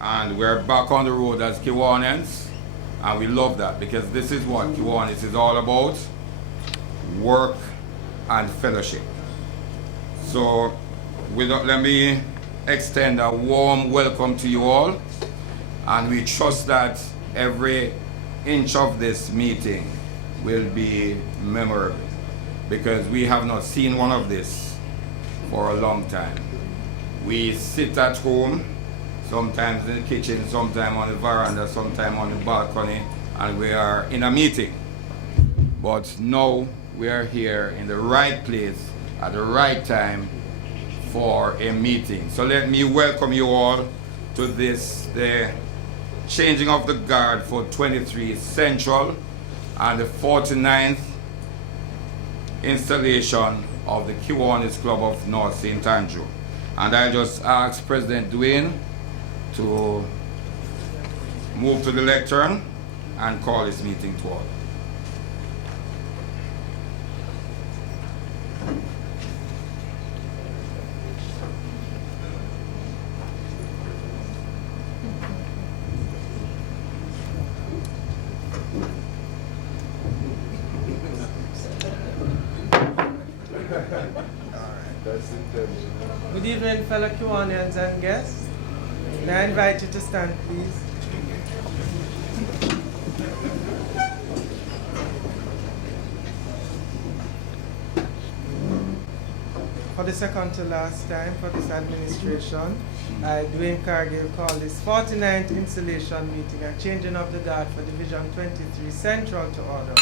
And we're back on the road as Kiwanis, and we love that because this is what Kiwanis is all about: work and fellowship. So let me extend a warm welcome to you all, and we trust that every inch of this meeting will be memorable, because we have not seen one of this for a long time. We sit at home, sometimes in the kitchen, sometimes on the veranda, sometimes on the balcony, and we are in a meeting. But now we are here in the right place at the right time for a meeting. So let me welcome you all to this, the changing of the guard for 23 Central and the 49th installation of the Kiwanis Club of North St. Andrew. And I just asked President Dwayne to move to the lectern and call this meeting to order. Good evening, fellow Kiwanians and guests. May I invite you to stand, please? For the second to last time for this administration, I, Dwayne Cargill, call this 49th installation meeting and changing of the guard for Division 23 Central to order.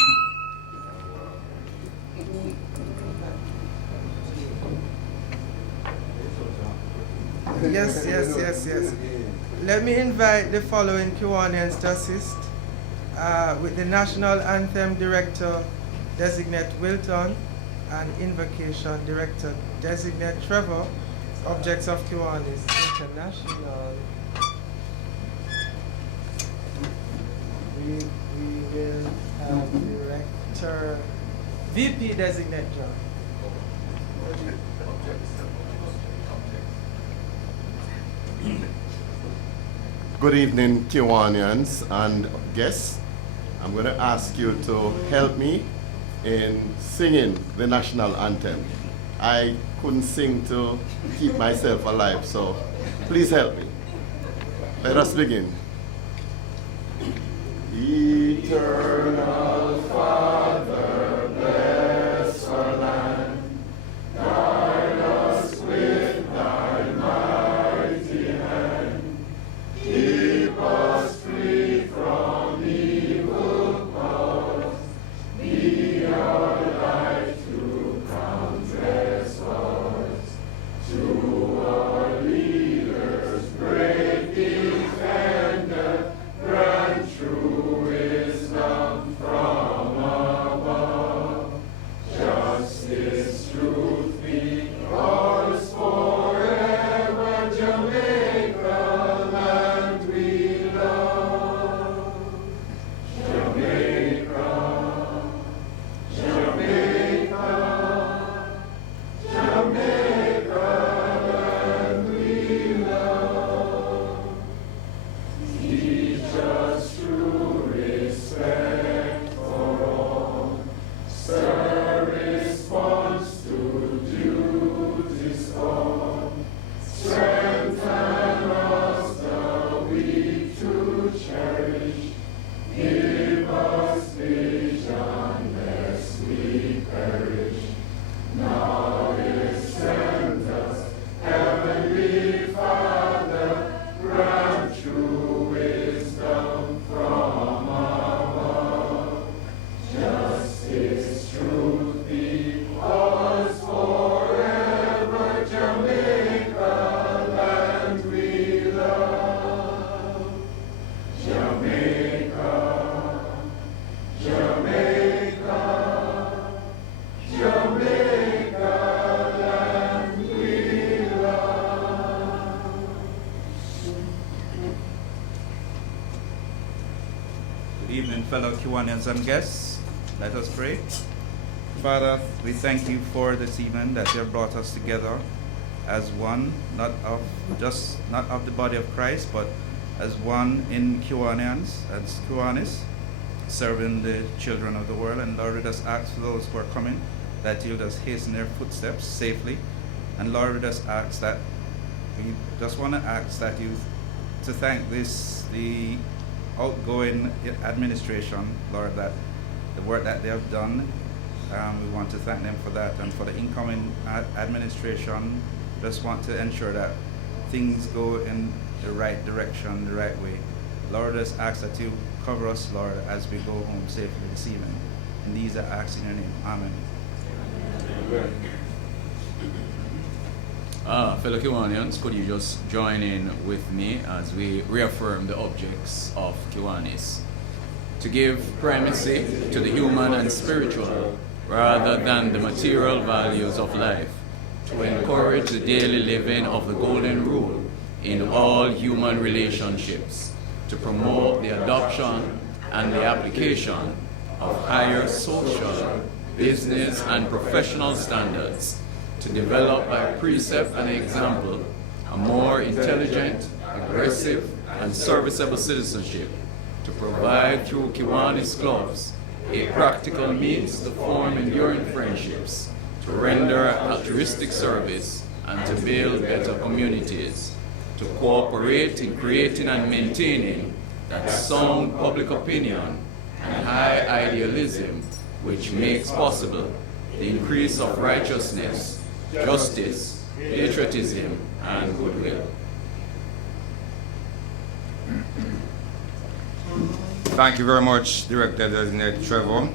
Yes. Let me invite the following Kiwanians to assist with the National Anthem Director Designate Wilton and Invocation Director Designate Trevor, Objects of Kiwanis International. We will have Director VP Designate John. Good evening, Kiwanians and guests. I'm going to ask you to help me in singing the national anthem. I couldn't sing to keep myself alive, so please help me. Let us begin. Eternal Father, bless our land. Guide us with thy mighty hand. Keep us free from evil cause. Be our light through countless wars. To our leaders, great defender, grant true wisdom from above. Justice, truth be ours forever. Jamaica, land we love. Jamaica, Jamaica, Jamaica, land we love. Teach us true respect for all. Stir response to duty's call. Strengthen us the weak to cherish. Give us vision lest we perish. Knowledge send us, Heavenly Father, grant true wisdom from above. Justice, truth be ours forever. Jamaica, land we love. Jamaica, Jamaica, Jamaica, land we love. Good evening, fellow Kiwanians and guests. Let us pray. Father, we thank you for this evening that you have brought us together as one, not of the body of Christ, but as one in Kiwanis, serving the children of the world. And Lord, we just ask for those who are coming that you'll just hasten their footsteps safely. And Lord, we just ask that we just want to ask that you to thank the outgoing administration, Lord, that the work that they have done. We want to thank them for that, and for the incoming administration, just want to ensure that things go in the right direction, the right way. Lord, just ask that you cover us, Lord, as we go home safely this evening. And these are asked in your name. Amen. Fellow Kiwanians, could you just join in with me as we reaffirm the objects of Kiwanis? To give primacy to the human and spiritual rather than the material values of life, to encourage the daily living of the golden rule in all human relationships, to promote the adoption and the application of higher social, business, and professional standards, to develop by precept and example a more intelligent, aggressive, and serviceable citizenship, to provide through Kiwanis clubs a practical means to form enduring friendships, to render altruistic service, and to build better communities, to cooperate in creating and maintaining that sound public opinion and high idealism which makes possible the increase of righteousness, justice, patriotism, and goodwill. Thank you very much, Director-Designate Trevor,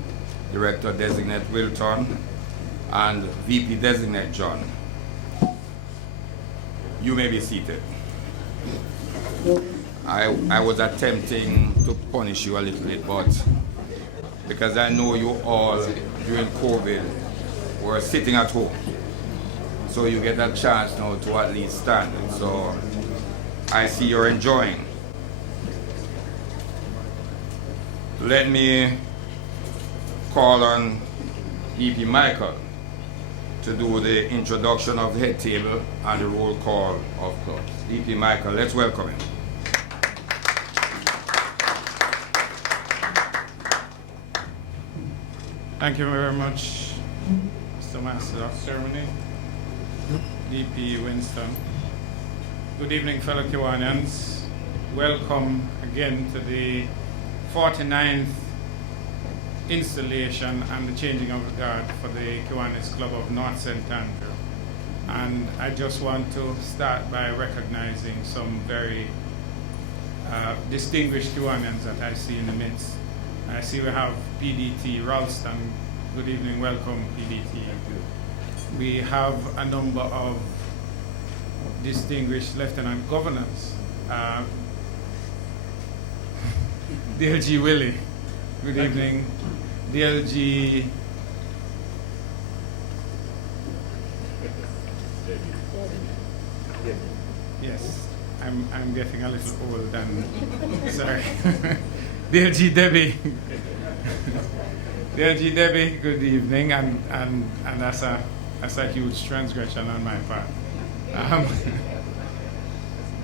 Director-Designate Wilton, and VP-Designate John. You may be seated. I was attempting to punish you a little bit, but because I know you all during COVID were sitting at home, so you get a chance now to at least stand. And so I see you're enjoying. Let me call on EP Michael to do the introduction of the head table and the roll call of clubs. EP Michael, let's welcome him. Thank you very much, Mr. Master of Ceremony, DP Winston. Good evening, fellow Kiwanians. Welcome again to the 49th installation and the changing of the guard for the Kiwanis Club of North St. Andrew. And I just want to start by recognizing some very distinguished Kiwanians that I see in the midst. I see we have PDT Ralston. Good evening, welcome PDT. We have a number of distinguished Lieutenant Governors. DLG Willie, good evening. DLG yes, I'm getting a little old and sorry. DLG Debbie. DLG Debbie, good evening, and that's a huge transgression on my part.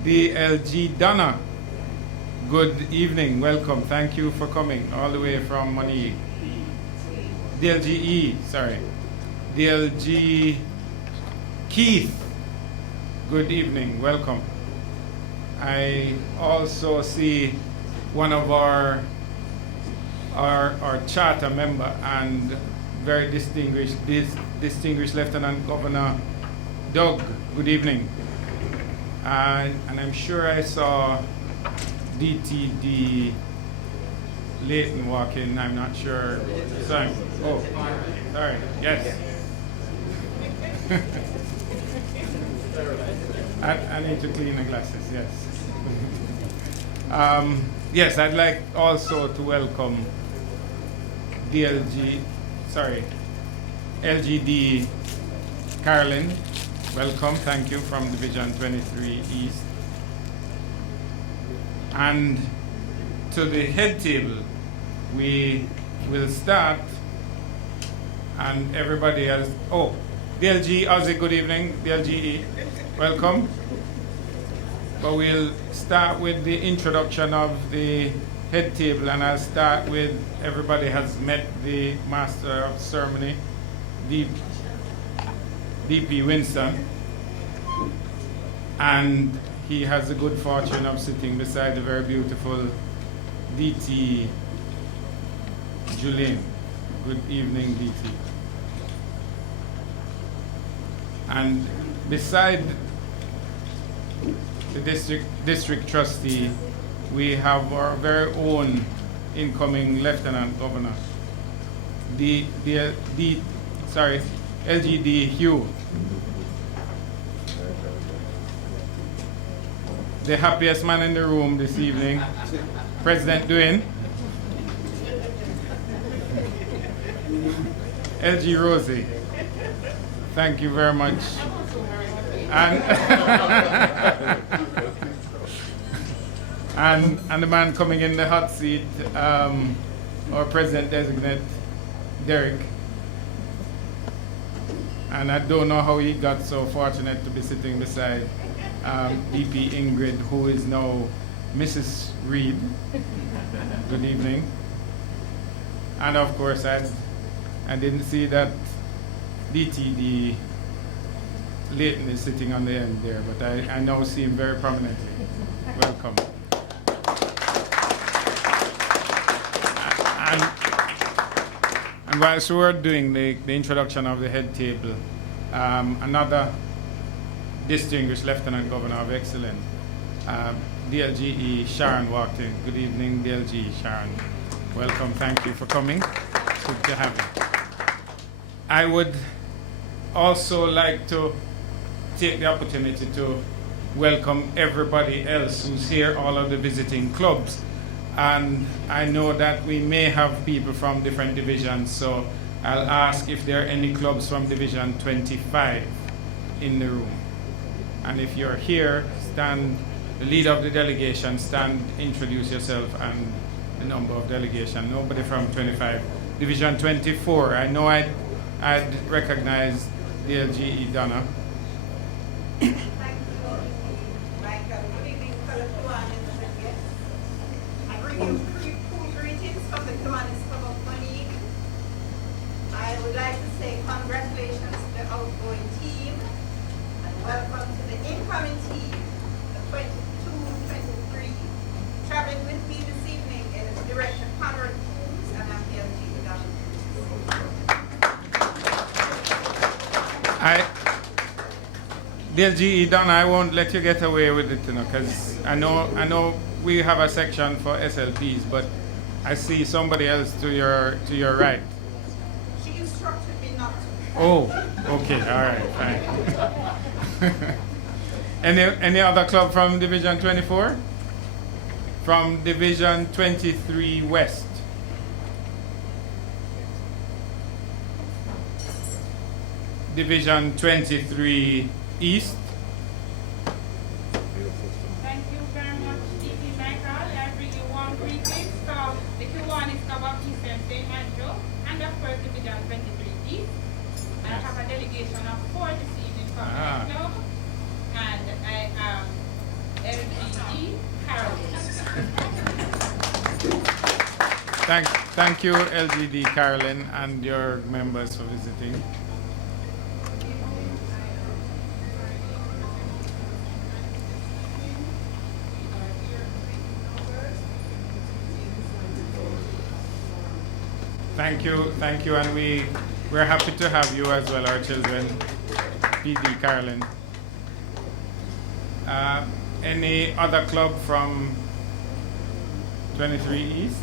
DLG Donna, good evening, welcome, thank you for coming all the way from Monique. DLGE, sorry. DLG Keith, good evening, welcome. I also see one of our charter member and very distinguished Lieutenant Governor Doug, good evening. And I'm sure I saw DTD Leighton walk in, I'm not sure. Sorry. Oh, sorry, yes. I need to clean the glasses, yes. Yes, I'd like also to welcome LGD Carolyn. Welcome, thank you, from Division 23 East. And to the head table, we will start, and everybody else. Oh, DLG Ozzy, good evening. DLGE, welcome. but we'll start with the introduction of the head table, and I'll start with everybody has met the Master of Ceremony, DP Winston, and he has the good fortune of sitting beside the very beautiful DT Julene. Good evening, DT. And beside the district trustee, we have our very own incoming Lieutenant Governor, LGD Hugh. The happiest man in the room this evening, President Dwayne. LG Rosie, thank you very much. And, and the man coming in the hot seat, our President-designate, Derek. And I don't know how he got so fortunate to be sitting beside DP Ingrid, who is now Mrs. Reed. Good evening. And of course, I didn't see that DTD Leighton is sitting on the end there, but I now see him very prominently. Welcome. And whilst we're doing the introduction of the head table, another distinguished Lieutenant Governor of Excellence, DLGE Sharon walked in. Good evening, DLGE Sharon. Welcome, thank you for coming. It's good to have you. I would also like to take the opportunity to welcome everybody else who's here, all of the visiting clubs. And I know that we may have people from different divisions, so I'll ask if there are any clubs from Division 25 in the room. And if you're here, stand, the leader of the delegation, stand, introduce yourself and the number of delegation. Nobody from 25. Division 24, I know I'd recognize the LGE Donna. Thank you, Michael. Good evening, fellow Kiwanis and guests. I bring you cool greetings from the Kiwanis Club of Monique. I would like to say congratulations to the outgoing team and welcome to the incoming team, the 22-23. Traveling with me this evening is Director Conrad Coombs, and I'm the LGE Donna. DLGE Donna, I won't let you get away with it, because I know we have a section for SLPs, but I see somebody else to your right. She instructed me not to. Oh, okay, all right, fine. Any other club from Division 24? From Division 23 West? Division 23 East? Thank you very much, DP Michael. I bring you warm greetings from the Kiwanis Club of KCNSA Andrew, and of course Division 23 East. I have a delegation of 4 this evening from my club, and I am LGD Carolyn. Thank you, LGD Carolyn, and your members for visiting. Thank you, and we're happy to have you as well, our children, PD Carolyn. Any other club from 23 East?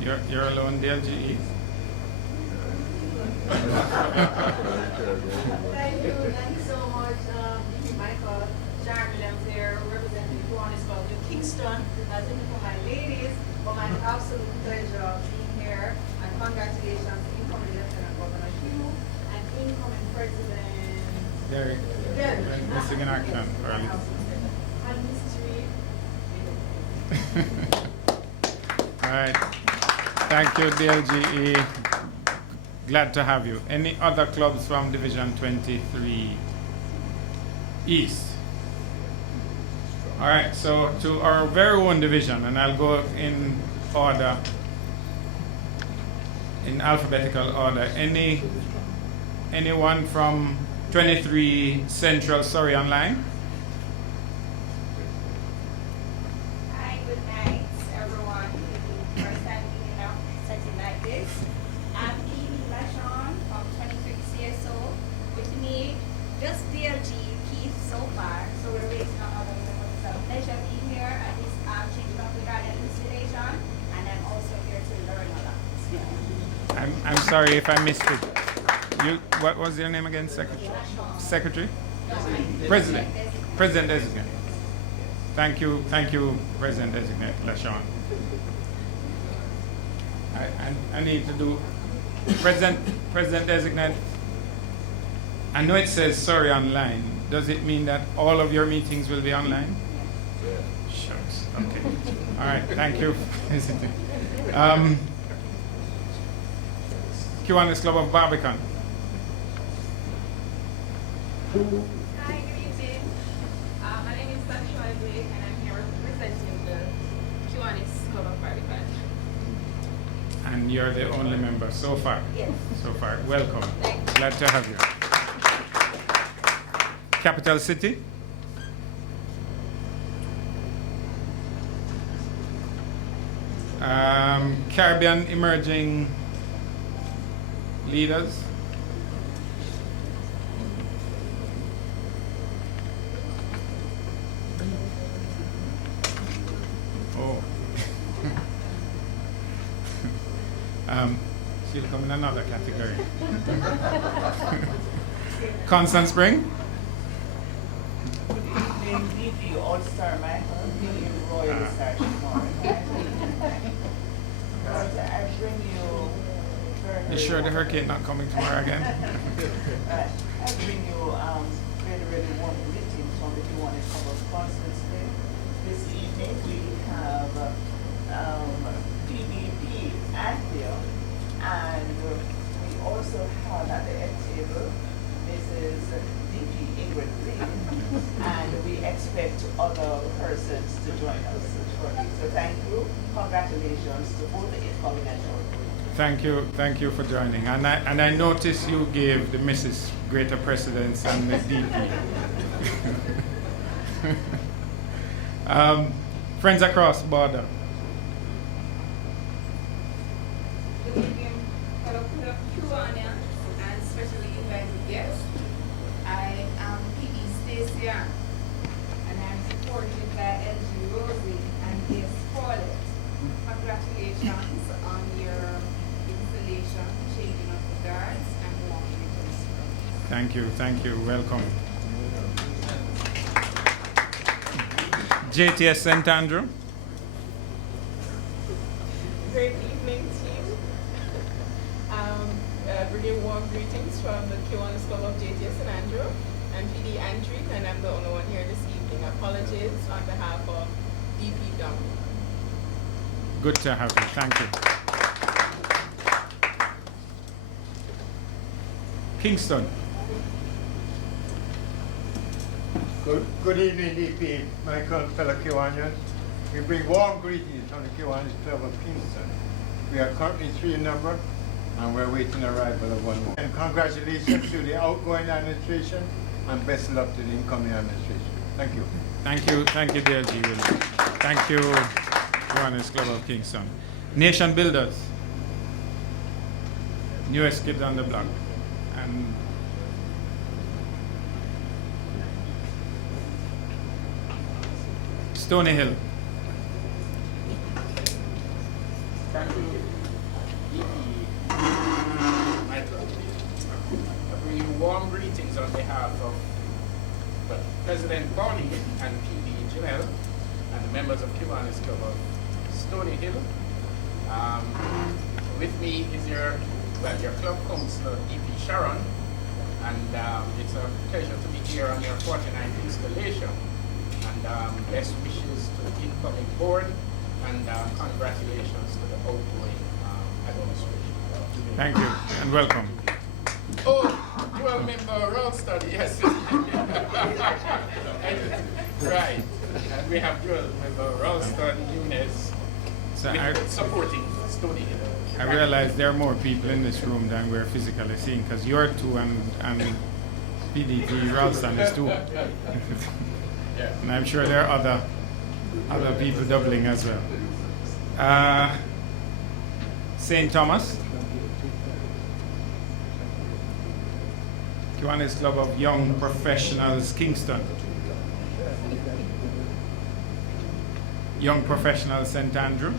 You're alone, DLGE? Thank you so much, Michael. Sharon Williams here, representing the Kiwanis Club in Kingston. Thank you for my ladies, for my absolute pleasure of being here. And congratulations to incoming Lieutenant Governor Hugh and incoming President Derek. Missing in action early. And Mrs. Reed. All right. Thank you, DLGE. Glad to have you. Any other clubs from Division 23? East. All right, so to our very own division, and I'll go in order, in alphabetical order. Anyone from 23 Central Surrey online? Hi, good night, everyone. First time being up, setting like this. I'm Amy Lashon from 23 CSO. With me, just DLG, Keith so far. So we're waiting on other members. It's a pleasure being here at this changing of the guardian installation. And I'm also here to learn a lot. I'm sorry if I missed it. What was your name again, Secretary? Secretary? President. President Designate. Thank you, President Designate LaShawn. I need to do President Designate. I know it says sorry online. Does it mean that all of your meetings will be online? Shucks. Okay. All right. Thank you. Kiwanis Club of Barbican. Hi, good evening. My name is Sasha Blake, and I'm here representing the Kiwanis Club of Barbican. And you're the only member so far? Yes. So far. Welcome. Thank you. Glad to have you. Capital City? Caribbean Emerging Leaders? Oh. She'll come in another category. Constant Spring? Good evening, DG All-Star Michael, the Royal Star tomorrow. But I bring you You sure the hurricane not coming tomorrow again? I bring you very warm greetings from the Kiwanis Club of Constant Spring. This evening we have PDP Anthea, and we also have at the head table Mrs. DG Ingrid Green, and we expect other persons to join us shortly. So thank you, congratulations to both the incoming and outgoing. Thank you for joining. And I noticed you gave the Mrs. greater precedence and the DP. Friends across border. Good evening, fellow Kiwanis, and especially invited guests. I am P.E. Stacia, and I'm supported by LG Rosie and Des Paulette. Congratulations on your installation, changing of the guards, and walking into the spring. Thank you, welcome. JTS St. Andrew. Great evening, team. Bringing warm greetings from the Kiwanis Club of JTS St. Andrew. I'm PD Andrew, and I'm the only one here this evening. Apologies on behalf of DP Dump. Good to have you. Thank you. Kingston. Good evening, DP, Michael, fellow Kiwanians. We bring warm greetings from the Kiwanis Club of Kingston. We are currently 3 in number, and we're waiting arrival of 1 more. And congratulations to the outgoing administration, and best luck to the incoming administration. Thank you. Thank you, DLG. Thank you, Kiwanis Club of Kingston. Nation Builders. Newest kids on the block. And Stony Hill. Thank you, Michael. I bring you warm greetings on behalf of President Bonnie and PD Janelle and the members of Kiwanis Club of Stony Hill. With me is your club counselor, EP Sharon, and it's a pleasure to be here on your 49th installation. And best wishes to the incoming board, and congratulations to the outgoing administration. Thank you, and welcome. Oh, dual member roll study, yes. Right. And we have dual member roll study units So supporting study. I realize there are more people in this room than we're physically seeing, because you're two and PDT Ralston is two. And I'm sure there are other people doubling as well. St. Thomas, Kiwanis Club of Young Professionals, Kingston. Young Professionals, St. Andrew.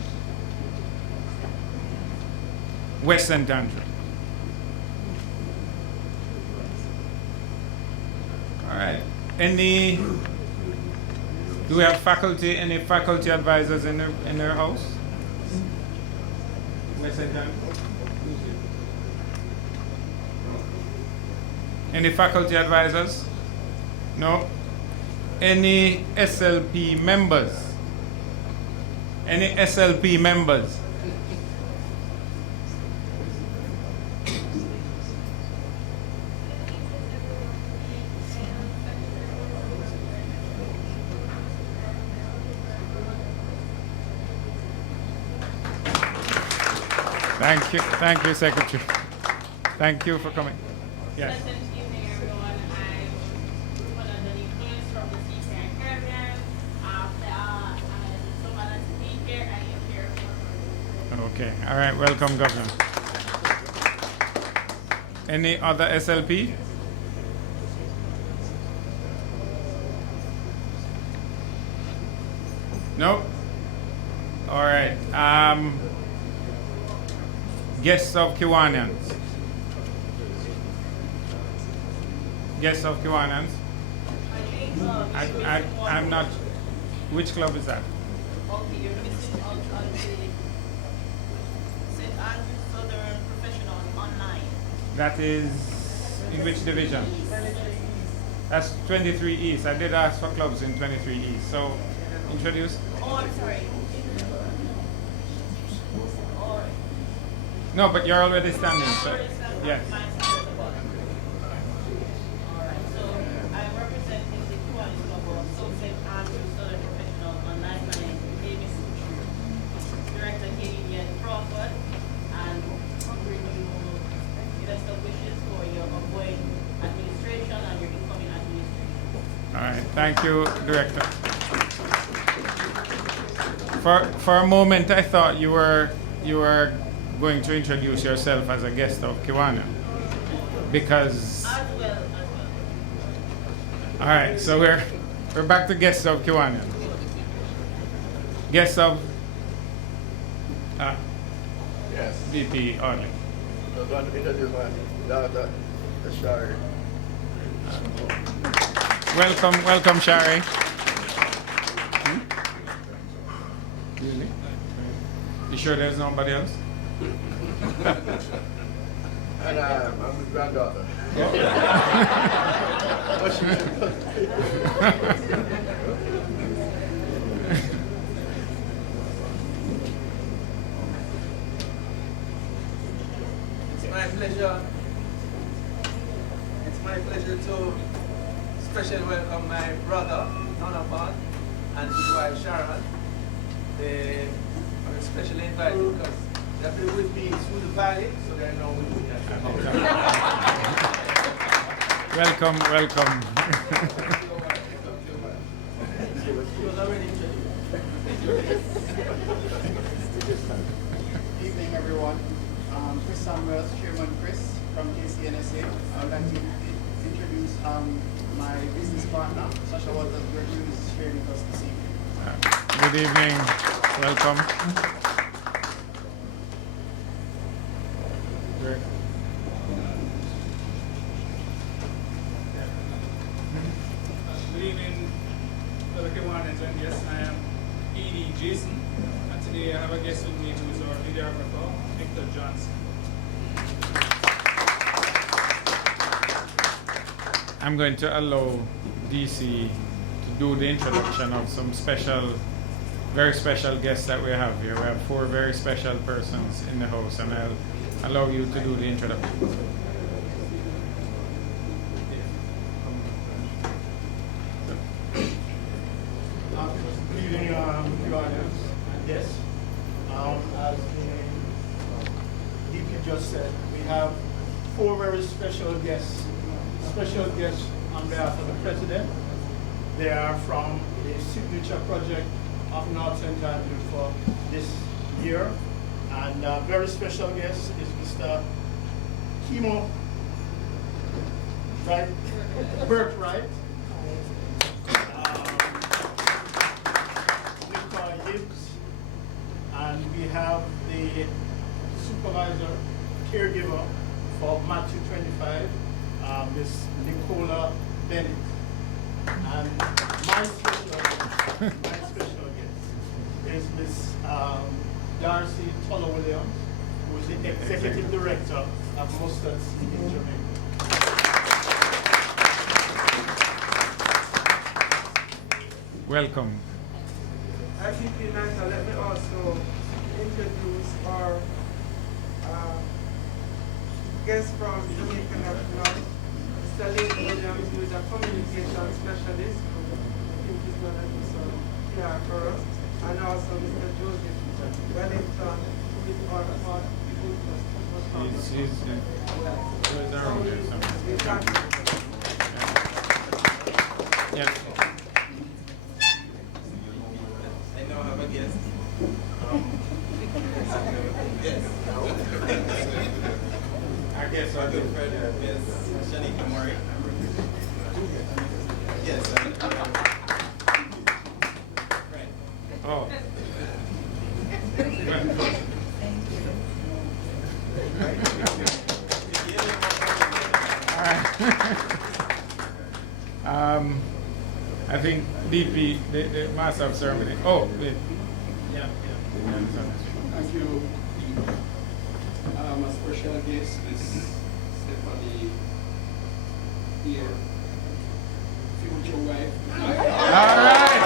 West St. Andrew. All right. Do we have any faculty advisors in their house? West St. Andrew. Any faculty advisors? No. Any SLP members? Any SLP members? Thank you, Secretary. Thank you for coming. Yes. Pleasant evening, everyone. I'm one of the influence from the Seafair Caribbean. I'm so honored to be here. I am here for. Okay. All right. Welcome, Governor. Any other SLP? No. All right. Guests of Kiwanians. Guests of Kiwanians. I'm not. Which club is that? Okay, you're missing out on the St. Andrews Southern Professionals Online. That is in which division? That's 23 East. I did ask for clubs in 23 East. So, introduce. Oh, I'm sorry. No, but you're already standing. So, yes. Alright, so I'm representing the Kiwanis Club of St. Andrews Southern Professionals Online. My name is Davis, Director Canadian Crawford, and bring you best of wishes for your ongoing administration and your incoming administration. All right. Thank you, Director. For a moment, I thought you were going to introduce yourself as a guest of Kiwana, because. As well. All right. So we're back to guests of Kiwana. Guests of. Yes. VP Audley. So I'm going to introduce my daughter, Shari. Welcome, Shari. Really? You sure there's nobody else? And I'm his granddaughter. It's my pleasure to specially welcome my brother, Nonapon, and his wife Sharon. I'm especially invited because they've been with me through the valley, so they're now with me. Welcome. She was already Evening, everyone. Chris Samuels, Chairman Chris from KCNSA. I would like to introduce my business partner, Sasha Walters, who is sharing with us this evening. Good evening. Welcome. Good evening, fellow Kiwanis, and yes, I am E.D. Jason, and today I have a guest with me who is our videographer, Victor Johnson. I'm going to allow DC to do the introduction of some very special guests that we have here. We have 4 very special persons in the house, and I'll allow you to do the introduction. Kiwanis and guests. As the DP just said, we have 4 very special guests on behalf of the President. They are from the signature project of North St. Andrew for this year. And a very special guest is Mr. Kimo Bertright. Mr. Gibbs. And we have the supervisor, caregiver for Matthew 25, Miss Nicola Bennett. And my special guest is Miss Darcy Toller Williams, who is the executive director of Mustard Seed in Jamaica. Welcome. I think let me also introduce our guest from Jamaica National, Mr. Lee Williams, who is a communication specialist. I think he's going to do some PR for us. And also Mr. Joseph Wellington, who is our part Yes. I now have a guest. Yes. Our guest, our good friend, Miss Shanika Murray. Yes. Oh. I think DP, the master of ceremony. Oh, wait. Yeah. Thank you. A special guest is Stephanie here, future wife. All right.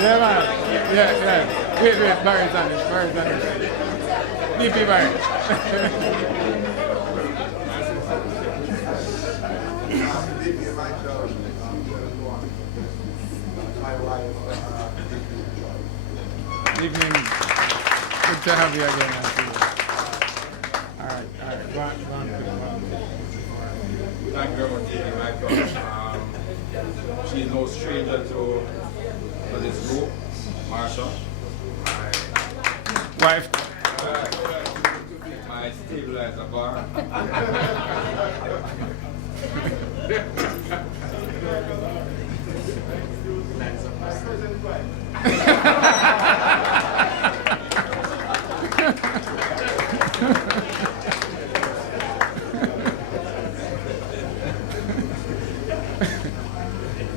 Yeah, man. Yeah. Wait, Barry's on it. DP Barry. Evening. Good to have you again. All right. Go on. Thank you very much, David Michael. She's no stranger to this group, Marsha. Wife. My stabilizer bar.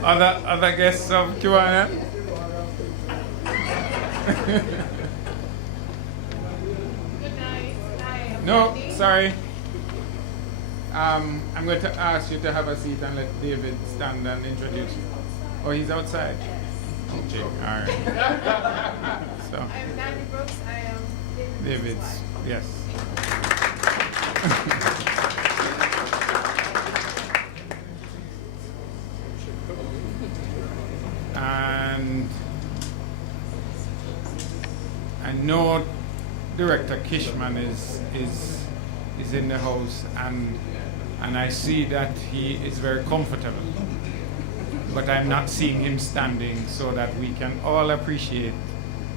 Other guests of Kiwanis? No, sorry. I'm going to ask you to have a seat and let David stand and introduce you. Oh, he's outside? Okay, all right. So, I'm Danny Brooks. I am David's, yes. And I know Director Kishman is in the house, and I see that he is very comfortable, but I'm not seeing him standing, so that we can all appreciate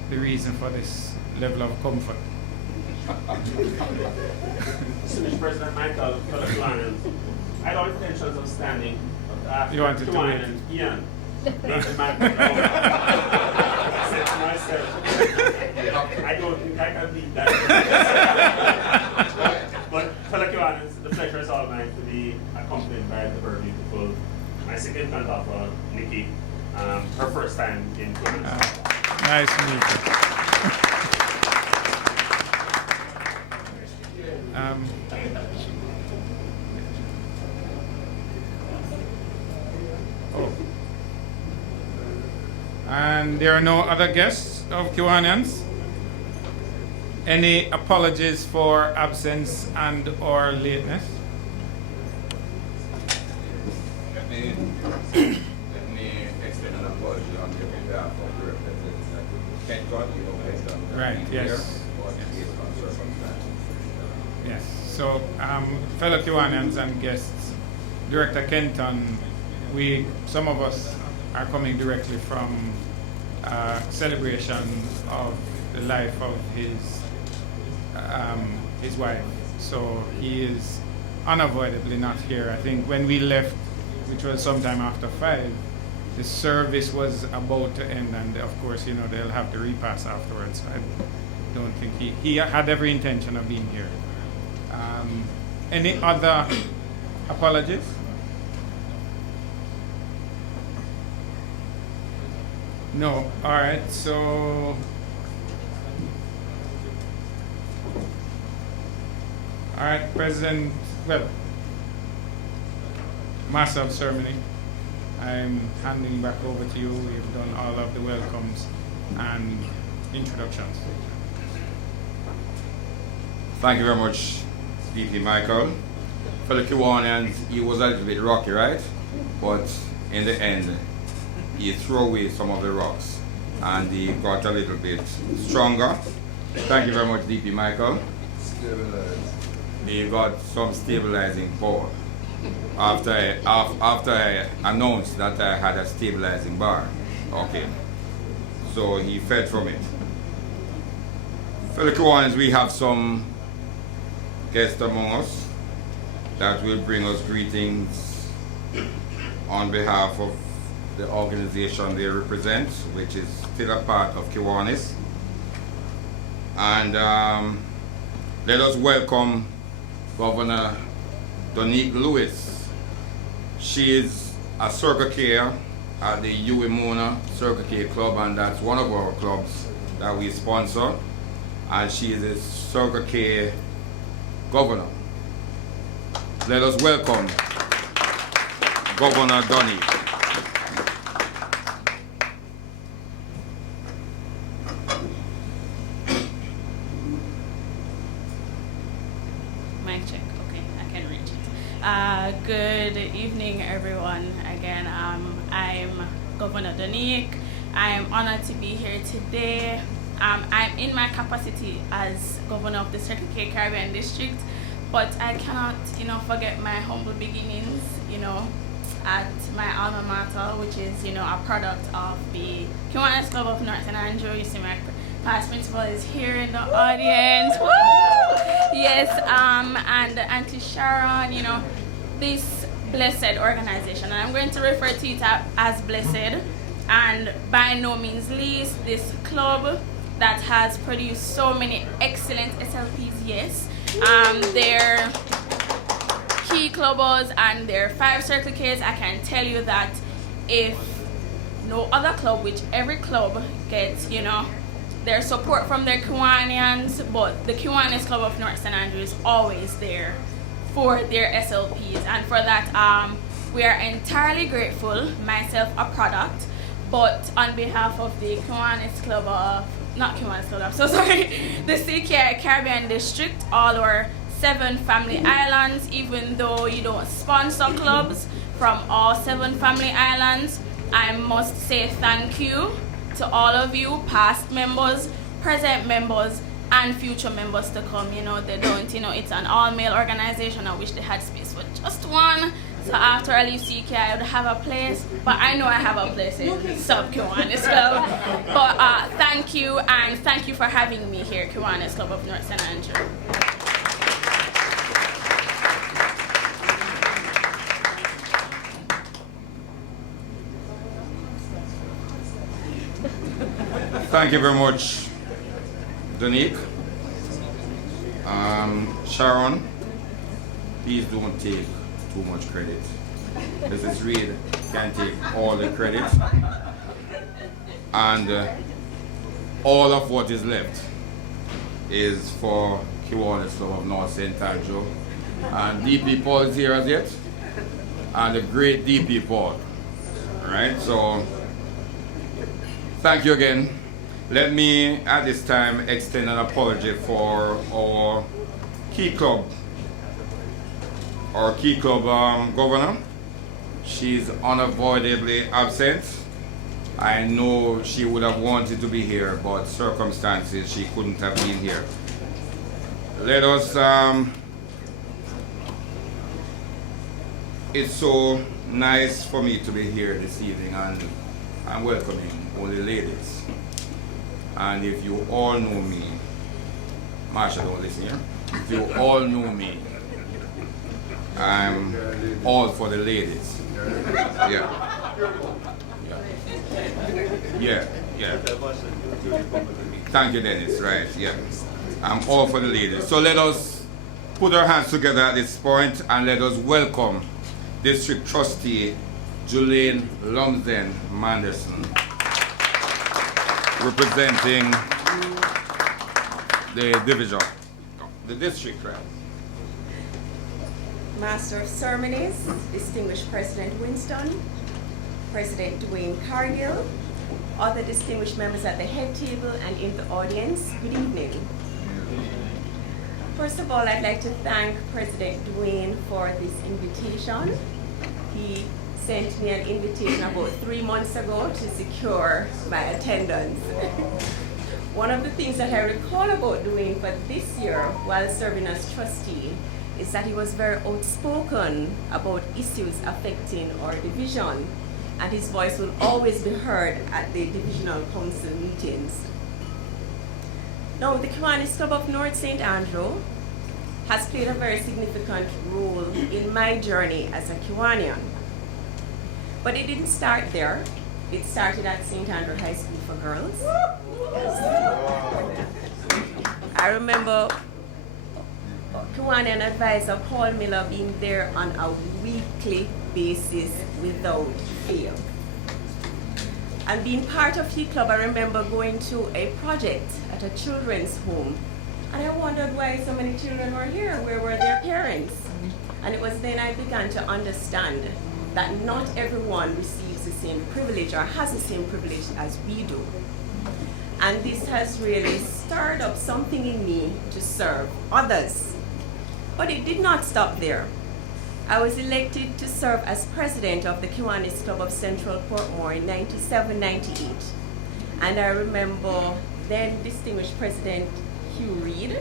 the reason for this level of comfort. Distinguished President Michael, fellow Kiwanis, I had all intentions of standing, but after You wanted to Kiwanis wait. and Ian made the man go, I said to myself, I don't think I can beat that. But fellow Kiwanis, the pleasure is all mine to be accompanied by the very beautiful, my significant other, Nikki, her first time in Kiwanis. Nice to meet you. And there are no other guests of Kiwanians? Any apologies for absence and or lateness? Let me extend an apology on behalf of the representative. Thank God you know based on Right, yes. Yes, so fellow Kiwanians and guests, Director Kenton, some of us are coming directly from celebration of the life of his wife. So he is unavoidably not here. I think when we left, which was sometime after 5, the service was about to end, and of course, you know, they'll have the repass afterwards. I don't think he had every intention of being here. Any other apologies? No. All right. So, all right, President. Well, Master of Ceremony, I'm handing back over to you. We've done all of the welcomes and introductions. Thank you very much, DP Michael. For the Kiwanians, he was a little bit rocky, right? But in the end, he threw away some of the rocks and he got a little bit stronger. Thank you very much, DP Michael. He got some stabilizing power after I announced that I had a stabilizing bar. Okay, so he fed from it. For the Kiwanians, we have some guests among us that will bring us greetings on behalf of the organization they represent, which is still a part of Kiwanis. And let us welcome Governor Donique Lewis. She is a Circle K at the Uemona Circle K Club, and that's one of our clubs that we sponsor. And she is a Circle K Governor. Let us welcome Governor Donique. Mic check. Okay, I can reach it. Good evening, everyone. Again, I'm Governor Donique. I'm honored to be here today. I'm in my capacity as Governor of the Circle K Caribbean District, but I cannot, forget my humble beginnings, at my alma mater, which is, a product of the Kiwanis Club of North St. Andrew. You see my past principal is here in the audience. Woo! Yes, and Auntie Sharon, this blessed organization, and I'm going to refer to it as blessed, and by no means least, this club that has produced so many excellent SLPs, yes. Their key clubbers and their 5 Circle Ks, I can tell you that if no other club, which every club gets, their support from their Kiwanians, but the Kiwanis Club of North St. Andrew is always there for their SLPs, and for that, we are entirely grateful, myself a product, but on behalf of the Kiwanis Club of, not Kiwanis Club, I'm so sorry, the CKI Caribbean District, all our 7 family islands, even though you don't sponsor clubs from all 7 family islands, I must say thank you to all of you, past members, present members, and future members to come. They don't, it's an all-male organization. I wish they had space for just one. So after I leave CK, I would have a place, but I know I have a place in Sub Kiwanis Club. But thank you, and thank you for having me here, Kiwanis Club of North St. Andrew. Thank you very much, Donique. Sharon, please don't take too much credit. Mrs. Reed can take all the credit. And all of what is left is for Kiwanis Club of North St. Andrew. And DP Paul is here as yet. And the great DP Paul. Alright, so Thank you again. Let me at this time extend an apology for our Key Club governor. She's unavoidably absent. I know she would have wanted to be here, but circumstances she couldn't have been here. Let us, it's so nice for me to be here this evening, and I'm welcoming only ladies. And if you all know me, Marsha, don't listen here. If you all know me, I'm all for the ladies. Yeah. Thank you, Dennis. Right, yeah. I'm all for the ladies. So let us put our hands together at this point and let us welcome District Trustee Jolene Lumsden Manderson, representing the division, the district, right? Master of Ceremonies, Distinguished President Winston, President Dwayne Cargill, other distinguished members at the head table and in the audience, good evening. First of all, I'd like to thank President Dwayne for this invitation. He sent me an invitation about 3 months ago to secure my attendance. One of the things that I recall about Dwayne for this year while serving as trustee is that he was very outspoken about issues affecting our division, and his voice will always be heard at the divisional council meetings. Now, the Kiwanis Club of North St. Andrew has played a very significant role in my journey as a Kiwanian. But it didn't start there. It started at St. Andrew High School for Girls. I remember Kiwanian advisor Paul Miller being there on a weekly basis without fail. And being part of Key Club, I remember going to a project at a children's home, and I wondered why so many children were here. Where were their parents? And it was then I began to understand that not everyone receives the same privilege or has the same privilege as we do. And this has really stirred up something in me to serve others. But it did not stop there. I was elected to serve as president of the Kiwanis Club of Central Portmore in 97-98. And I remember then Distinguished President Hugh Reid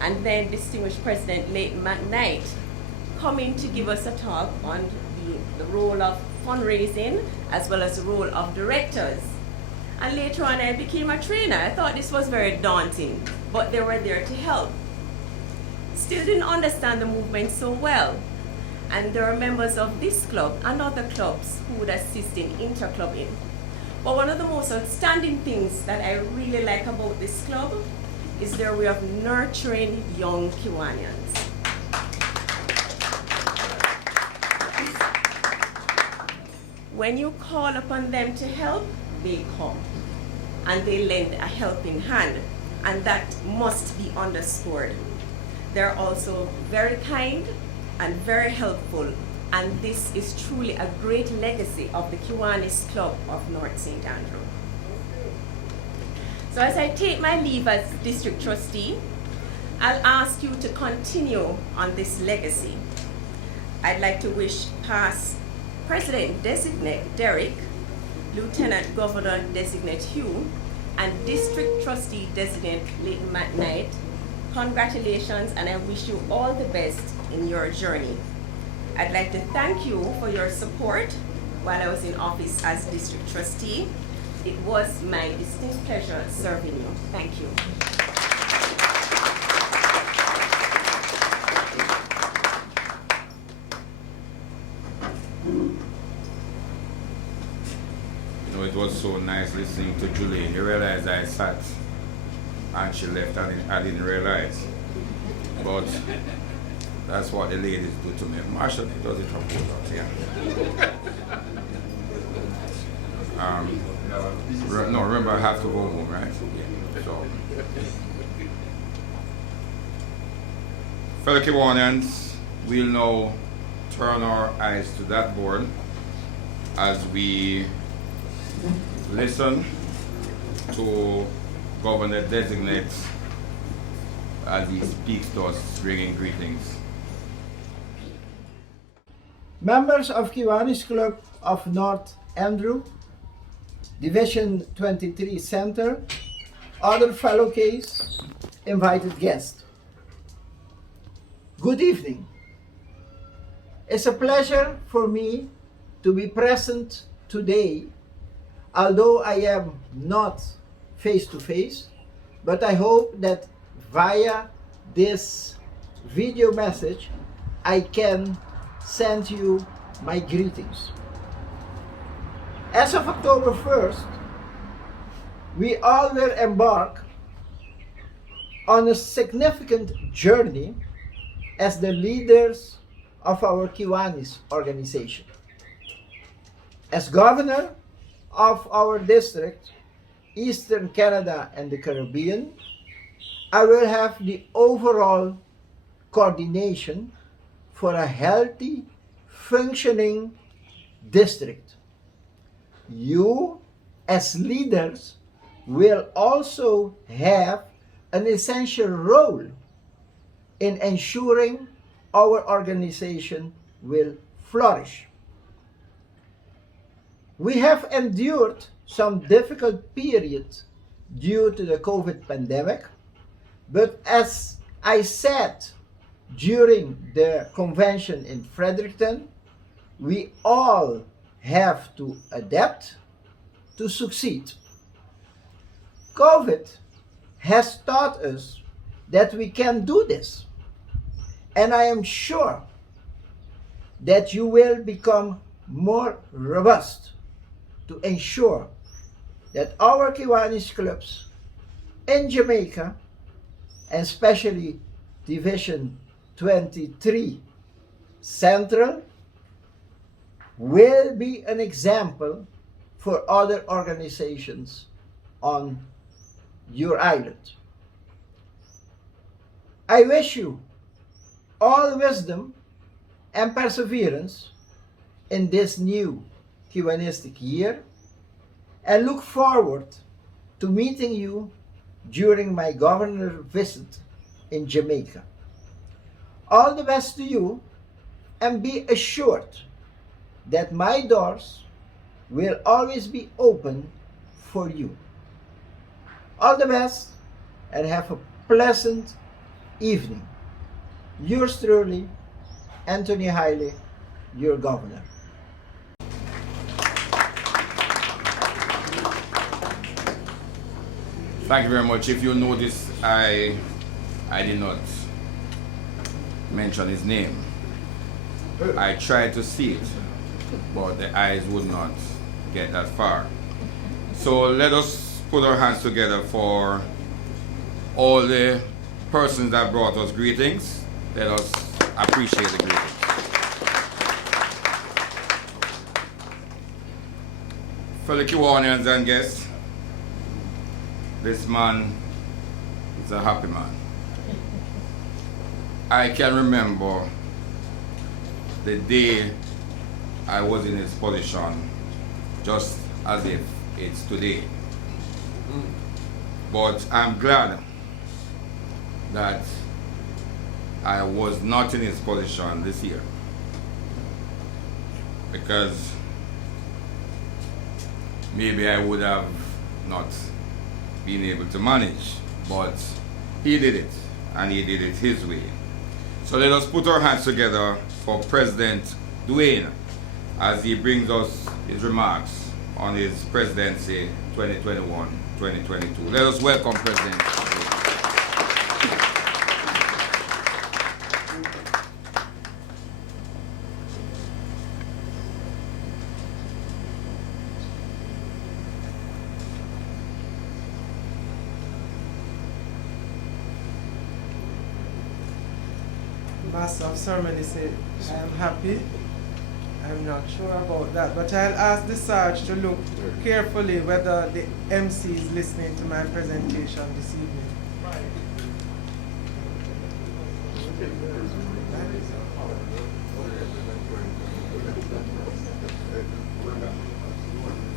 and then Distinguished President Leighton McKnight coming to give us a talk on the role of fundraising as well as the role of directors. And later on I became a trainer. I thought this was very daunting, but they were there to help. Still didn't understand the movement so well. And there are members of this club and other clubs who would assist in interclubbing. But one of the most outstanding things that I really like about this club is their way of nurturing young Kiwanians. When you call upon them to help, they come and they lend a helping hand, and that must be underscored. They're also very kind and very helpful, and this is truly a great legacy of the Kiwanis Club of North St. Andrew. So as I take my leave as district trustee, I'll ask you to continue on this legacy. I'd like to wish past President-designate Derek, Lieutenant Governor-designate Hugh, and District Trustee-designate Leighton McKnight congratulations, and I wish you all the best in your journey. I'd like to thank you for your support while I was in office as district trustee. It was my distinct pleasure serving you. Thank you. You know, it was so nice listening to Julie. You realize I sat and she left and I didn't realize. But that's what the ladies do to me. Marshall does it from both of us, yeah. No, remember I have to go home, right? Yeah. So, fellow Kiwanians, we'll now turn our eyes to that board as we listen to Governor-designate as he speaks to us, bringing greetings. Members of Kiwanis Club of North Andrew, Division 23 Center, other fellow Ks, invited guests. Good evening. It's a pleasure for me to be present today, although I am not face-to-face, but I hope that via this video message, I can send you my greetings. As of October 1st, we all will embark on a significant journey as the leaders of our Kiwanis organization. As governor of our district, Eastern Canada and the Caribbean, I will have the overall coordination for a healthy, functioning district. You, as leaders, will also have an essential role in ensuring our organization will flourish. We have endured some difficult periods due to the COVID pandemic, but as I said during the convention in Fredericton, we all have to adapt to succeed. COVID has taught us that we can do this, and I am sure that you will become more robust to ensure that our Kiwanis clubs in Jamaica, and especially Division 23 Central, will be an example for other organizations on your island. I wish you all wisdom and perseverance in this new Kiwanistic year, and look forward to meeting you during my governor visit in Jamaica. All the best to you, and be assured that my doors will always be open for you. All the best, and have a pleasant evening. Yours truly, Anthony Haile, your governor. Thank you very much. If you notice, I did not mention his name. I tried to see it, but the eyes would not get that far. So let us put our hands together for all the persons that brought us greetings. Let us appreciate the greetings. Fellow Kiwanians and guests, this man is a happy man. I can remember the day I was in his position, just as if it's today. But I'm glad that I was not in his position this year, because maybe I would have not been able to manage, but he did it, and he did it his way. So let us put our hands together for President Dwayne as he brings us his remarks on his presidency 2021-2022. Let us welcome President Dwayne. Master of Ceremony said, I am happy. I'm not sure about that, but I'll ask the Sarge to look carefully whether the MC is listening to my presentation this evening.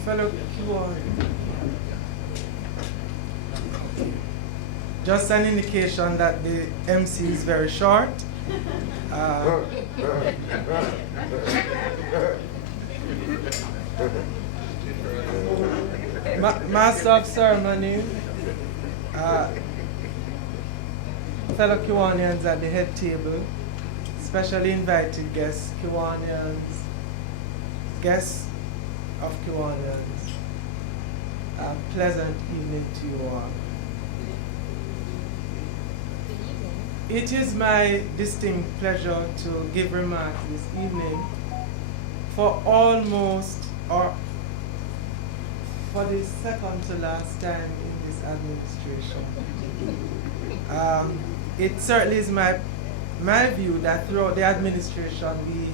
Fellow Kiwanis. just an indication that the MC is very short. Master of Ceremony, fellow Kiwanians at the head table, specially invited guests, Kiwanians, guests of Kiwanians, a pleasant evening to you all. It is my distinct pleasure to give remarks this evening for the second to last time in this administration. It certainly is my view that throughout the administration we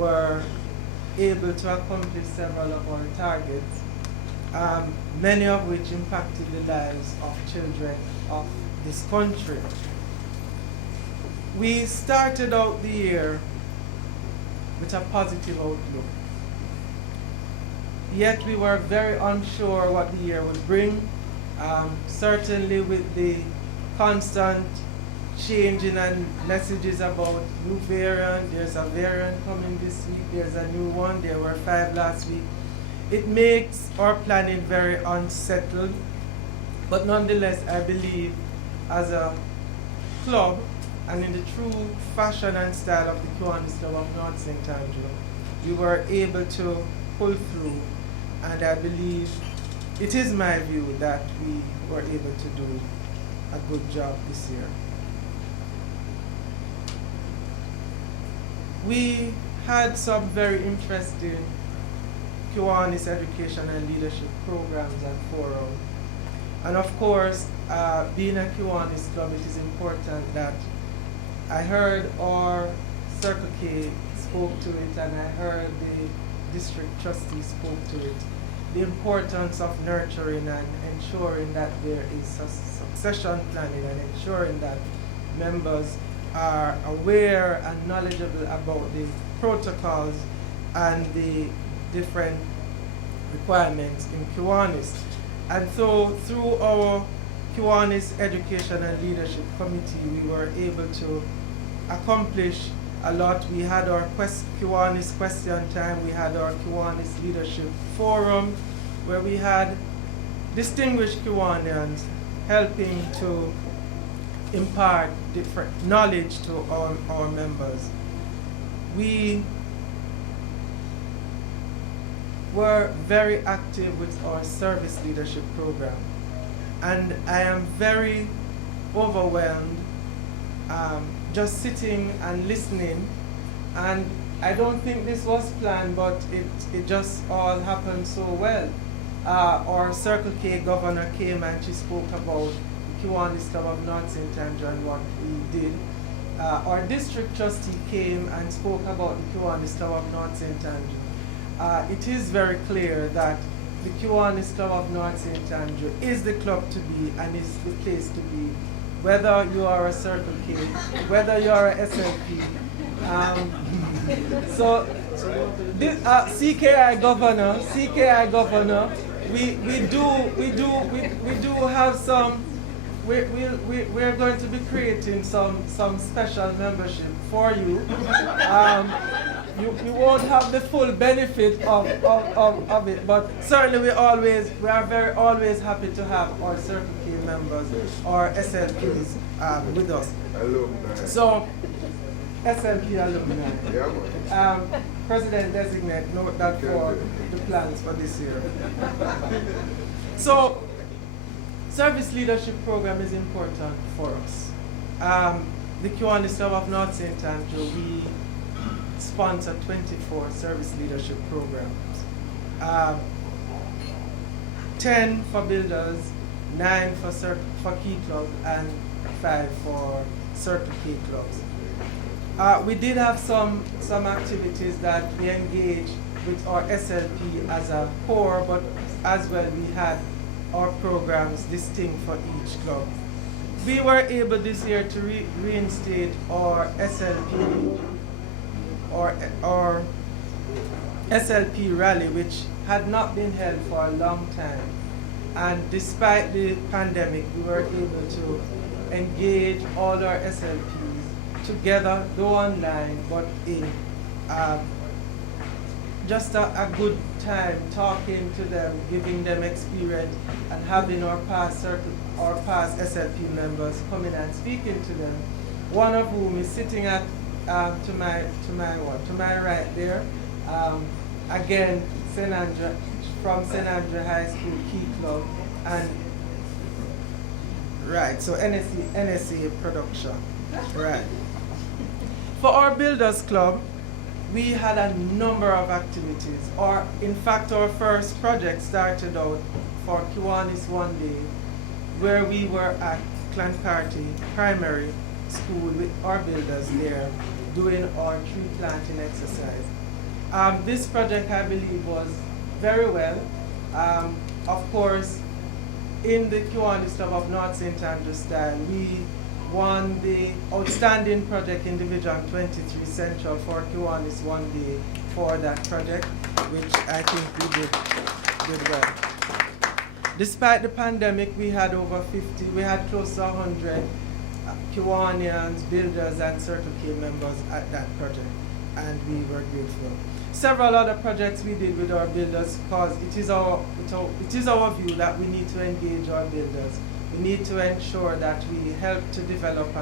were able to accomplish several of our targets, many of which impacted the lives of children of this country. We started out the year with a positive outlook. Yet we were very unsure what the year would bring. Certainly with the constant changing and messages about new variant, there's a variant coming this week, there's a new one, there were 5 last week. It makes our planning very unsettled, but nonetheless I believe as a club and in the true fashion and style of the Kiwanis Club of North St. Andrew, we were able to pull through, and I believe it is my view that we were able to do a good job this year. We had some very interesting Kiwanis education and leadership programs and forums. And of course, being a Kiwanis club, it is important that I heard our Circle K spoke to it, and I heard the district trustee spoke to it. The importance of nurturing and ensuring that there is succession planning and ensuring that members are aware and knowledgeable about the protocols and the different requirements in Kiwanis. And so through our Kiwanis Education and Leadership Committee, we were able to accomplish a lot. We had our Kiwanis question time, we had our Kiwanis Leadership Forum, where we had distinguished Kiwanians helping to impart different knowledge to our members. We were very active with our service leadership program, and I am very overwhelmed just sitting and listening, and I don't think this was planned, but it just all happened so well. Our Circle K governor came and she spoke about the Kiwanis Club of North St. Andrew and what we did. Our district trustee came and spoke about the Kiwanis Club of North St. Andrew. It is very clear that the Kiwanis Club of North St. Andrew is the club to be and is the place to be, whether you are a Circle K, whether you are a SLP. So this, CKI governor, we do have some. We're going to be creating some special membership for you. You won't have the full benefit of it, but certainly we are always happy to have our Circle K members or SLPs with us. Alumni. So SLP alumni. President designate, note that for the plans for this year. So service leadership program is important for us. The Kiwanis Club of North St. Andrew, we sponsor 24 service leadership programs. 10 for builders, 9 for Key Club, and 5 for Circle K clubs. We did have some activities that we engaged with our SLP as a core, but as well we had our programs distinct for each club. We were able this year to reinstate our SLP or SLP rally, which had not been held for a long time. And despite the pandemic, we were able to engage all our SLPs together, though online, but in just a good time talking to them, giving them experience, and having our past SLP members coming and speaking to them. One of whom is sitting at to my right there. Again, from St. Andrew High School Key Club, and right, so NSA production, right. For our Builders Club, we had a number of activities. In fact, our first project started out for Kiwanis one day, where we were at Clancarty Primary School with our builders there, doing our tree planting exercise. This project, I believe, was very well. Of course, in the Kiwanis Club of North St. Andrew style, we won the Outstanding Project in Division 23 Central for Kiwanis one day for that project, which I think we did well. Despite the pandemic, we had close to 100 Kiwanians, builders, and Circle K members at that project, and we were grateful. Several other projects we did with our builders, because it is our view that we need to engage our builders. We need to ensure that we help to develop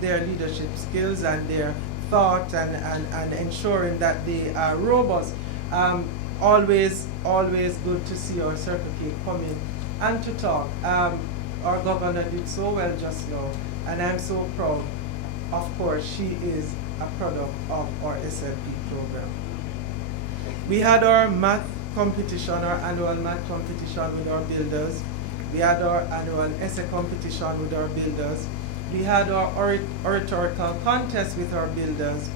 their leadership skills and their thought, and ensuring that they are robust. Always good to see our Circle K come in and to talk. Our governor did so well just now, and I'm so proud. Of course, she is a product of our SLP program. We had our math competition, our annual math competition with our builders. We had our annual essay competition with our builders. We had our oratorical contest with our builders.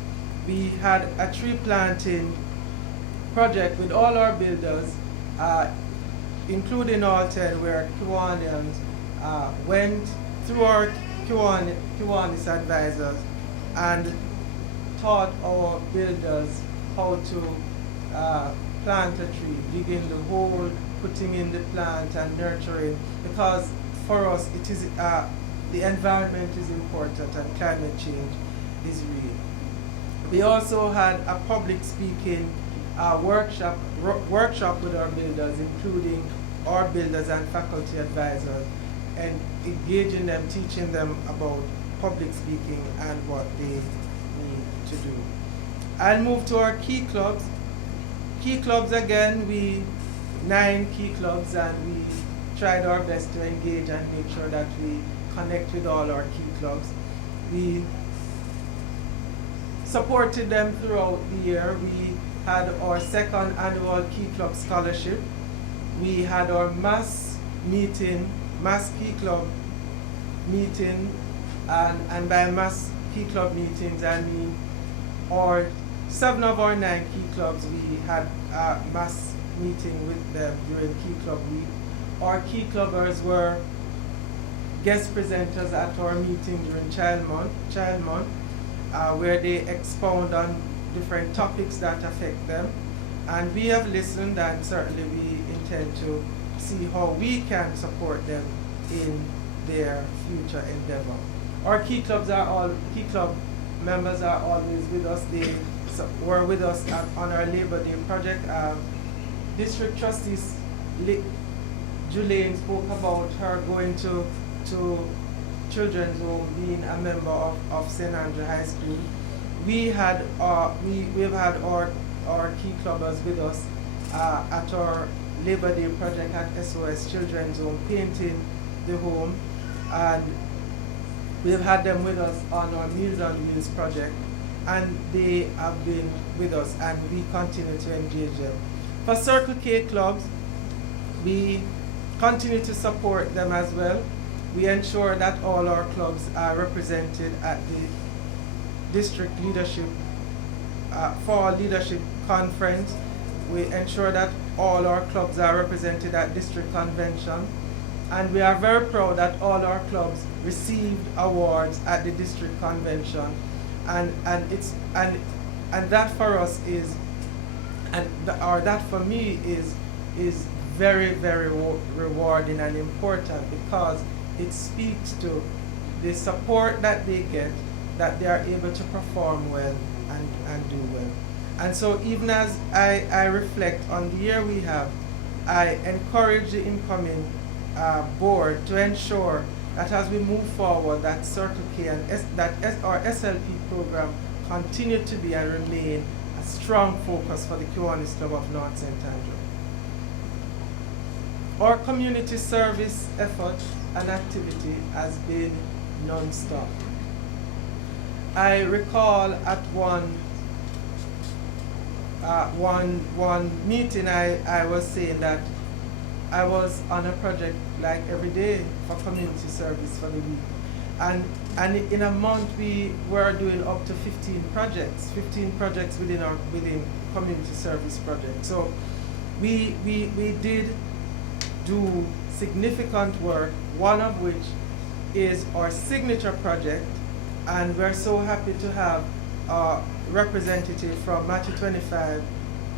We had a tree planting project with all our builders, including all 10, where Kiwanians went through our Kiwanis advisors and taught our builders how to plant a tree, digging the hole, putting in the plant, and nurturing, because for us it is the environment is important and climate change is real. We also had a public speaking workshop with our builders, including our builders and faculty advisors, and engaging them, teaching them about public speaking and what they need to do. I'll move to our key clubs. Key clubs, again, 9 key clubs, and we tried our best to engage and make sure that we connect with all our key clubs. We supported them throughout the year. We had our 2nd annual Key Club Scholarship. We had our mass key club meeting, and by mass key club meetings I mean 7 of our 9 key clubs, we had a mass meeting with them during Key Club Week. Our key clubbers were guest presenters at our meeting during Child Month, where they expound on different topics that affect them. And we have listened, and certainly we intend to see how we can support them in their future endeavor. Our key club members are always with us. They were with us on our Labor Day project. District Trustees Julaine spoke about her going to Children's Home, being a member of St. Andrew High School. We've had our key clubbers with us at our Labor Day project at SOS Children's Home, painting the home, and we've had them with us on our Meals on Wheels project, and they have been with us, and we continue to engage them. For Circle K clubs, we continue to support them as well. We ensure that all our clubs are represented at the district leadership, for our leadership conference. We ensure that all our clubs are represented at district convention, and we are very proud that all our clubs received awards at the district convention, and that for us is, that for me is very, very rewarding and important because it speaks to the support that they get, that they are able to perform well and do well. And so even as I reflect on the year we have, I encourage the incoming board to ensure that as we move forward, that Circle K and our SLP program continue to be and remain a strong focus for the Kiwanis Club of North St. Andrew. Our community service effort and activity has been non-stop. I recall at one meeting I was saying that I was on a project like every day for community service for the week. And in a month we were doing up to 15 projects within community service projects. So we did do significant work, one of which is our signature project, and we're so happy to have a representative from Matthew 25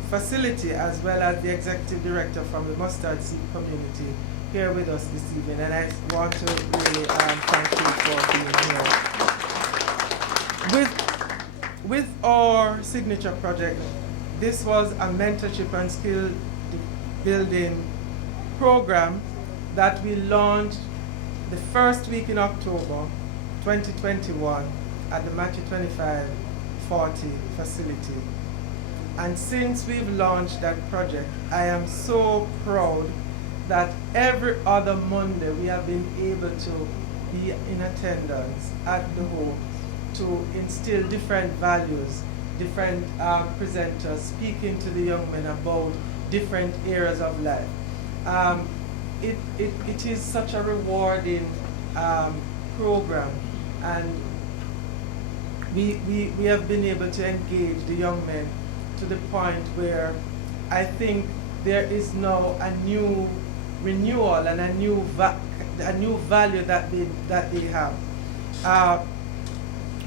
facility as well as the executive director from the Mustard Seed community here with us this evening, and I want to really thank you for being here. With our signature project, this was a mentorship and skill building program that we launched the first week in October 2021 at the Matthew 2540 facility. And since we've launched that project, I am so proud that every other Monday we have been able to be in attendance at the home to instill different values, different presenters speaking to the young men about different areas of life. It is such a rewarding program, and we have been able to engage the young men to the point where I think there is now a new renewal and a new value that they have.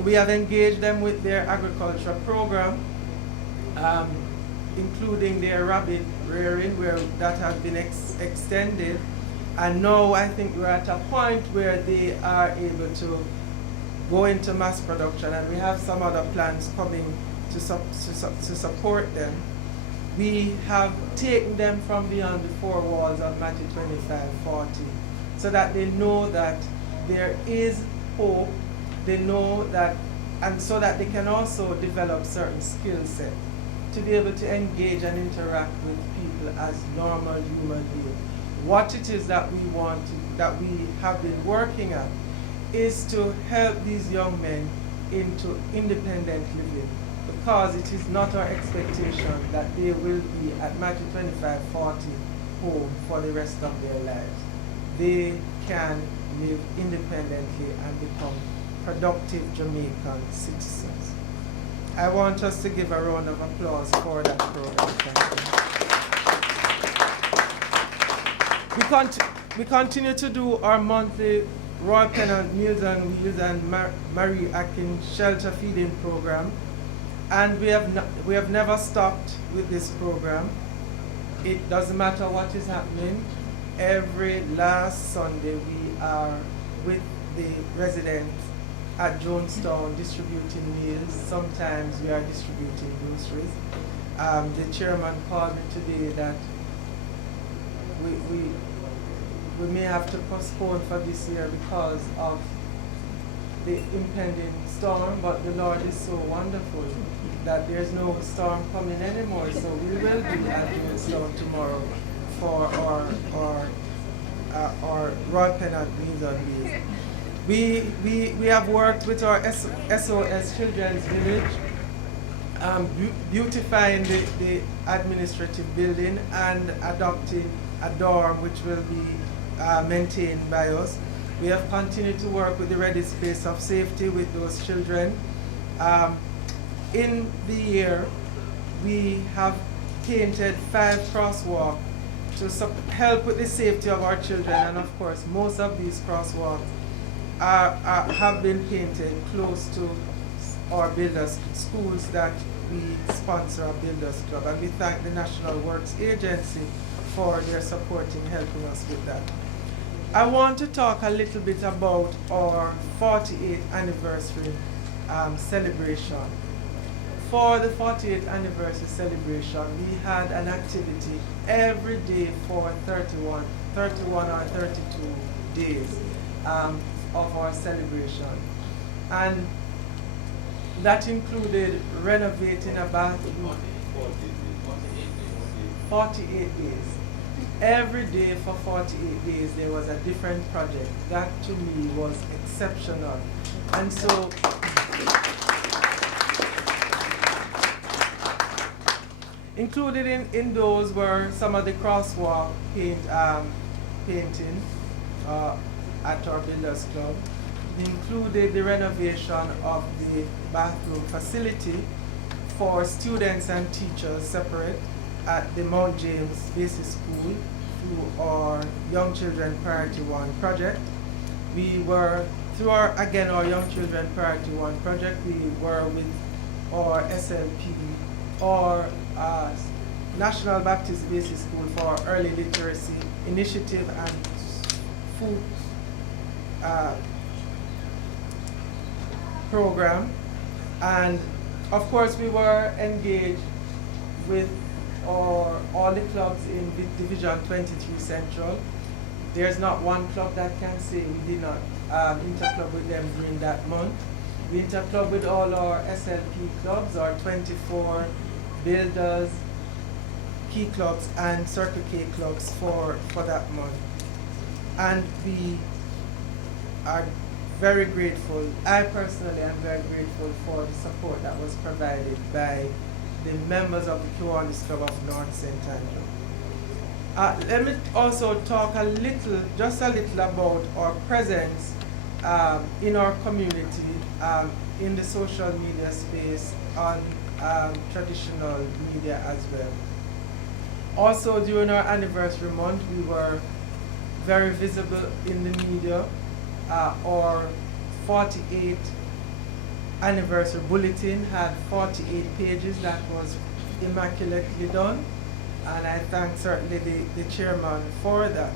We have engaged them with their agriculture program, including their rabbit rearing, where that has been extended, and now I think we're at a point where they are able to go into mass production, and we have some other plans coming to support them. We have taken them from beyond the four walls of Matthew 25:40, so that they know that there is hope, they know that, and so that they can also develop certain skill sets to be able to engage and interact with people as normal human beings. What it is that we want to, that we have been working at, is to help these young men into independent living, because it is not our expectation that they will be at Matthew 25:40 home for the rest of their lives. They can live independently and become productive Jamaican citizens. I want us to give a round of applause for that program. Thank you. We continue to do our monthly Royal Pennant Meals and Wheels and Marie Akin shelter feeding program, and we have never stopped with this program. It doesn't matter what is happening. Every last Sunday we are with the residents at Jonestown distributing meals. Sometimes we are distributing groceries. The chairman called me today that we may have to postpone for this year because of the impending storm, but the Lord is so wonderful that there's no storm coming anymore, so we will be at Jonestown tomorrow for our Royal Pennant Meals on Wheels. We have worked with our SOS Children's Village, beautifying the administrative building and adopting a dorm which will be maintained by us. We have continued to work with the Ready Space of Safety with those children. In the year, we have painted 5 crosswalks to help with the safety of our children, and of course most of these crosswalks have been painted close to our builders, schools that we sponsor our Builders Club, and we thank the National Works Agency for their support in helping us with that. I want to talk a little bit about our 48th anniversary celebration. For the 48th anniversary celebration, we had an activity every day for 31 or 32 days of our celebration. And that included renovating a bathroom. 48 days. Every day for 48 days there was a different project. That to me was exceptional. And so included in those were some of the crosswalk painting at our Builders Club. It included the renovation of the bathroom facility for students and teachers separate at the Mount James Basic School through our Young Children Priority 1 project. We were, through our Young Children Priority 1 project, we were with our SLP, or National Baptist Basic School for Early Literacy Initiative and food program. And of course we were engaged with all the clubs in Division 23 Central. There's not one club that can say we did not interclub with them during that month. We interclub with all our SLP clubs, our 24 Builders, Key clubs, and Circle K clubs for that month. And we are very grateful. I personally am very grateful for the support that was provided by the members of the Kiwanis Club of North St. Andrew. Let me also talk just a little about our presence in our community, in the social media space, on traditional media as well. Also, during our anniversary month, we were very visible in the media. Our 48th anniversary bulletin had 48 pages. That was immaculately done, and I thank certainly the chairman for that.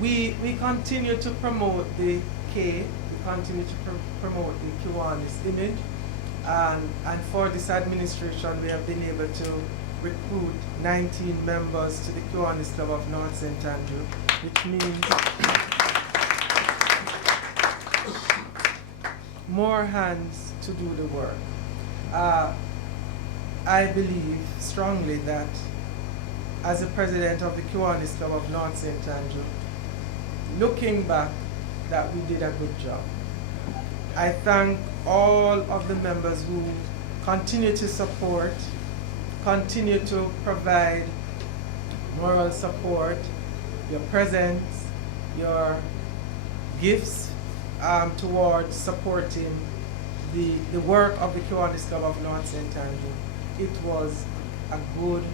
We continue to promote the K, we continue to promote the Kiwanis image, and for this administration we have been able to recruit 19 members to the Kiwanis Club of North St. Andrew, which means more hands to do the work. I believe strongly that as the president of the Kiwanis Club of North St. Andrew, looking back, that we did a good job. I thank all of the members who continue to support, continue to provide moral support, your presence, your gifts towards supporting the work of the Kiwanis Club of North St. Andrew. It was a good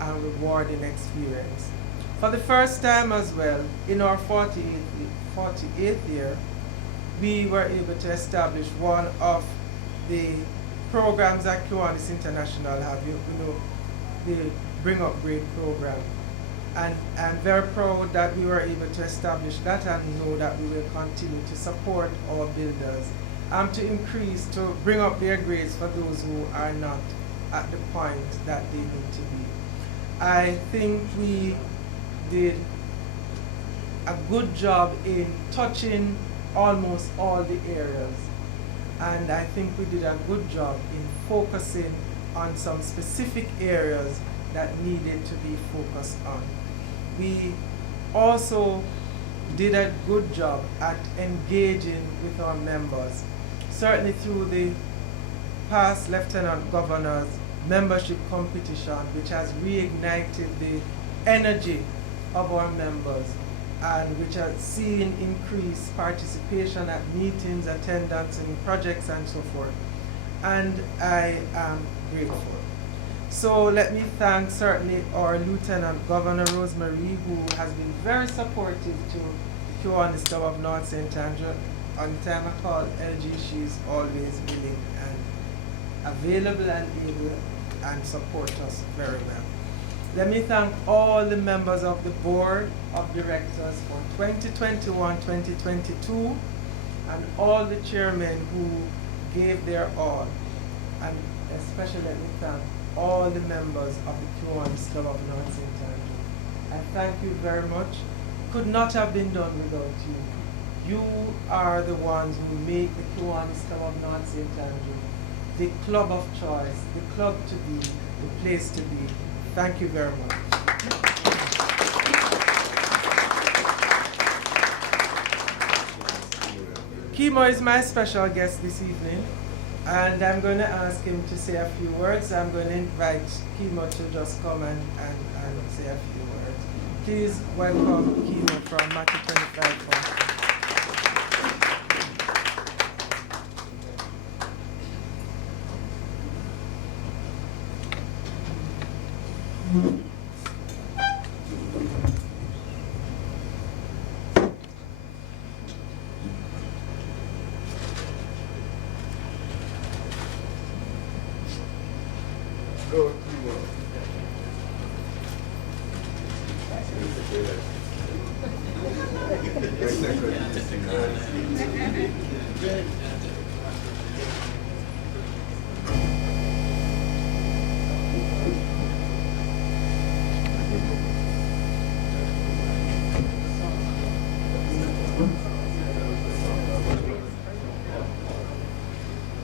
and rewarding experience. For the first time as well, in our 48th year, we were able to establish one of the programs that Kiwanis International have, the Bring Up Grade program. And I'm very proud that we were able to establish that and know that we will continue to support our builders to increase, to bring up their grades for those who are not at the point that they need to be. I think we did a good job in touching almost all the areas, and I think we did a good job in focusing on some specific areas that needed to be focused on. We also did a good job at engaging with our members, certainly through the past Lieutenant Governor's membership competition, which has reignited the energy of our members and which has seen increased participation at meetings, attendance in projects and so forth. And I am grateful. So let me thank certainly our Lieutenant Governor Rosemary, who has been very supportive to the Kiwanis Club of North St. Andrew. On the time I call LG, she's always willing and available and able and support us very well. Let me thank all the members of the board of directors for 2021-2022 and all the chairmen who gave their all. And especially let me thank all the members of the Kiwanis Club of North St. Andrew. I thank you very much. Could not have been done without you. You are the ones who make the Kiwanis Club of North St. Andrew the club of choice, the club to be, the place to be. Thank you very much. Kimo is my special guest this evening, and I'm going to ask him to say a few words. I'm going to invite Kimo to just come and say a few words. Please welcome Kimo from Matthew 25.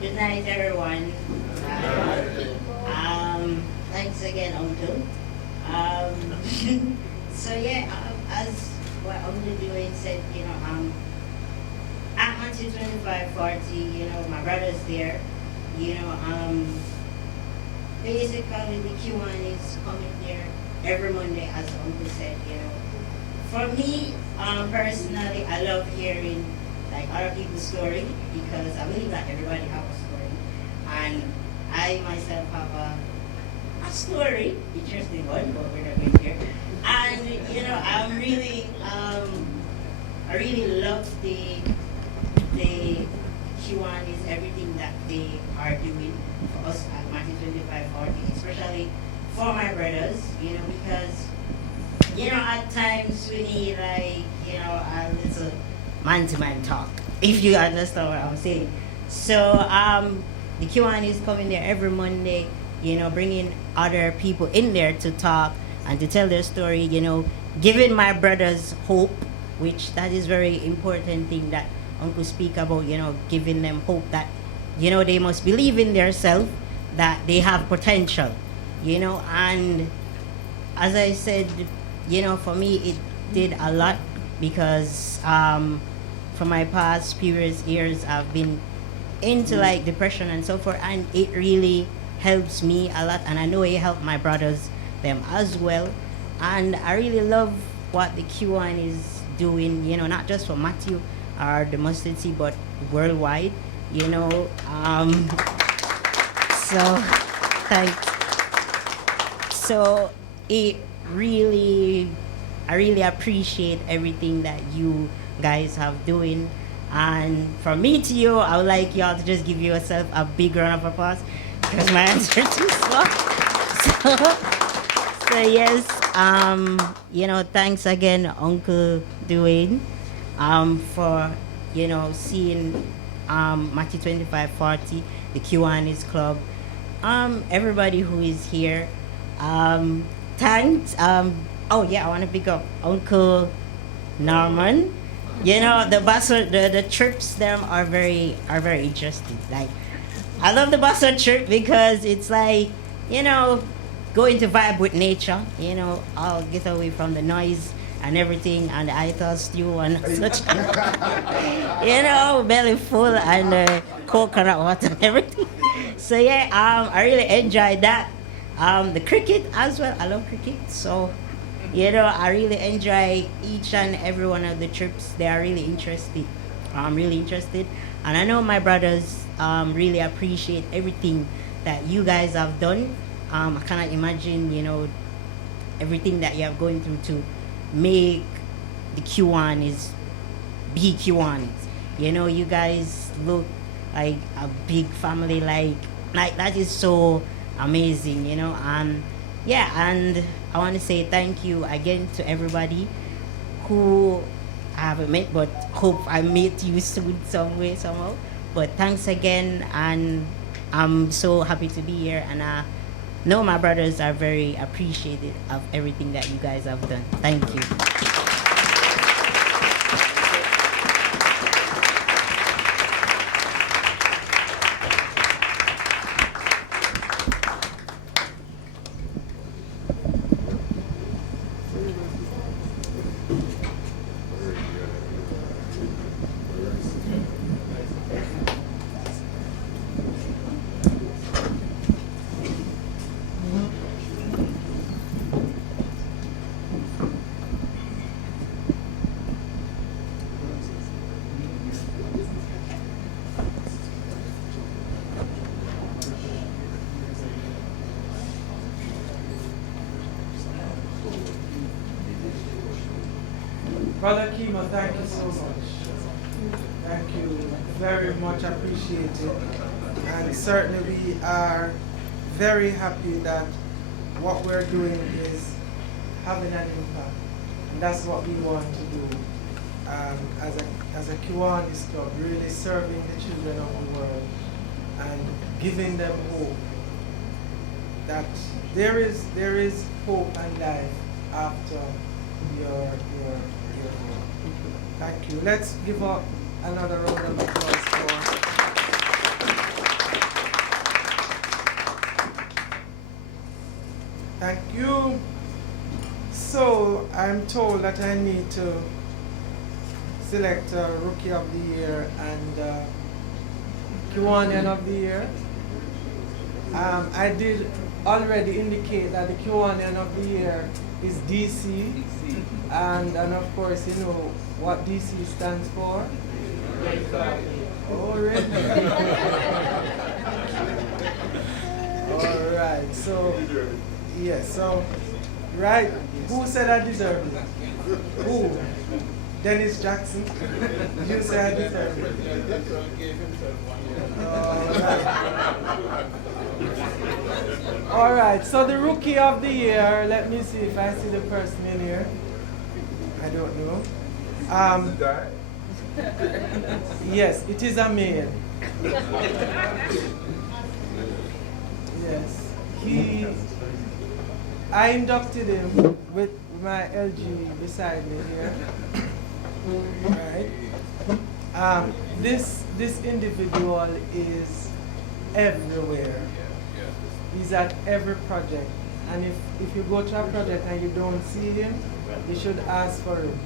Good night, everyone. Thanks again, Uncle. So yeah, as what Uncle Dwayne said, at Matthew 2540, my brother's there. Basically the Kiwanis coming there every Monday, as Uncle said. For me, personally, I love hearing like other people's story because I believe that everybody have a story, and I myself have a story, interesting one, but we're not going there. And I really love the Kiwanis, everything that they are doing for us at Matthew 2540, especially for my brothers, because at times we need a little man-to-man talk, if you understand what I'm saying. So the Kiwanis coming there every Monday, bringing other people in there to talk and to tell their story, giving my brothers hope, which that is very important thing that Uncle speak about, giving them hope that, they must believe in themselves, that they have potential, and as I said, for me it did a lot because for my past previous years I've been into like depression and so forth, and it really helps me a lot, and I know it helped my brothers them as well. And I really love what the Q1 is doing, not just for Matthew or the Mustard Seed, but worldwide, so thanks. So I really appreciate everything that you guys have doing. And from me to you, I would like y'all to just give yourself a big round of applause because my answer is too slow. So yes, thanks again, Uncle Dwayne, for seeing Matthew 2540, the Kiwanis Club, everybody who is here. Thanks. Oh yeah, I want to pick up Uncle Norman. The chirps them are very interesting. Like, I love the Boston chirp because it's like, going to vibe with nature. I'll get away from the noise and everything and the ital stew and such. Belly full and coconut water and everything. So yeah, I really enjoyed that. The cricket as well. I love cricket. So, I really enjoy each and every one of the trips. They are really interested. I'm really interested. And I know my brothers really appreciate everything that you guys have done. I cannot imagine, everything that you have going through to make the Kiwanis be Kiwanis. You guys look like a big family, like that is so amazing, and Yeah, and I want to say thank you again to everybody who I haven't met, but hope I meet you soon, some way, somehow. But thanks again, and I'm so happy to be here, and I know my brothers are very appreciative of everything that you guys have done. Thank you. Brother Kima, thank you so much. Thank you, very much appreciated. And certainly we are very happy that what we're doing is having an impact. And that's what we want to do as a Kiwanis club, really serving the children of the world and giving them hope that there is hope and life after your work. Thank you. Let's give up another round of applause for thank you. So I'm told that I need to select a Rookie of the Year and Kiwanian of the Year. I did already indicate that the Kiwanian of the Year is DC, and of course you know what DC stands for. Oh, really? All right. So yes. So right. Who said I deserve it? Who? Dennis Jackson. You said I deserve it. All right, so the Rookie of the Year, let me see if I see the person in here. I don't know. Yes, it is a male. Yes, I inducted him with my LG beside me here. Right. This individual is everywhere. He's at every project, and if you go to a project and you don't see him, you should ask for him.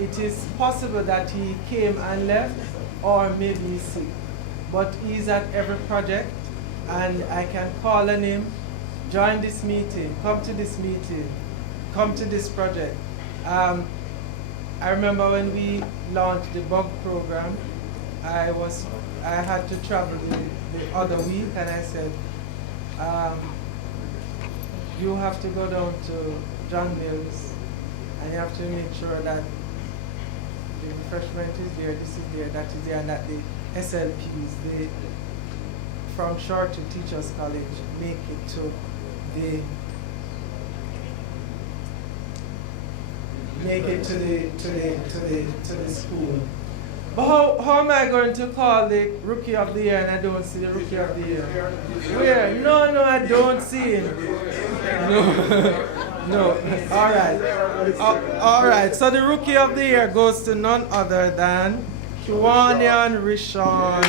It is possible that he came and left, or maybe he's sick, but he's at every project, and I can call on him, join this meeting, come to this meeting, come to this project. I remember when we launched the bug program, I had to travel the other week, and I said, you have to go down to John Mills, and you have to make sure that the refreshment is there, this is there, that is there, and that the SLPs, from Shore to Teachers College, make it to the school. But how am I going to call the Rookie of the Year and I don't see the Rookie of the Year? Where? No, I don't see him. No. All right. All right. So the Rookie of the Year goes to none other than Kiwanian Rishon.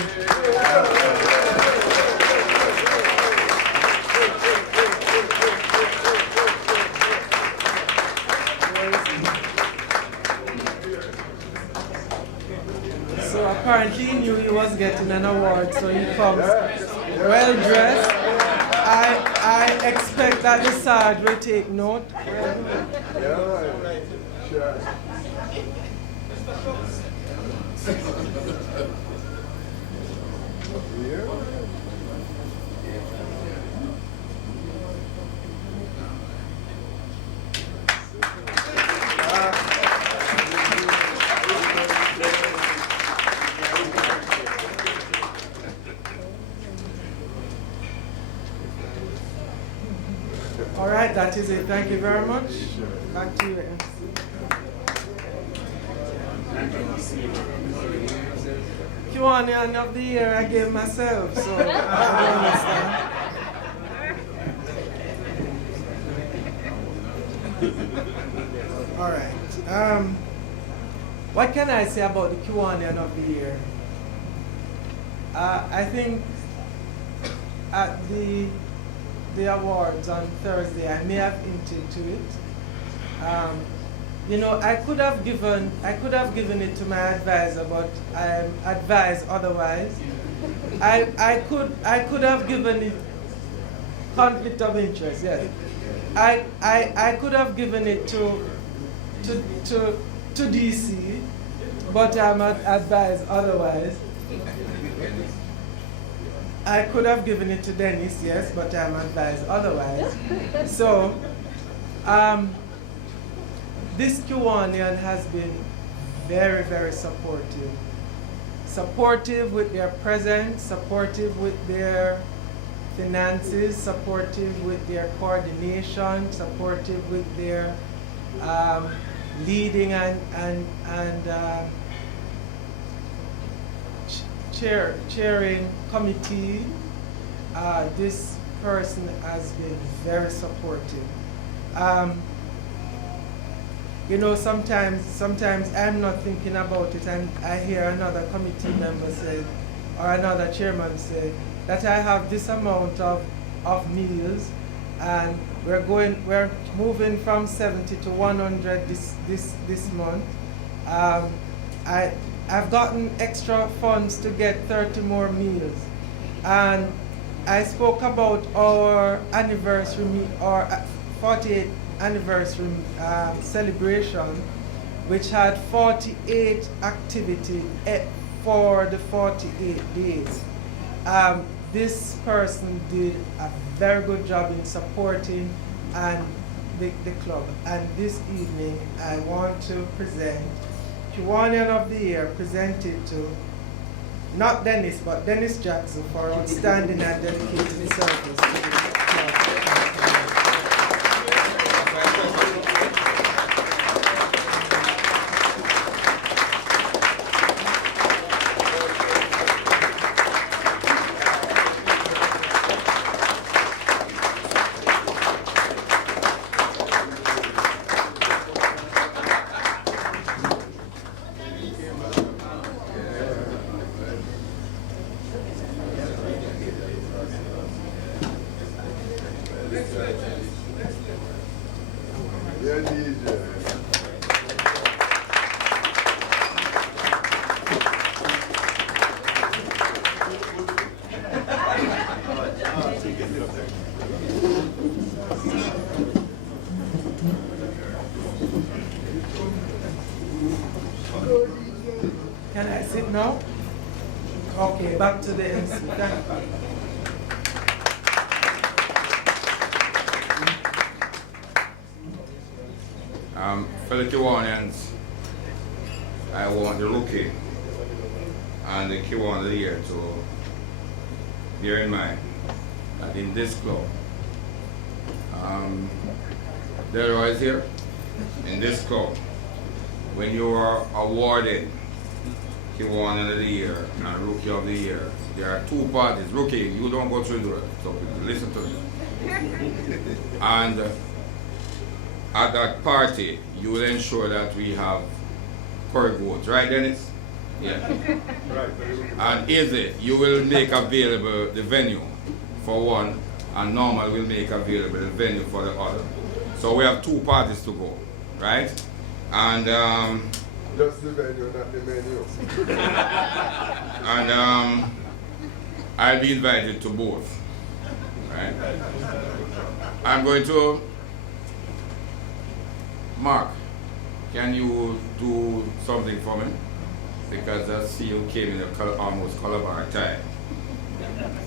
Apparently he knew he was getting an award, so he comes well dressed. I expect that the Sarge will take note. Sure. All right, that is it. Thank you very much. Back to you, MC. Kiwanian of the year I gave myself, so I don't understand. All right. What can I say about the Kiwanian of the year? I think at the awards on Thursday, I may have hinted to it. You know, I could have given it to my advisor, but I am advised otherwise. I could have given it conflict of interest. Yes, I could have given it to DC, but I'm advised otherwise. I could have given it to Dennis, yes, but I'm advised otherwise. So, this Kiwanian has been very, very supportive. Supportive with their presence, supportive with their finances, supportive with their coordination, supportive with their leading and chairing committee. This person has been very supportive. You know, sometimes I'm not thinking about it, and I hear another committee member say, or another chairman say, that I have this amount of meals, and we're moving from 70 to 100 this month. I've gotten extra funds to get 30 more meals, and I spoke about our anniversary, our 48th anniversary celebration, which had 48 activities for the 48 days. This person did a very good job in supporting the club. And this evening, I want to present Kiwanian of the Year, presented to not Dennis, but Dennis Jackson for outstanding and dedicated service to the club. Can I sit now? Okay, back to the MC. Thank you. Fellow Kiwanians, I want the rookie and the Kiwan of the year to bear in mind that in this club, Delroy is here, in this club, when you are awarded Kiwan of the year and Rookie of the year, there are two parties. Rookie, you don't go through the door, so listen to me. And at that party, you will ensure that we have correct votes, right, Dennis? Yeah. Right. And Izzy, you will make available the venue for one, and Normal will make available the venue for the other. So we have two parties to go, right? And just the venue, not the menu. And I'll be invited to both, right? I'm going to Mark, can you do something for me? Because I see you came in a almost color time,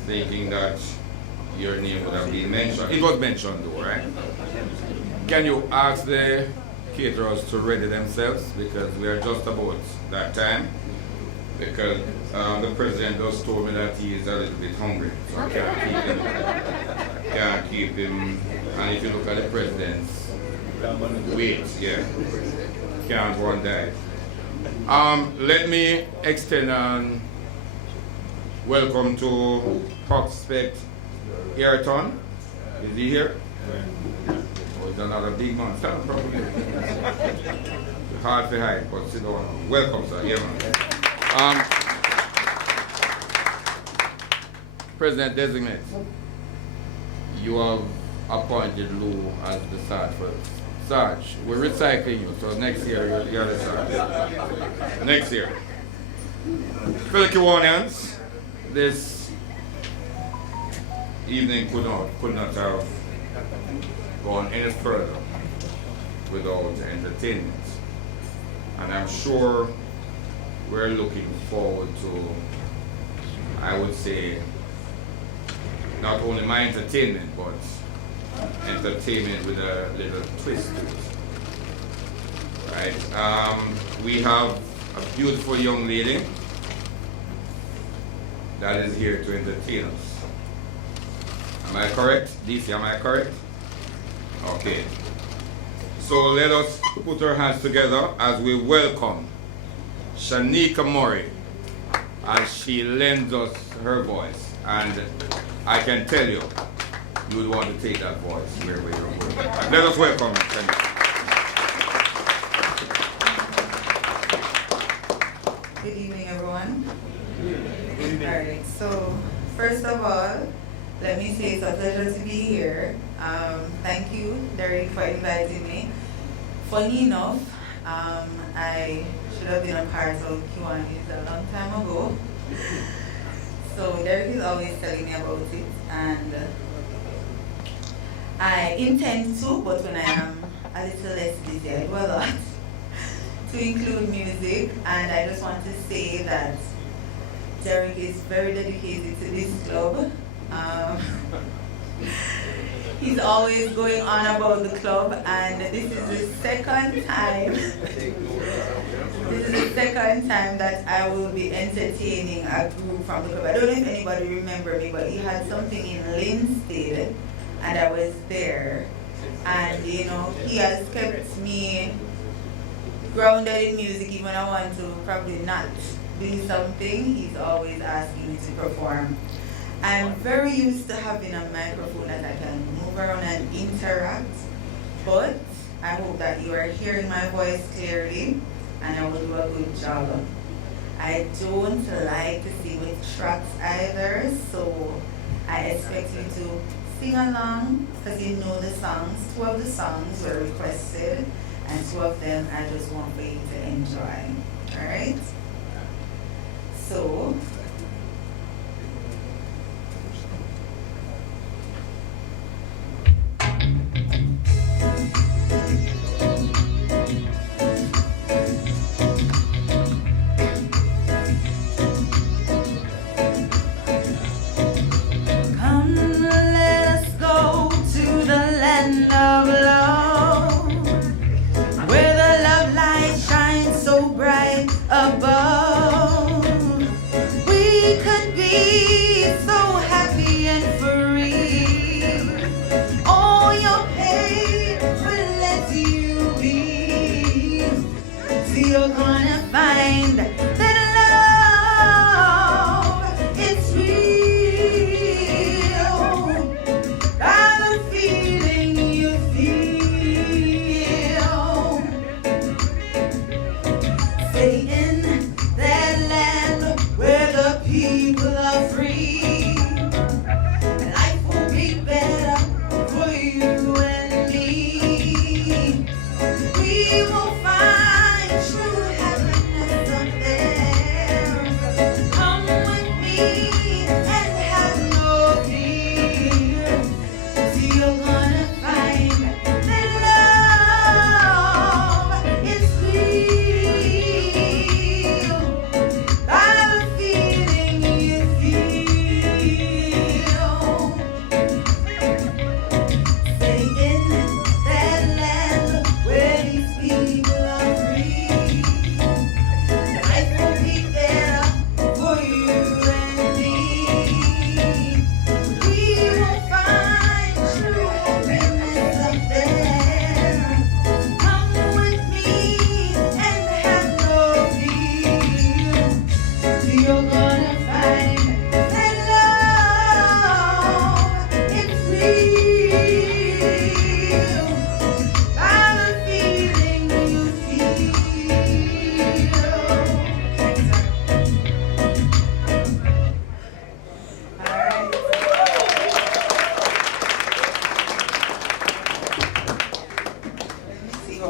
thinking that your name would have been mentioned. It was mentioned though, right? Can you ask the caterers to ready themselves, because we are just about that time? Because the president just told me that he is a little bit hungry, so I can't keep him. can't keep him. And if you look at the president's weight, yeah, can't run that. Let me extend welcome to Prospect Ayrton. Is he here? Oh, he's another big man. Stand probably. Hard to hide, but sit down. Welcome, sir. Yeah, man. President designate, you have appointed Lou as the Sarge for Sarge. We're recycling you, so next year you're the Sarge. Next year. Fellow Kiwanians, this evening could not have gone any further without entertainment. And I'm sure we're looking forward to, I would say, not only my entertainment, but entertainment with a little twist to it. Right? We have a beautiful young lady that is here to entertain us. Am I correct? DC, am I correct? Okay. So let us put our hands together as we welcome Shanika Murray as she lends us her voice. And I can tell you, you would want to take that voice wherever you're going. Let us welcome Shanika. Good evening, everyone. All right, so first of all, let me say it's a pleasure to be here. Thank you, Derek, for inviting me. Funny enough, I should have been a part of Kiwanis a long time ago. So Derek is always telling me about it, and I intend to, but when I am a little less busy, I do a lot to include music, and I just want to say that Derek is very dedicated to this club. He's always going on about the club, and this is the second time. This is the second time that I will be entertaining a group from the club. I don't know if anybody remember me, but he had something in Linstead, and I was there. And you know, he has kept me grounded in music, even when I want to probably not do something. He's always asking me to perform. I'm very used to having a microphone that I can move around and interact, but I hope that you are hearing my voice clearly, and I will do a good job. I don't like to sing with tracks either, so I expect you to sing along, because you know the songs. 2 of the songs were requested, and 2 of them I just want for you to enjoy. Alright? So, above. We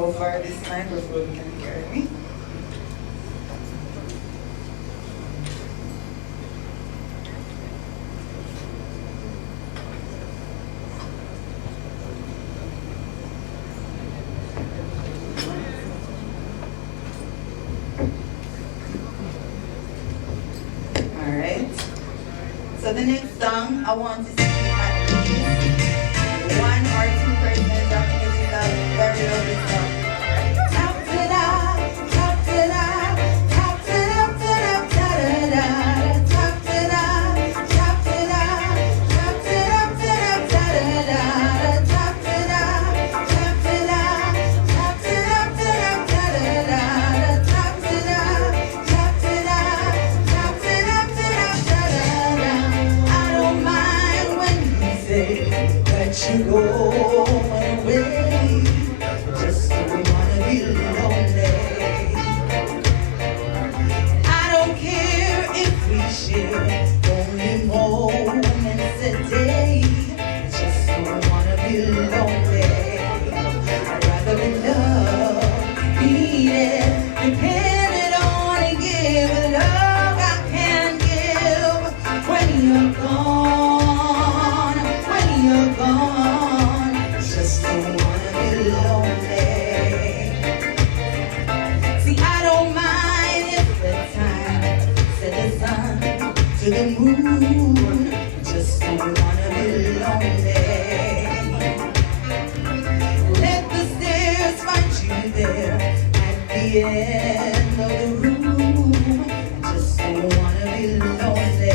how far this microphone can carry me. Alright. So the next song I want to see at least one or two persons of musical very lovely song. Top to da, top to da, top to da, top to da, top to da, top to da, top to da, top to da, top to da, top to da, top to da, top to you go away, just don't wanna be lonely. I don't care if we share only moments a day, just don't wanna be lonely. I'd rather be loved, needed, depended on, and give the love I can give when you're gone. You're gone, just don't wanna be lonely. See, I don't mind if the time set the sun to the moon, just don't wanna be lonely. Let the stairs find you there at the end of the room, just don't wanna be lonely.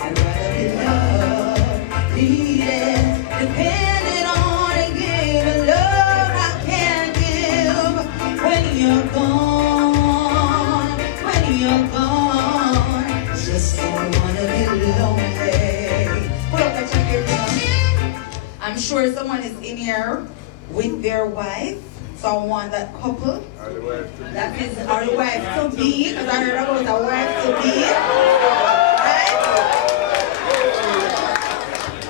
I'd rather be loved, needed, depended on, and give a love I can't give when you're gone, when you're gone, just don't wanna be lonely. Pull up that jacket now. I'm sure someone is in here with their wife, so I want that couple. That is our wife to be, because I heard about a wife to be. Right?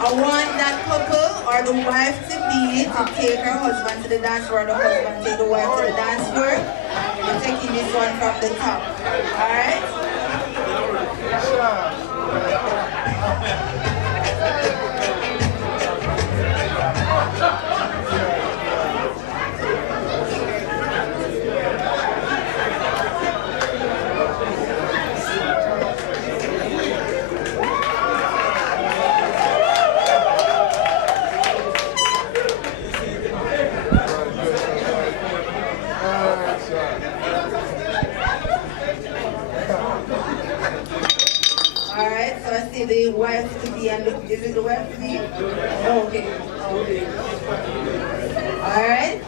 I want that couple or the wife to be to take her husband to the dance floor, the husband take the wife to the dance floor. We're taking this one from the top. Alright? Alright, so I see the wife to be and is it the wife to be? Okay. Okay. Alright.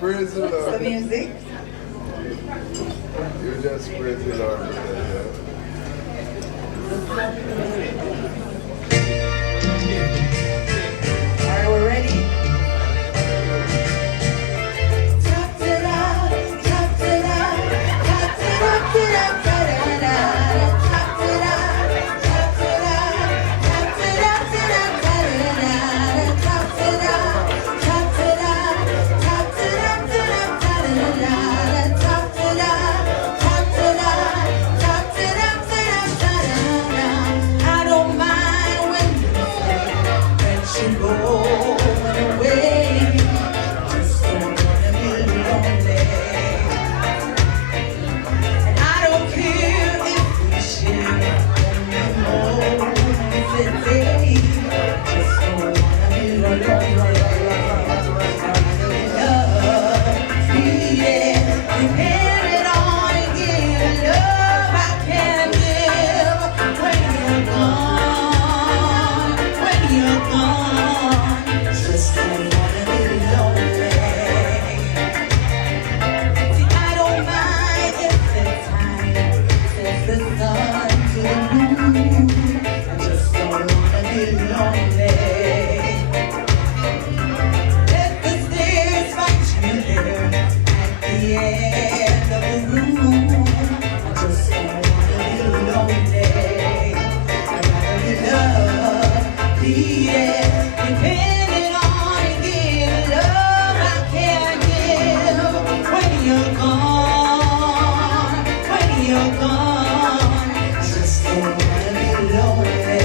Praise the Lord. The music. You just praise the Lord. Alright, we're ready. I don't mind. end of the room. I just don't wanna be lonely. I'd rather be loved, needed, depending on and give love I can't give. When you're gone, when you're gone, I just don't wanna be lonely.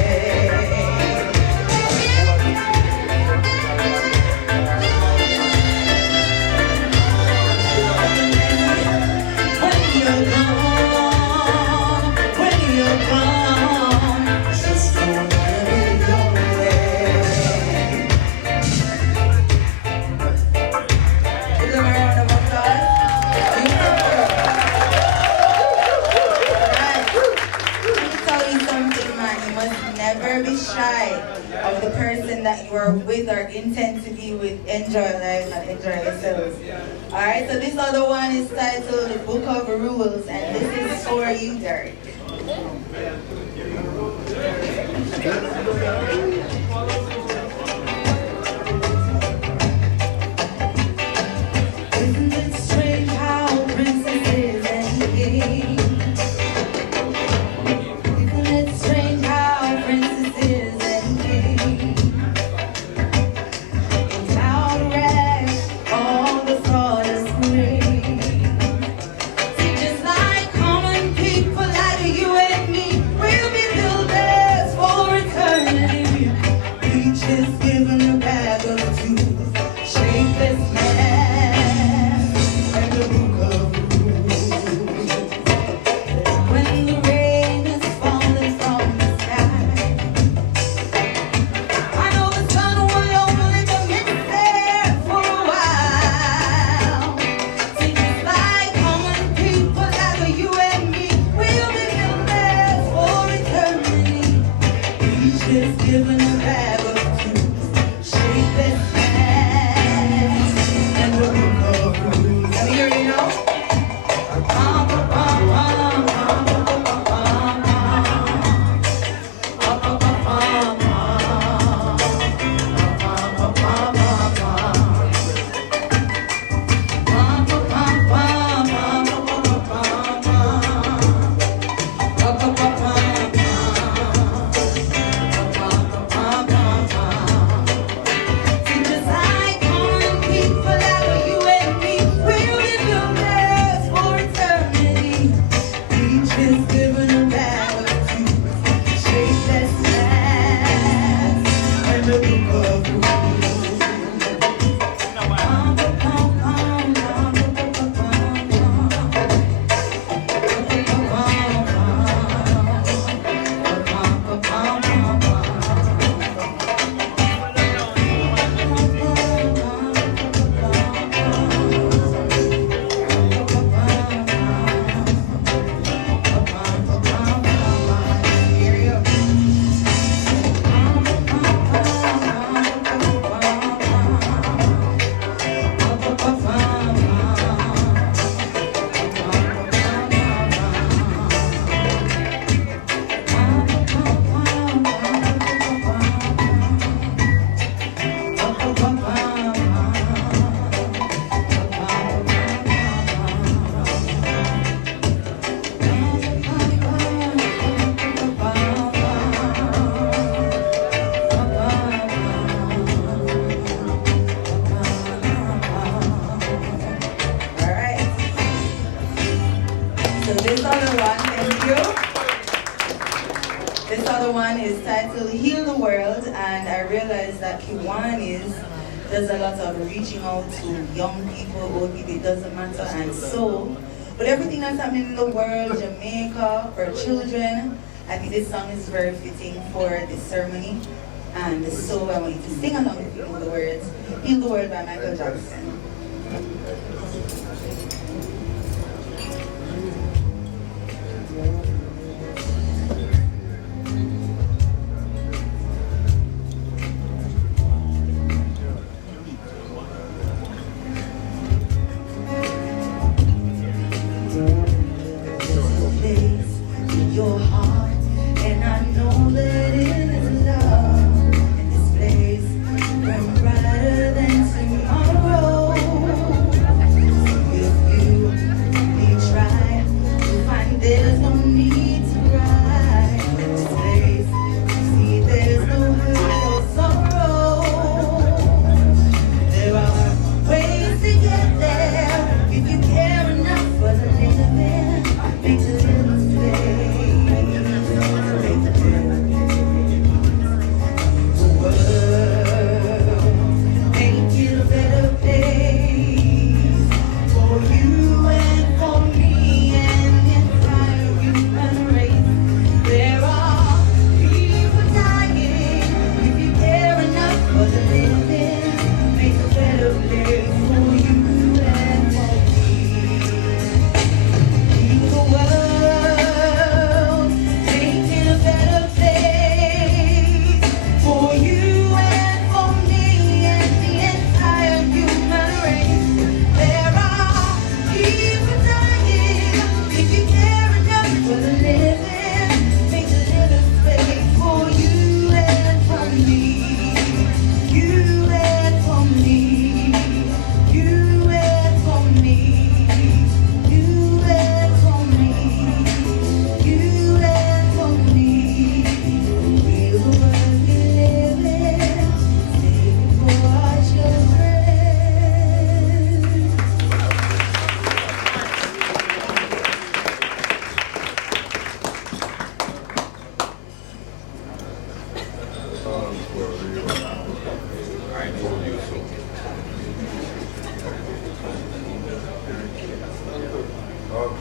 Never be shy of the person that you are with or intend to be with. Enjoy life and enjoy yourselves. Alright, so this other one is titled The Book of Rules, and this is for you, Derek. Isn't it strange how princesses and kings? Isn't it strange how princesses and kings without rags, all the sawdust green? See, just like common people like you and me, we'll be builders for eternity. Each is given a bag of tools, shapeless man, and a book of rules. When the rain is falling from the sky, I know the sun will only be there for a while. See, just like common people like you and me, we'll be builders for eternity. Each is given a bag of tools, shapeless man, and a book of rules. Let me hear you know. Just like common people like you and me, we'll be builders for eternity. Each is given a bag of tools, shapeless man, and a book of rules. So this other one, thank you. This other one is titled Heal the World, and I realized that Kiwanis does a lot of reaching out to young people, old people, it doesn't matter, and so, but everything that's happening in the world, Jamaica, for children, I think this song is very fitting for this ceremony. And so I want you to sing along with me with the words Heal the World by Michael Jackson. Your heart, and I know that it is love. And this place burn brighter than tomorrow.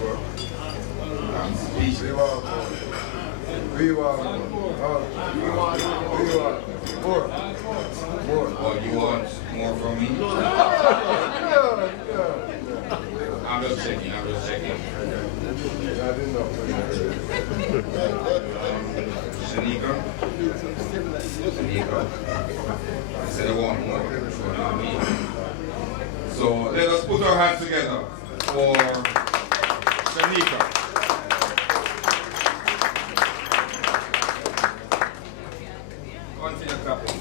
I'm speechless. Oh, you want more from me? I'm just checking. Shanika? I said I want more. So let us put our hands together for Shanika. Continue clapping.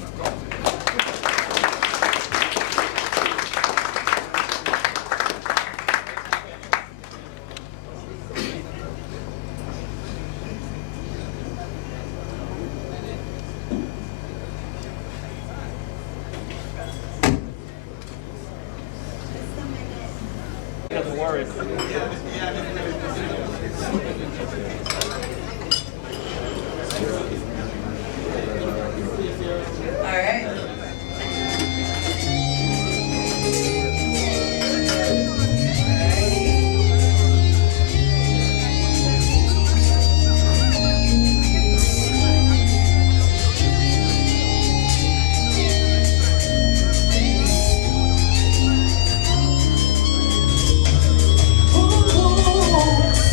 Doesn't worry. All right.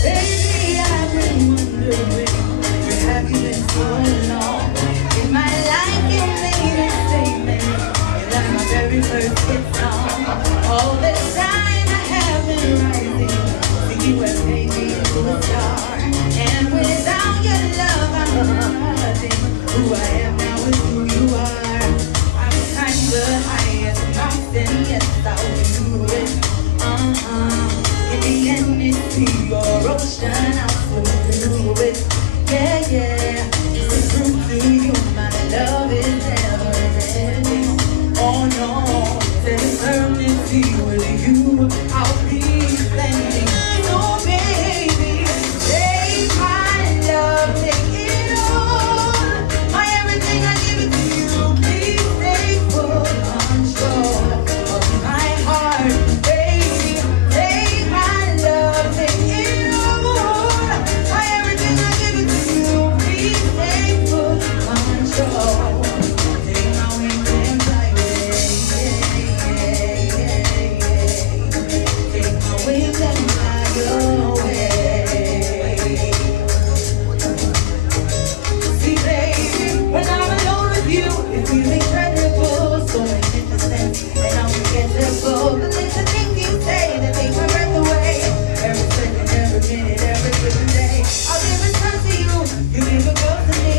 Baby, I've been wondering, where have you been so long? In my life, you made a statement. You're like my very first hit song. All this time I have been rising, see you have made me into a star. And without your love, I'm nothing. Who I am now is who you are. I'm kind the highest mountain, yes, I'll do it. In the end, it's me or ocean, I'll swim through it. Yeah, yeah, just to prove to you my love is never ending. Oh no, there's eternity with you, I'll be spending. So baby, take my love, take it all. My everything, I give it to you. Please take full control of my heart, baby. Take my love, take it all. My everything, I give it to you. Please take full control. Take my wings and fly away. Take my wings and fly away. See, baby, when I'm alone with you, it feels incredible, so magnificent and unforgettable. The little things you say that take my breath away. Every second, every minute, every given day, I'll give it time to you. You give a go to me.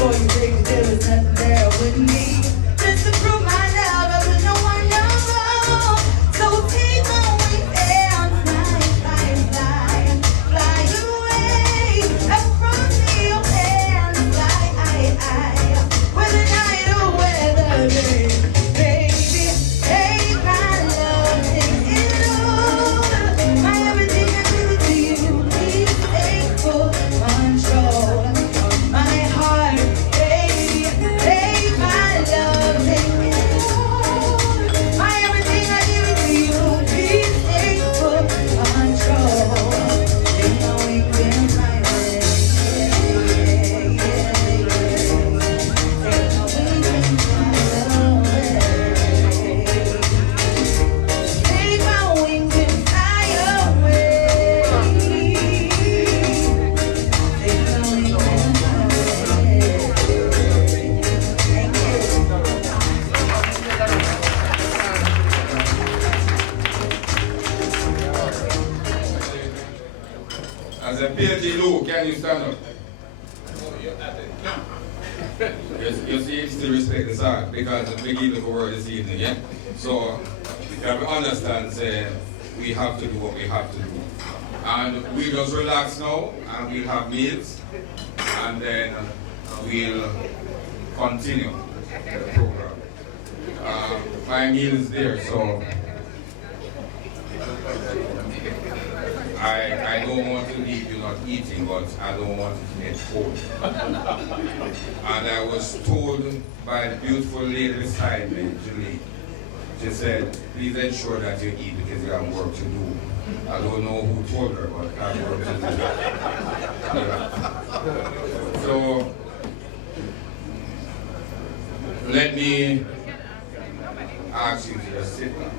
For you, baby, there was nothing there with me. Just to prove my love, I put no one above. So take my wings and fly, fly, fly, fly away across the ocean, fly, whether night or whether day. Baby, take my love, take it all. My everything, I give it to you. Please take full control of my heart, baby. Take my love, take it all. My everything, I give it to you. Please take full control. Take my wings and fly away. Take my wings and fly away. Take my wings and fly away. Take my wings and As a PhD Lou, can you stand up? You see, you still respect the song because the big evil for word this evening, yeah? So, you have to understand, say, we have to do what we have to do. And we just relax now, and we'll have meals, and then we'll continue the program. My meal is there, so I don't want to leave you not eating, but I don't want to get cold. And I was told by the beautiful lady beside me, Julie, she said, please ensure that you eat because you have work to do. I don't know who told her, but that's what it is. So, let me ask you to just sit back.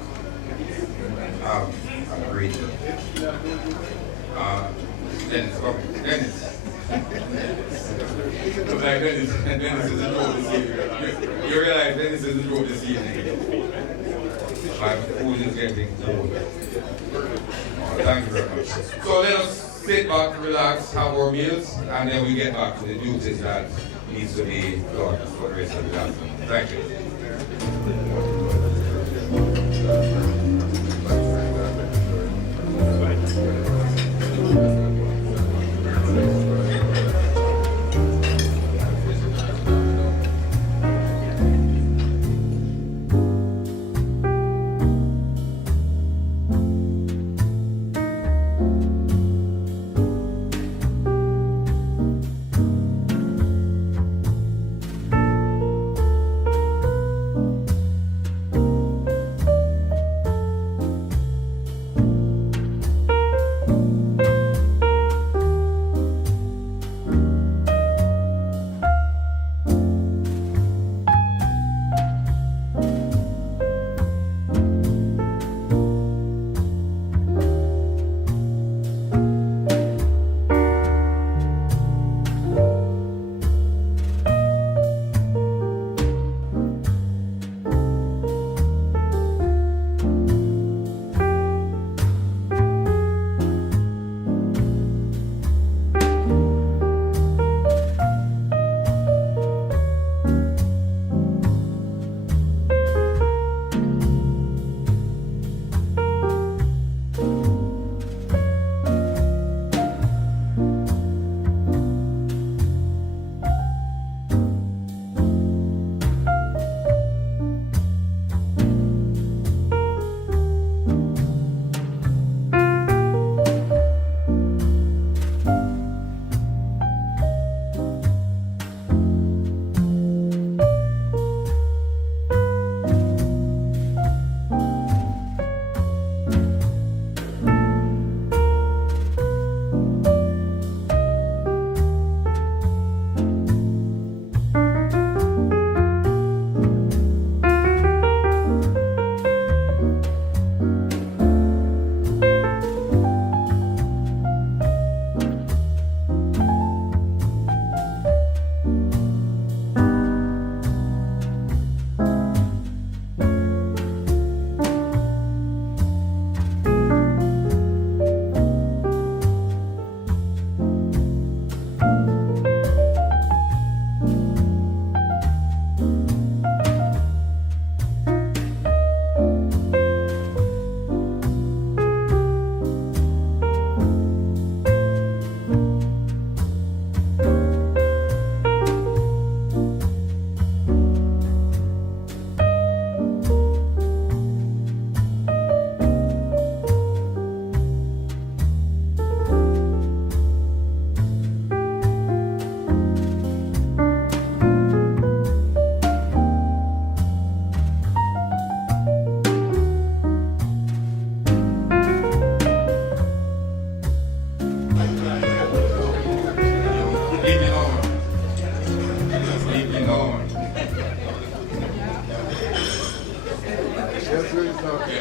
Agreed. Dennis, come here. Dennis. Look like Dennis is the joke this evening. You realize Dennis is the joke this evening. My food is getting cold. Thank you very much. So let us sit back, relax, have our meals, and then we get back to the duties that needs to be done for the rest of the afternoon. Thank you.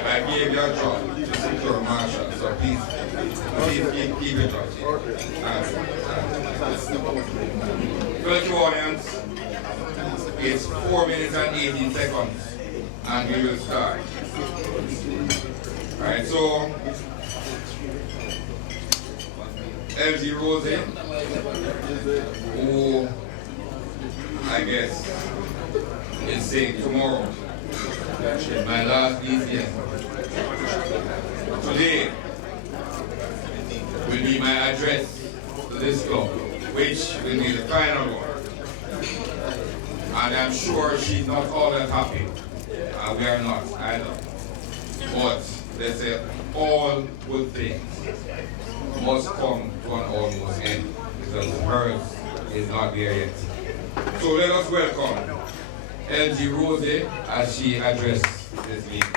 I gave you a job to secure Marshall, so please keep it up. For the audience, it's 4 minutes and 18 seconds, and we will start. Alright, so LG Rose, who I guess is saying tomorrow, my last ECM. Today will be my address to this club, which will be the final one. And I'm sure she's not all that happy. We are not either. But they say all good things must come to an almost end, because hers is not there yet. So let us welcome LG Rose as she addressed this meeting.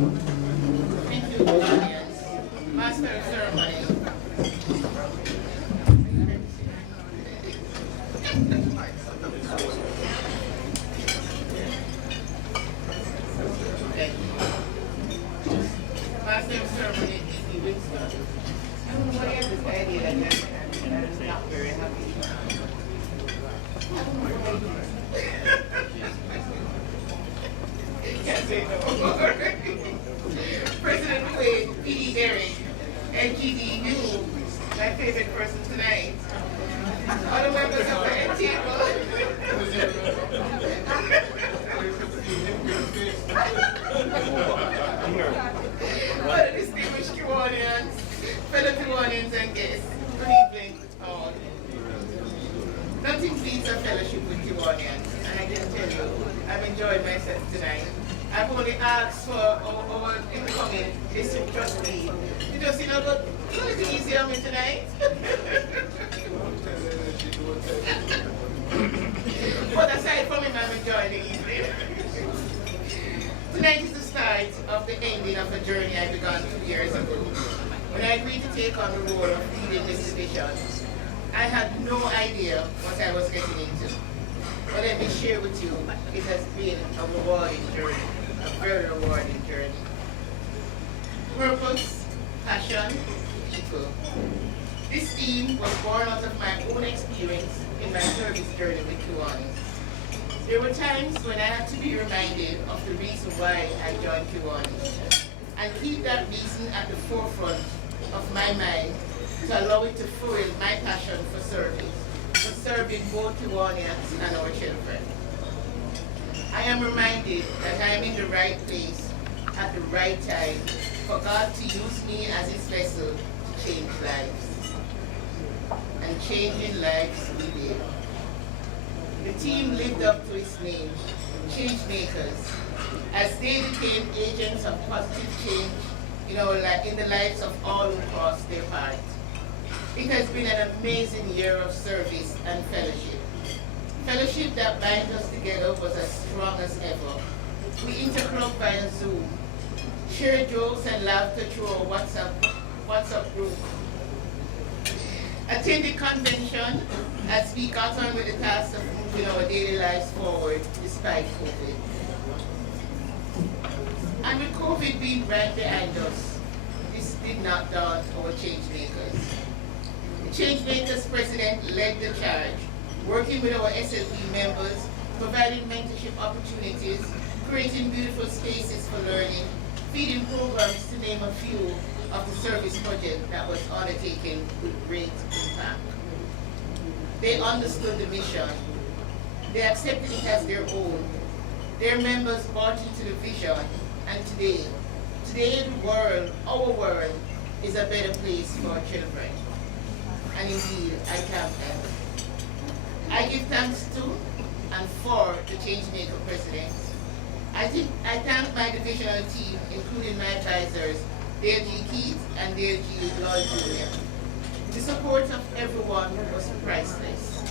Thank you, audience. Master of Ceremony. Master of Ceremony, E.P. Winston. I don't know why I have this idea that I'm not very happy. Can't say no more. President Wade, P.D. Derrick, NGD, you, my favorite person tonight. Other members of the head table. Other distinguished Kiwanians, fellow Kiwanians and guests, good evening all. Nothing beats a fellowship with Kiwanians, and I can tell you, I've enjoyed myself tonight. I've only asked for our incoming district trustee to just, but it's a little easier on me tonight. But aside from him, I'm enjoying the evening. Tonight is the start of the ending of a journey I began 2 years ago. When I agreed to take on the role of leading this division, I had no idea what I was getting into. But let me share with you, it has been a rewarding journey, a very rewarding journey. Purpose, passion, people. This theme was born out of my own experience in my service journey with Kiwanis. There were times when I had to be reminded of the reason why I joined Kiwanis and keep that reason at the forefront of my mind to allow it to fuel my passion for service, for serving both Kiwanians and our children. I am reminded that I am in the right place at the right time for God to use me as his vessel to change lives. And changing lives we did. The team lived up to its name, change makers, as they became agents of positive change in the lives of all who crossed their path. It has been an amazing year of service and fellowship. Fellowship that binds us together was as strong as ever. We interclub via Zoom, share jokes and laughter through our WhatsApp group. Attended convention as we got on with the task of moving our daily lives forward despite COVID. And with COVID being right behind us, this did not daunt our change makers. The change makers president led the charge, working with our SLP members, providing mentorship opportunities, creating beautiful spaces for learning, feeding programs to name a few of the service project that was undertaken with great impact. They understood the mission. They accepted it as their own. Their members bought into the vision, and today the world, our world, is a better place for our children. And indeed, I thank them. I give thanks to and for the Changemaker President. I thank my divisional team, including my advisors, Dale G. Keith and Dale G. Lloyd Jr. The support of everyone was priceless.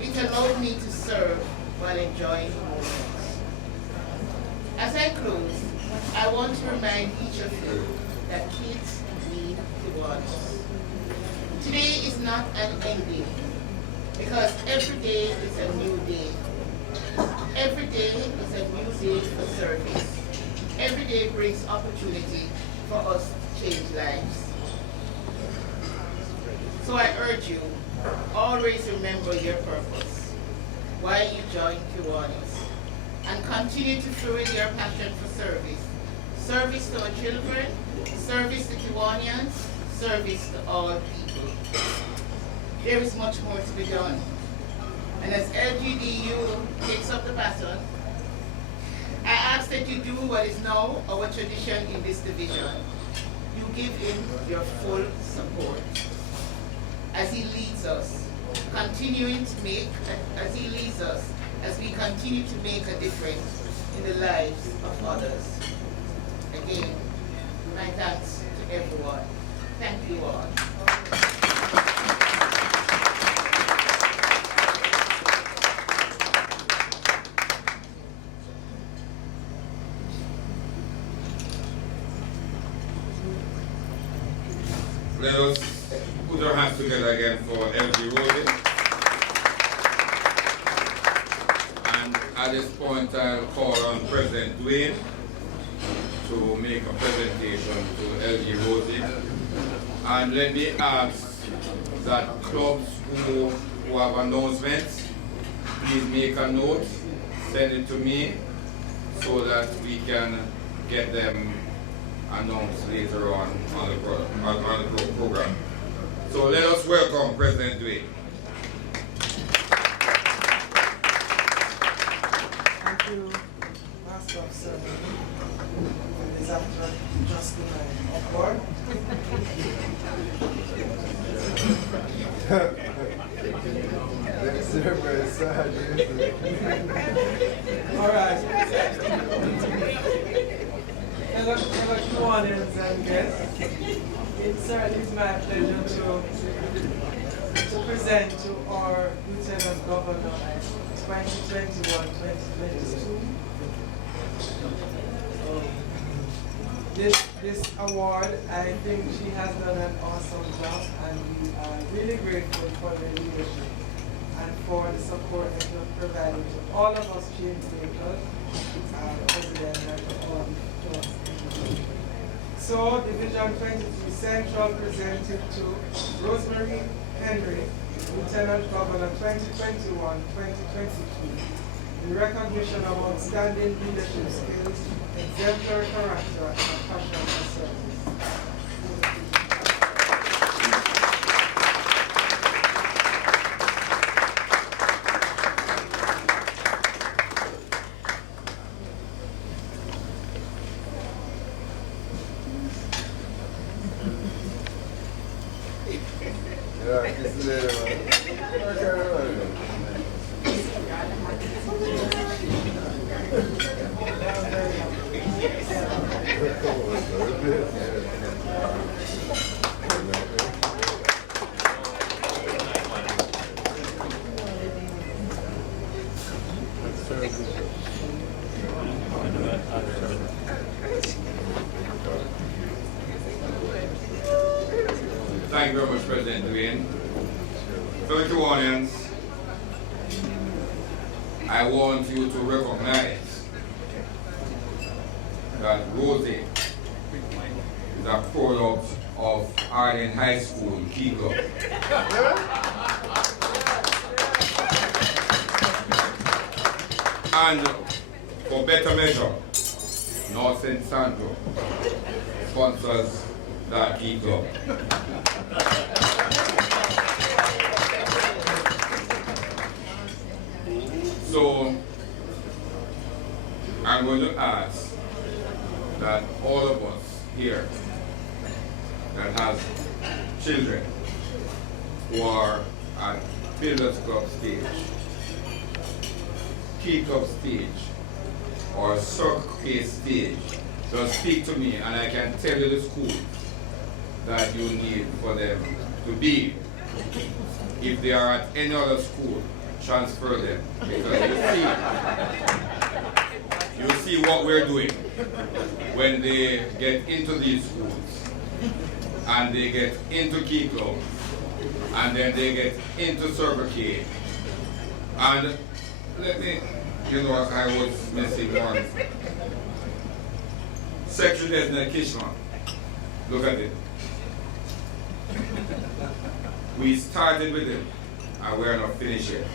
It allowed me to serve while enjoying the moments. As I close, I want to remind each of you that kids need Kiwanis. Today is not an ending, because every day is a new day. Every day is a new day for service. Every day brings opportunity for us to change lives. So I urge you, always remember your purpose, why you joined Kiwanis, and continue to fuel your passion for service. Service to our children, service to Kiwanians, service to all people. There is much more to be done. And as LGDU takes up the baton, I ask that you do what is now our tradition in this division. You give him your full support as he leads us, as we continue to make a difference in the lives of others. Again, my thanks to everyone. Thank you all. let us put our hands together again for LG Rosie. And at this point, I'll call on President Dwayne to make a presentation to LG Rosie. And let me ask that clubs who have announcements, please make a note, send it to me so that we can get them announced later on the program. So let us welcome President Dwayne. Thank you, Master of Ceremony. Is after just my award. All right. Hello, Kiwanis and guests. It certainly is my pleasure to present to our Lieutenant Governor 2021-2022. This award, I think she has done an awesome job, and we are really grateful for the leadership and for the support that you have provided to all of us change makers, President, and all to us. So, Division 23 Central presented to Rosemary Henry, Lieutenant Governor 2021-2022, in recognition of outstanding leadership skills, exemplary character, and passion for service. Thank you very much, President Dwayne. Fellow Kiwanians, I want you to recognize that Rosie is a product of Ireland High School, Kiko. And for better measure, North St. Santo sponsors that Kiko. So, I'm going to ask that all of us here that has children who are at Builders Club stage, Key Club stage, or Circle K stage, just speak to me and I can tell you the schools that you need for them to be. If they are at any other school, transfer them, because you see what we're doing when they get into these schools and they get into Key Club and then they get into Circle K. And let me, I was missing one. Section Desna Kishman. Look at it. We started with it and we're not finished yet.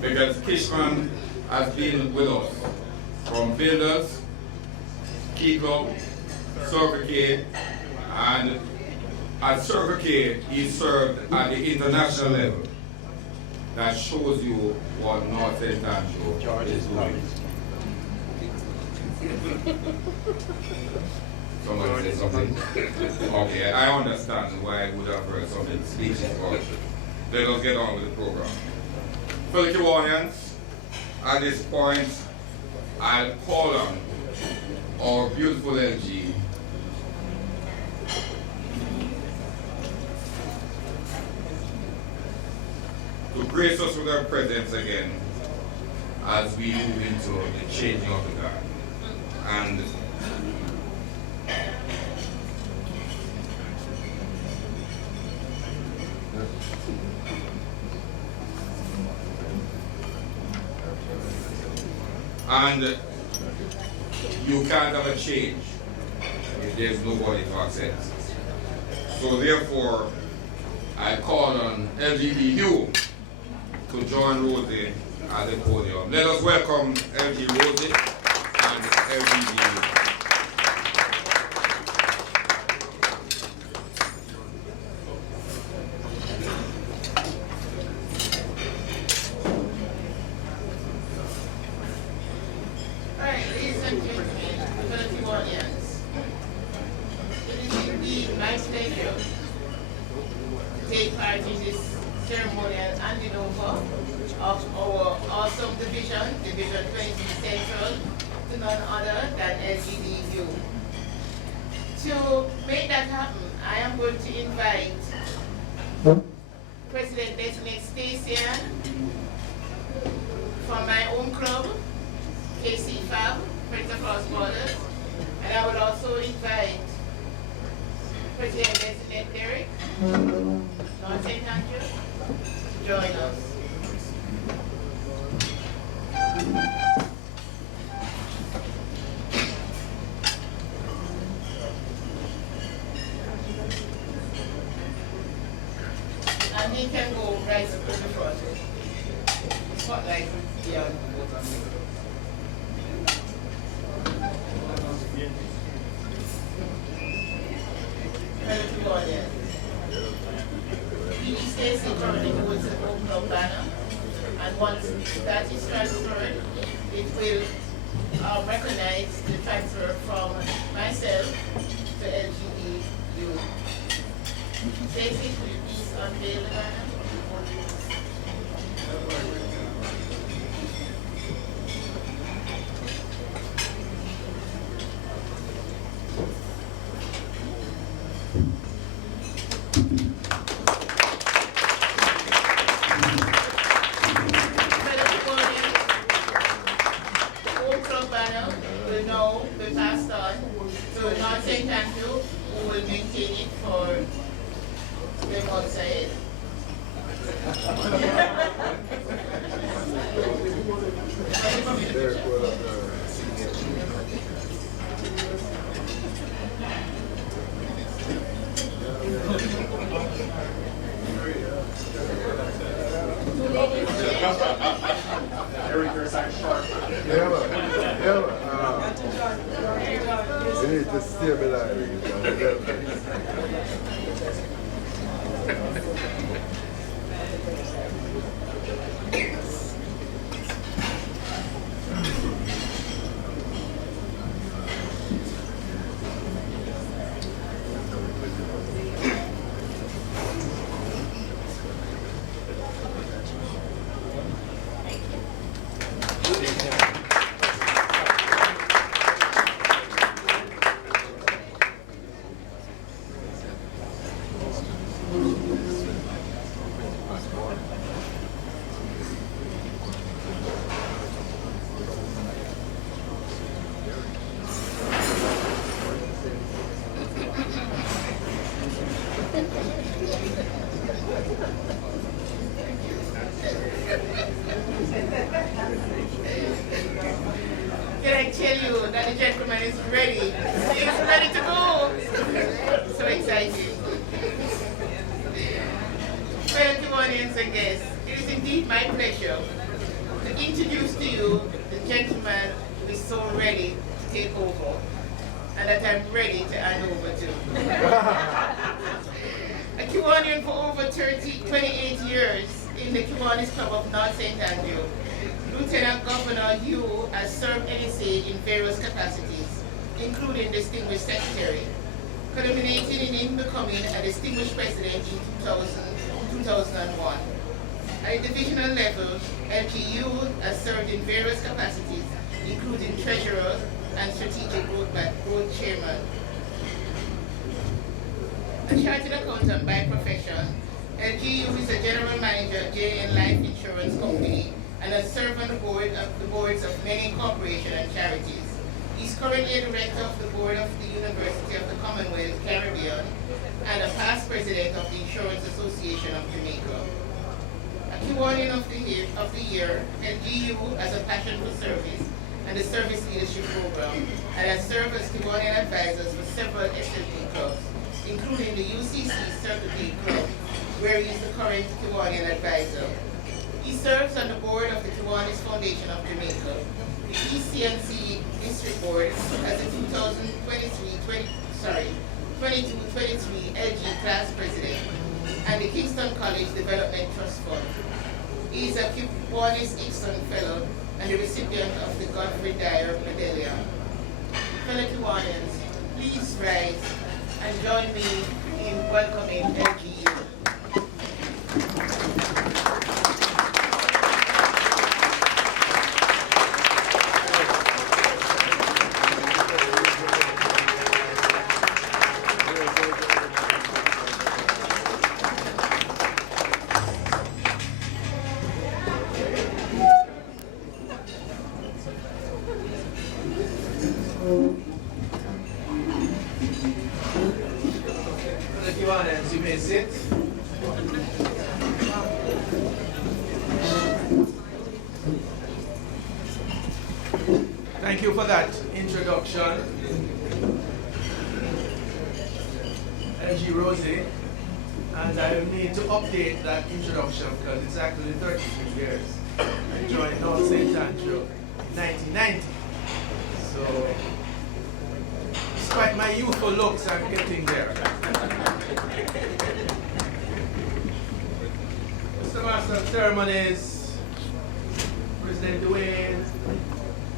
Because Kishman has been with us from Builders, Key Club, Circle K, and at Circle K he served at the international level. That shows you what North St. Andrew is doing. Someone say something? Okay, I understand why I would have heard something speeches, but let us get on with the program. For the Kiwanians, at this point, I'll call on our beautiful LG to grace us with our presence again as we move into the changing of the guard. And you can't have a change if there's nobody to accept. So therefore, I call on LGBTQ to join Rosie at the podium. Let us welcome LG Rosie and LGBTQ. Take part in this ceremonial handing over of our awesome division, Division 20 Central, to none other than LGBTQ. To make that happen, I am going to invite President-designate Stacey from my own club, KCFAB, Friends Across Borders, and I would also invite President-designate Derek, North St. Andrew, to join us. And he can go right to the front. Spotlight beyond. Stacey currently holds the Home Club banner, and once that is transferred, it will recognize the transfer from myself to LGBTQ. Stacey, could you please unveil the banner? You need to stabilize. Can I tell you that the gentleman is ready? He's ready to go. So exciting. Well, Kiwanis and guests, it is indeed my pleasure to introduce to you the gentleman who is so ready to take over and that I'm ready to hand over to. A Kiwanian for over 28 years in the Kiwanis Club of North St. Andrew. Lieutenant Governor Hugh has served NSA in various capacities, including Distinguished Secretary, culminating in him becoming a Distinguished President in 2001. At the divisional level, LGU has served in various capacities, including Treasurer and Strategic Growth Chairman. A chartered accountant by profession, LGU is a General Manager at JN Life Insurance Company and has served on the board of the the boards of many corporations and charities. He's currently a director of the board of the University of the Commonwealth Caribbean and a past president of the Insurance Association of Jamaica. A Kiwanian of the year, LGU has a passion for service and the Service Leadership Program, and has served as Kiwanian advisors for several SLP clubs, including the UCC Circle K Club, where he is the current Kiwanian advisor. He serves on the board of the Kiwanis Foundation of Jamaica, the KCNSA District Board as the 22-23 LG Class President, and the Kingston College Development Trust Fund. He is a Kiwanis Easton Fellow and the recipient of the Godfrey Dyer Medallion. Fellow Kiwanians, please rise and join me in welcoming LGU. Kiwanis, you may sit. Thank you for that introduction, LG Rosie. And I need to update that introduction because it's actually 33 years. I joined North St. Andrew in 1990. So, despite my youthful looks, I'm getting there. Mr. Master of Ceremonies, President Dwayne,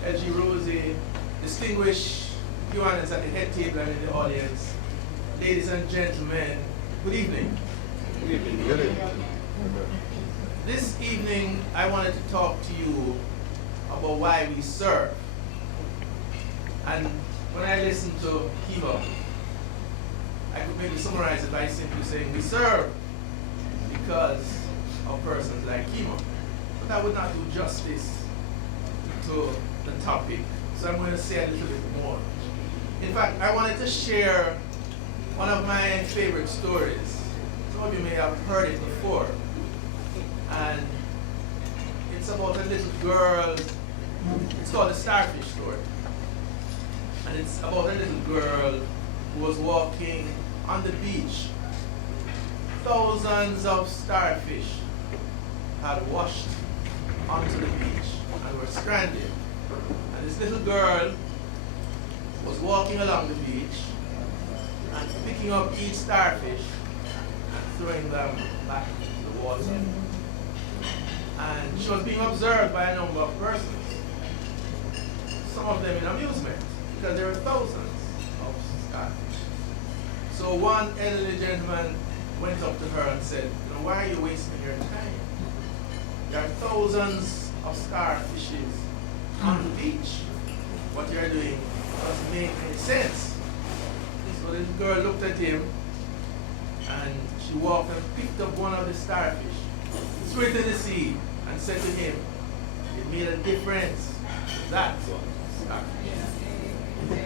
LG Rosie, distinguished Kiwanis at the head table and in the audience, ladies and gentlemen, good evening. Good evening. Good evening. This evening, I wanted to talk to you about why we serve. And when I listen to Kiva, I could maybe summarize it by simply saying we serve because of persons like Kiva. But that would not do justice to the topic, so I'm going to say a little bit more. In fact, I wanted to share one of my favorite stories. Some of you may have heard it before. And it's about a little girl. It's called the Starfish Story. And it's about a little girl who was walking on the beach. Thousands of starfish had washed onto the beach and were stranded. And this little girl was walking along the beach and picking up each starfish and throwing them back into the water. And she was being observed by a number of persons, some of them in amusement, because there were thousands of starfish. So one elderly gentleman went up to her and said, you know, why are you wasting your time? There are thousands of starfishes on the beach. What you're doing doesn't make any sense. So this girl looked at him and she walked and picked up one of the starfish, threw it in the sea, and said to him, it made a difference. That's starfish.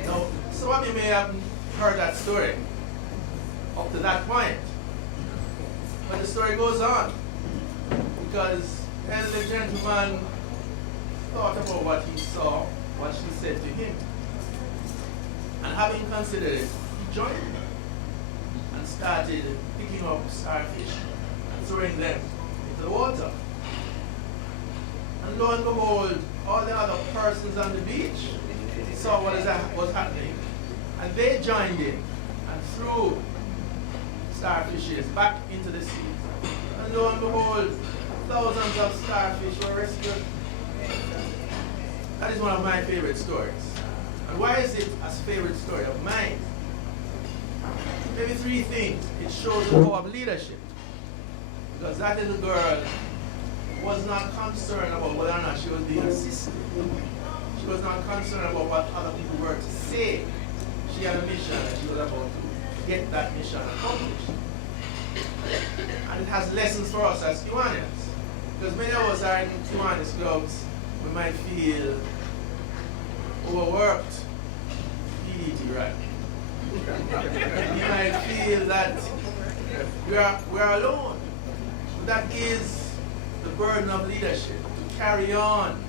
Now, some of you may have heard that story up to that point. But the story goes on because the elderly gentleman thought about what he saw, what she said to him. And having considered it, he joined her and started picking up starfish and throwing them into the water. And lo and behold, all the other persons on the beach saw what was happening, and they joined in and threw starfishes back into the sea. And lo and behold, thousands of starfish were rescued. That is one of my favorite stories. And why is it a favorite story of mine? Maybe three things. It shows the power of leadership. Because that little girl was not concerned about whether or not she was being assisted. She was not concerned about what other people were to say. She had a mission and she was about to get that mission accomplished. And it has lessons for us as Kiwanians. Because many of us are in Kiwanis clubs we might feel overworked, PDT, right? We might feel that we are alone. But that is the burden of leadership, to carry on,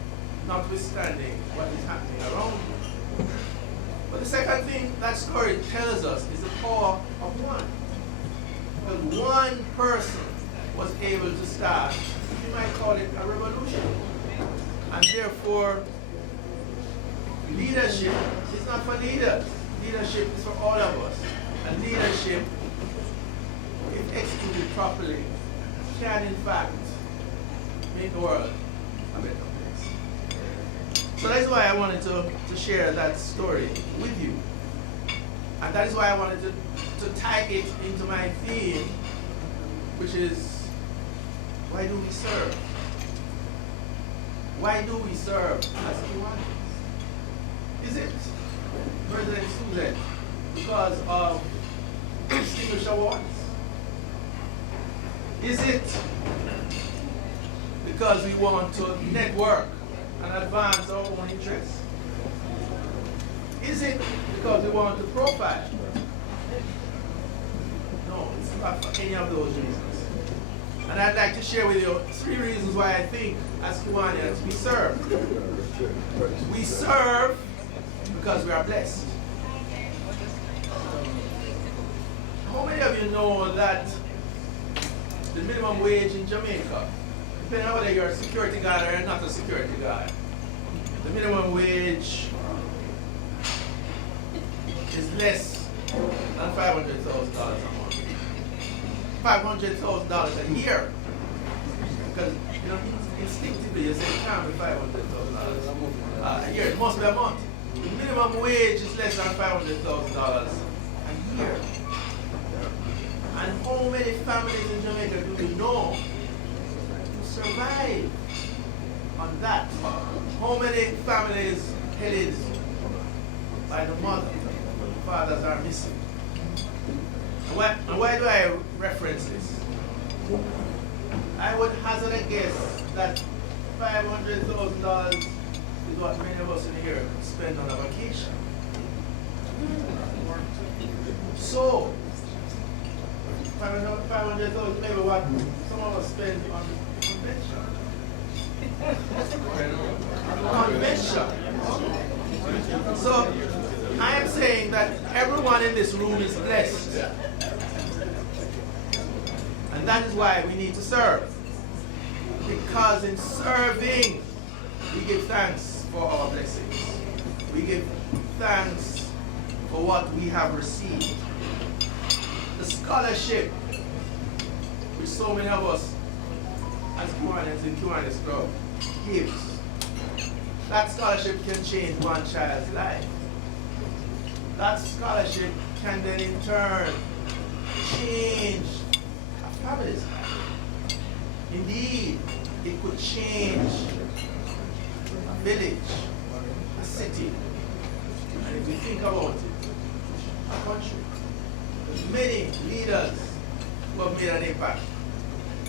notwithstanding what is happening around you. But the second thing that story tells us is the power of one. Because one person was able to start, you might call it a revolution. And therefore, leadership is not for leaders. Leadership is for all of us. And leadership, if executed properly, can in fact make the world a better place. So that's why I wanted to share that story with you. And that is why I wanted to tie it into my theme, which is, why do we serve? Why do we serve as Kiwanis? Is it, President Susan, because of distinguished awards? Is it because we want to network and advance our own interests? Is it because we want to profile? No, it's not for any of those reasons. And I'd like to share with you 3 reasons why I think, as Kiwanians, we serve. We serve because we are blessed. How many of you know that the minimum wage in Jamaica, depending on whether you're a security guard or you're not a security guard, the minimum wage is less than $500,000 a month. $500,000 a year. Because, you know, instinctively you say it can't be $500,000 a year. It must be a month. The minimum wage is less than $500,000 a year. And how many families in Jamaica do we know who survive on that? How many families headed by the mother? Fathers are missing. And why do I reference this? I would hazard a guess that $500,000 is what many of us in here spend on a vacation. So, $500,000 maybe what some of us spend on convention. Convention. So, I am saying that everyone in this room is blessed. And that is why we need to serve. Because in serving, we give thanks for our blessings. We give thanks for what we have received. The scholarship, which so many of us as Kiwanis in Kiwanis Club gives, that scholarship can change one child's life. That scholarship can then in turn change a family's life. Indeed, it could change a village, a city, and if we think about it, a country. Many leaders who have made an impact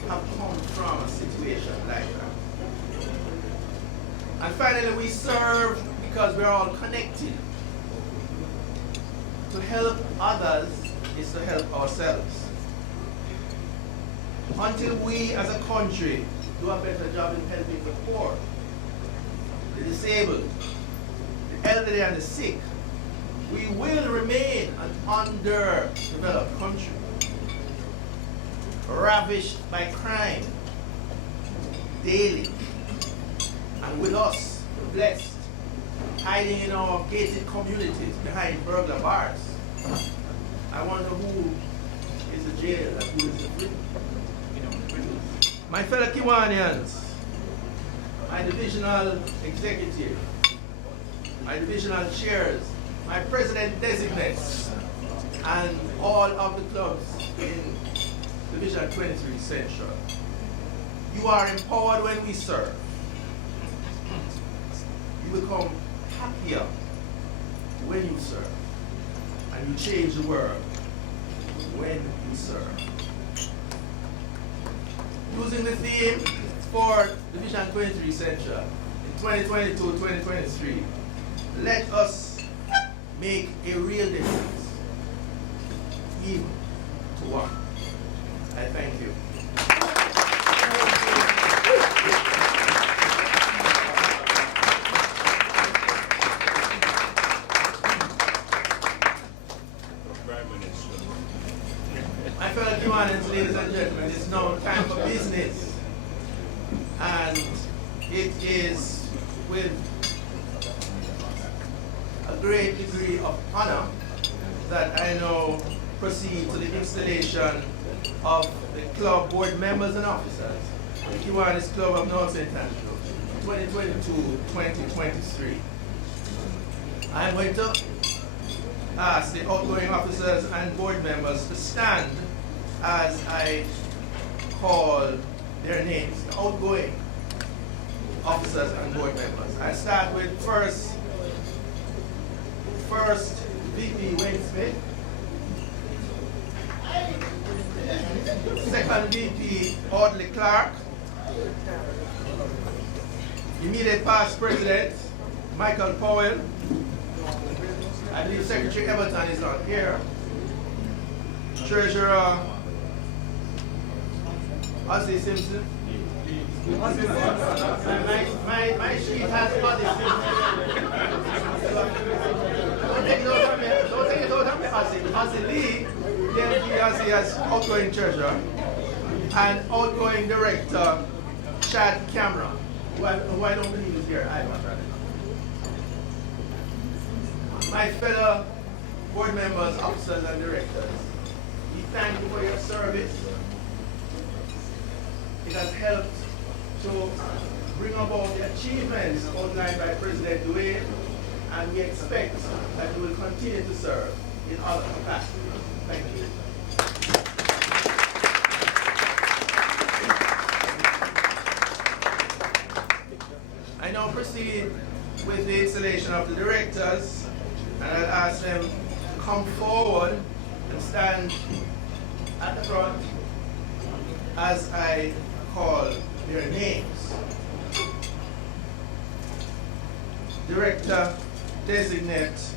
have come from a situation like that. And finally, we serve because we're all connected. To help others is to help ourselves. Until we as a country do a better job in helping the poor, the disabled, the elderly and the sick, we will remain an underdeveloped country, ravished by crime daily, and with us, the blessed, hiding in our gated communities behind burglar bars. I wonder who is the jail and who is the prison. My fellow Kiwanians, my divisional executive, my divisional chairs, my president designates, and all of the clubs in Division 23 Central. You are empowered when we serve. You become happier when you serve. And you change the world when you serve. Using the theme for Division 23 Central in 2022-2023, let us make a real difference, even to one. I thank you. My fellow Kiwanis, ladies and gentlemen, it's now time for business. And it is with a great degree of honor that I now proceed to the installation of the club board members and officers, the Kiwanis Club of North St. Andrew, 2022-2023. I'm going to ask the outgoing officers and board members to stand as I call their names, the outgoing officers and board members. I start with first VP Wayne Smith, second VP Audley Clark, immediate past president Michael Powell. I believe Secretary Everton is not here. Treasurer Ozzy Simpson. My sheet has Ozzy Simpson. Don't take it out of me. Don't take it out of me, Ozzy. Ozzy Lee, DMG Ozzy as outgoing treasurer, and outgoing director Chad Cameron, who I don't believe is here either. My fellow board members, officers, and directors, we thank you for your service. It has helped to bring about the achievements outlined by President Dwayne, and we expect that you will continue to serve in other capacities. Thank you. I now proceed with the installation of the directors. And I'll ask them to come forward and stand at the front as I call their names. Director Designate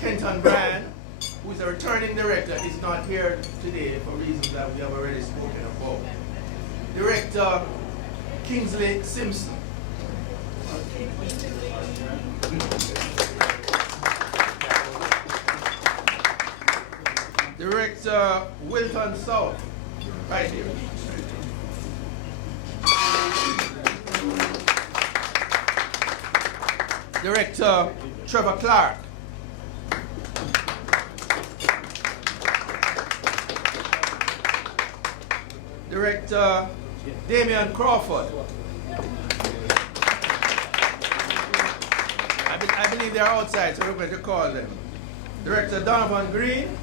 Kenton Brand, who is a returning director, is not here today for reasons that we have already spoken about. Director Kingsley Simpson. Director Wilton South, right here. Director Trevor Clark. Director Damian Crawford. I believe they are outside, so we're going to call them. Director Donovan Green.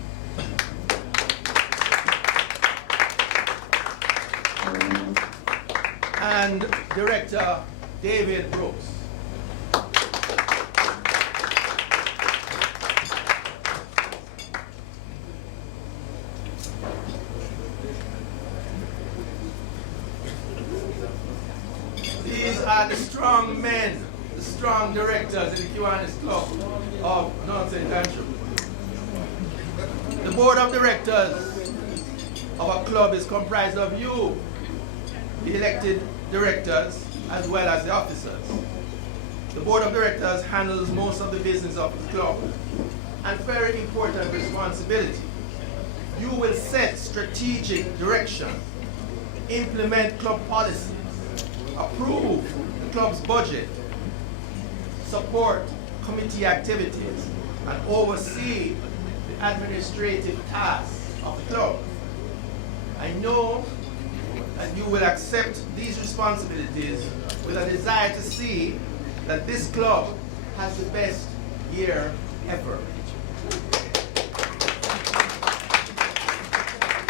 And Director David Brooks. These are the strong men, the strong directors in the Kiwanis Club of North St. Andrew. The board of directors of our club is comprised of you, the elected directors, as well as the officers. The board of directors handles most of the business of the club, and very important responsibility. You will set strategic direction, implement club policies, approve the club's budget, support committee activities, and oversee the administrative tasks of the club. I know that you will accept these responsibilities with a desire to see that this club has the best year ever.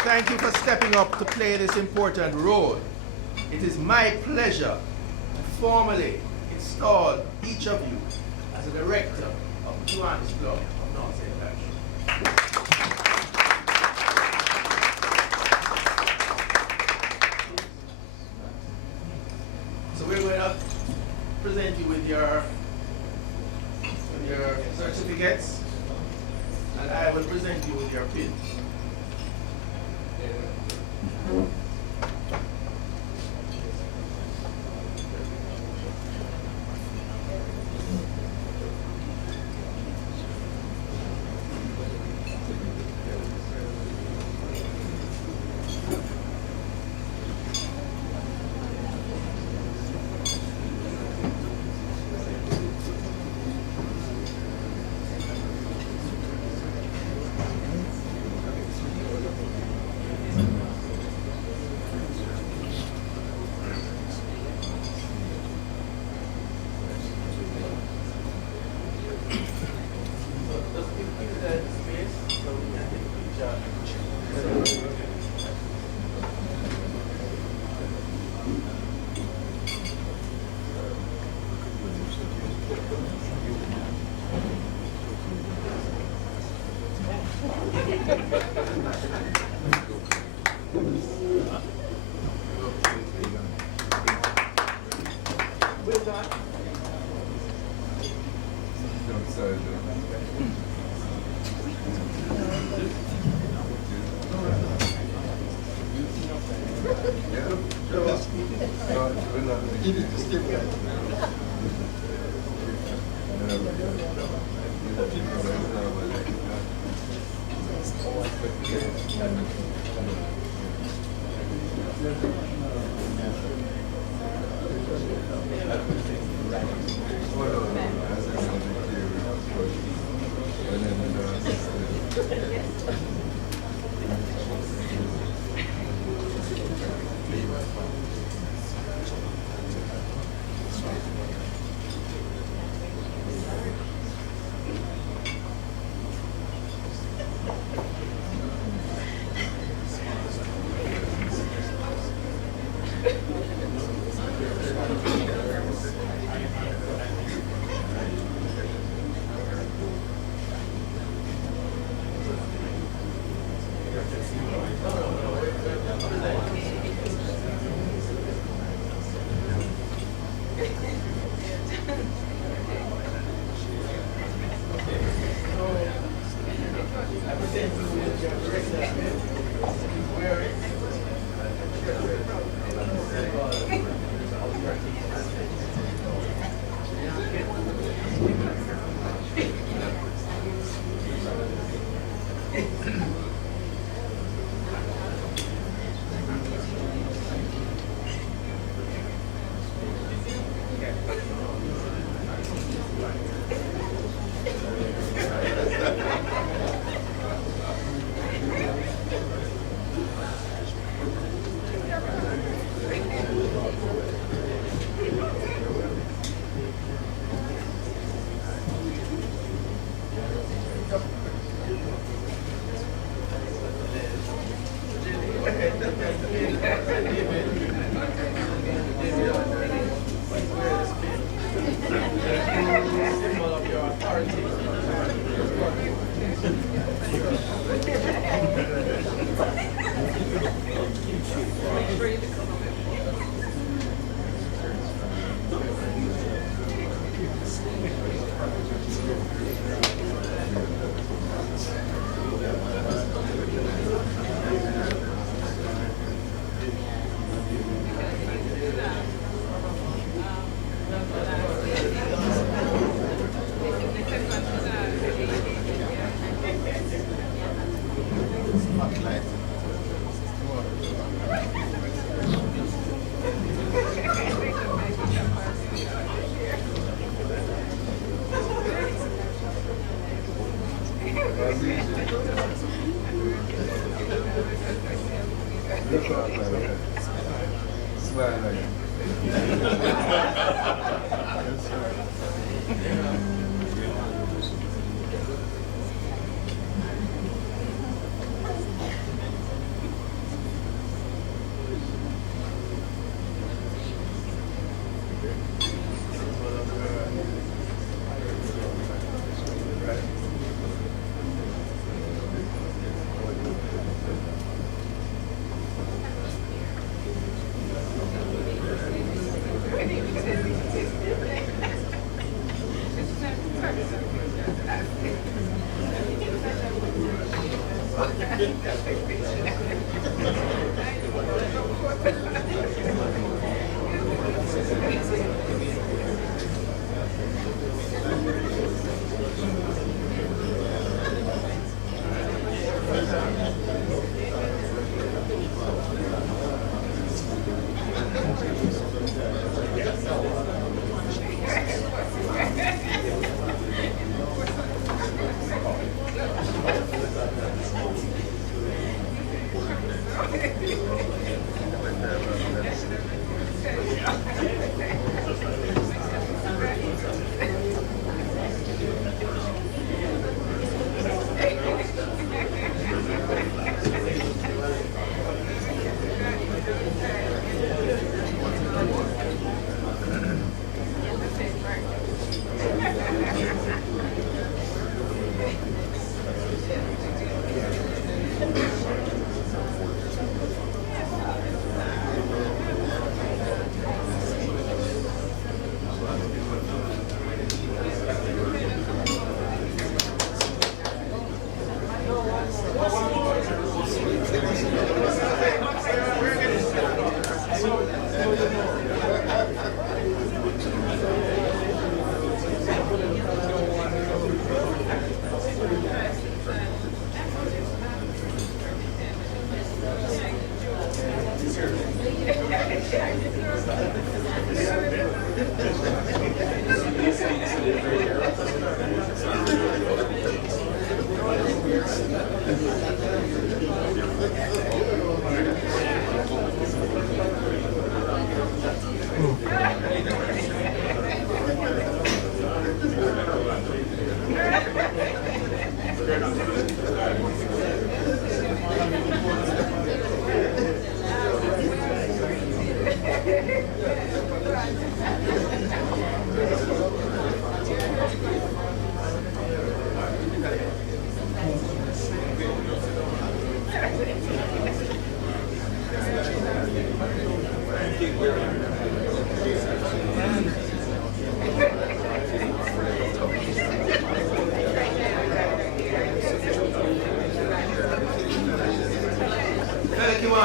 Thank you for stepping up to play this important role. It is my pleasure to formally install each of you as a director of the Kiwanis Club of North St. Andrew. So we're going to present you with your certificates, and I will present you with your pin.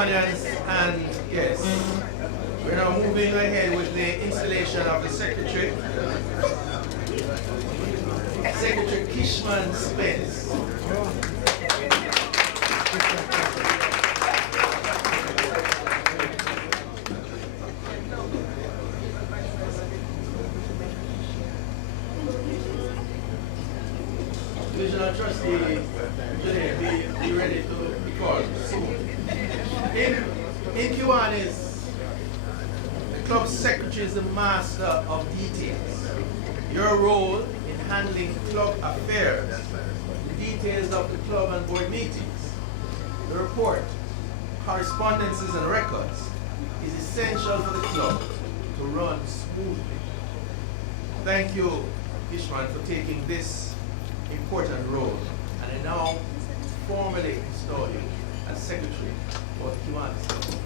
Kiwanis and guests, we're now moving ahead with the installation of the Secretary. Secretary Kishman Spence. Divisional Trustee, be ready to be called soon. In Kiwanis, the club secretary is the master of details. Your role in handling club affairs, the details of the club and board meetings, the report, correspondences and records is essential for the club to run smoothly. Thank you, Kishman, for taking this important role, and I now formally install you as Secretary for the Kiwanis.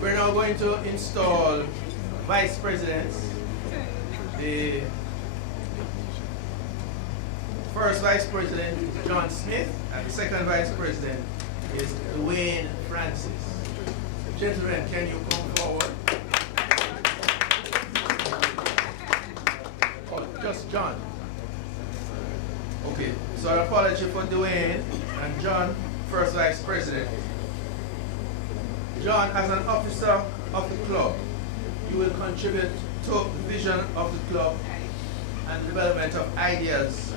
We're now going to install vice presidents. The first vice president is John Smith, and the second vice president is Dwayne Francis. Gentlemen, can you come forward? Oh, just John. Okay, so an apology for Dwayne and John, first vice president. John, as an officer of the club, you will contribute to the vision of the club and the development of ideas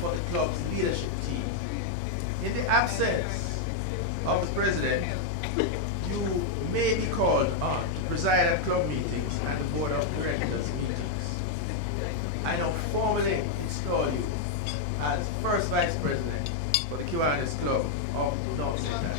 for the club's leadership team. In the absence of the president, you may be called on to preside at club meetings and the board of directors meetings. I now formally install you as first vice president for the Kiwanis Club of North Central.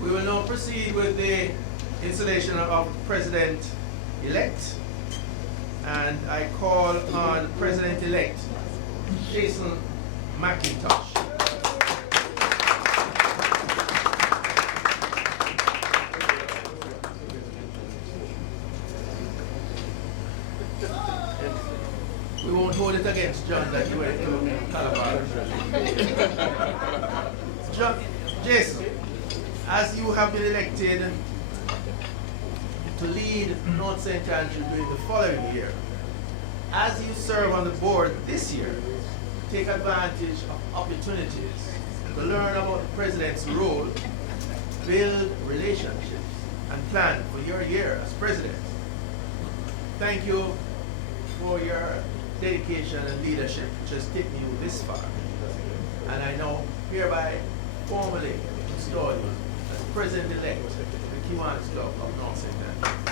We will now proceed with the installation of President-elect, and I call on President-elect Jason McIntosh. We won't hold it again. Jason, as you have been elected to lead North St. Andrew during the following year, as you serve on the board this year, take advantage of opportunities to learn about the President's role, build relationships, and plan for your year as President. Thank you for your dedication and leadership which has taken you this far. And I now hereby formally install you as President-elect of the Kiwanis Club of North St. Andrew.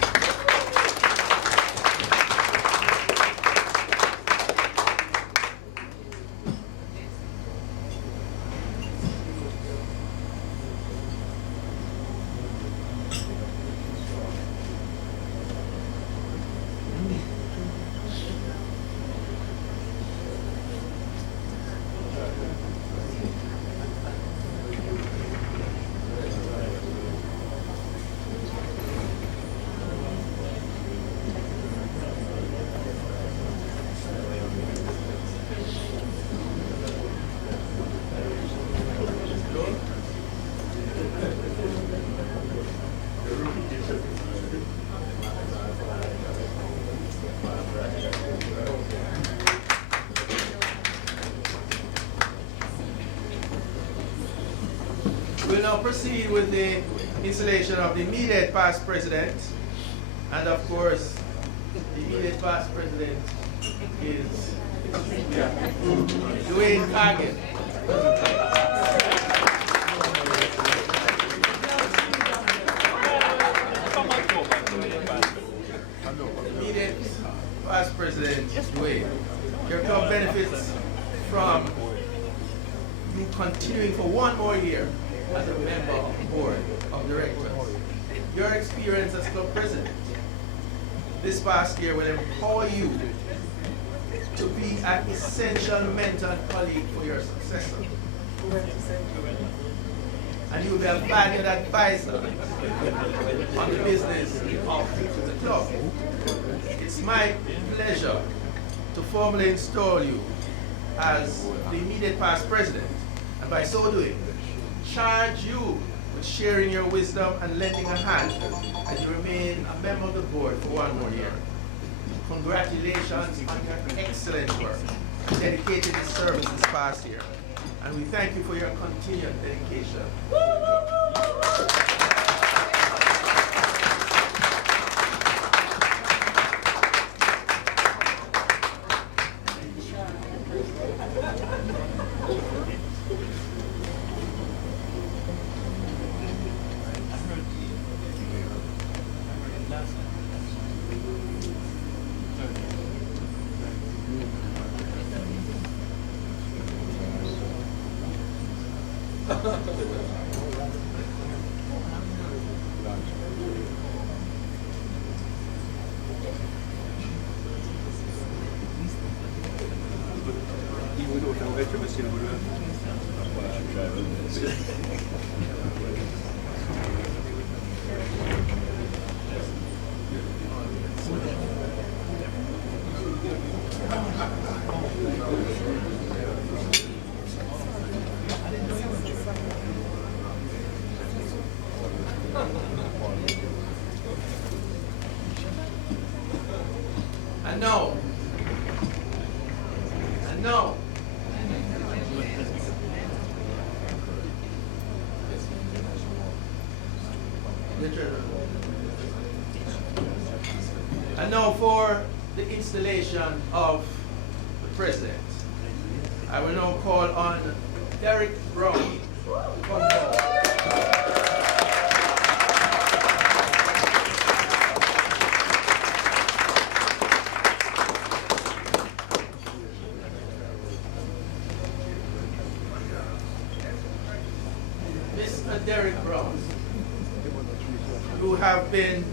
We'll now proceed with the installation of the immediate past president. And of course, the immediate past president is Dwayne Cargan. Immediate past president Dwayne. Your club benefits from you continuing for one more year as a member of the board of directors. Your experience as club president this past year will empower you to be an essential mentor and colleague for your successor. And you will be a valued advisor on the business of the club. It's my pleasure to formally install you as the immediate past president, and by so doing, charge you with sharing your wisdom and lending a hand as you remain a member of the board for one more year. Congratulations on your excellent work, dedicated to service this past year, and we thank you for your continued dedication. No. And now for the installation of the president. I will now call on Derek Brown to come forward. Derek Brown, who have been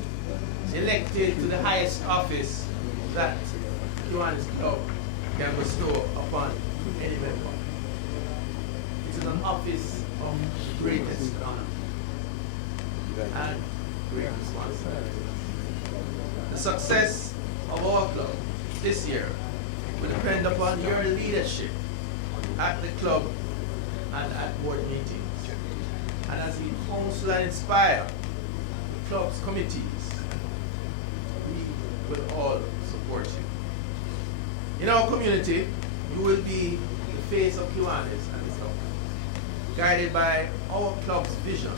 elected to the highest office that Kiwanis Club can bestow upon any member. It is an office of greatest honor and great responsibility. The success of our club this year will depend upon your leadership at the club and at board meetings. as he counsel and inspire the club's committees, we will all support you. In our community, you will be the face of Kiwanis and its club. Guided by our club's vision,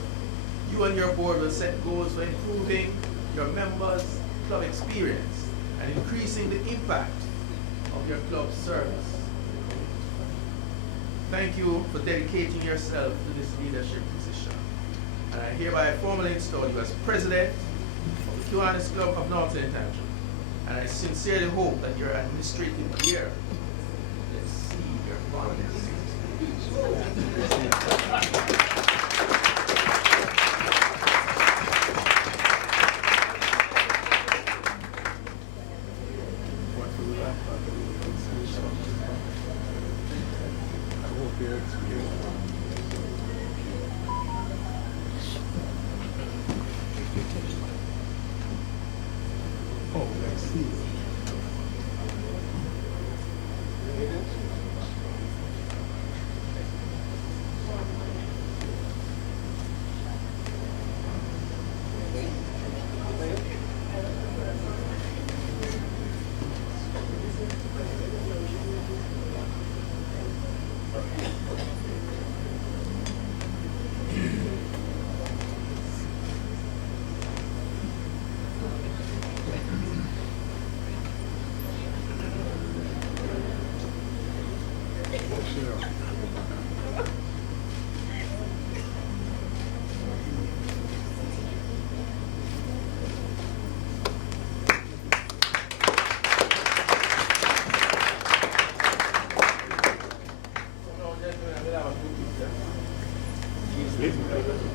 you and your board will set goals for improving your members' club experience and increasing the impact of your club's service. Thank you for dedicating yourself to this leadership position. And I hereby formally install you as president of the Kiwanis Club of North St. Andrew. And I sincerely hope that your administrative year, let's see your bonus. Oh, let's see.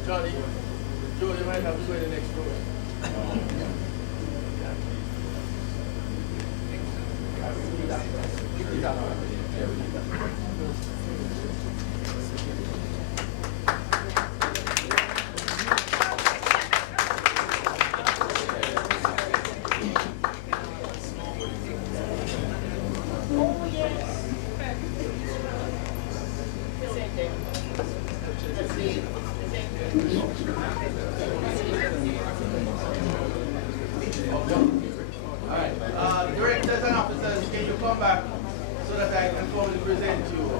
Johnny, Joe, you might have to go to the next row. Alright, directors and officers, can you come back so that I can formally present you?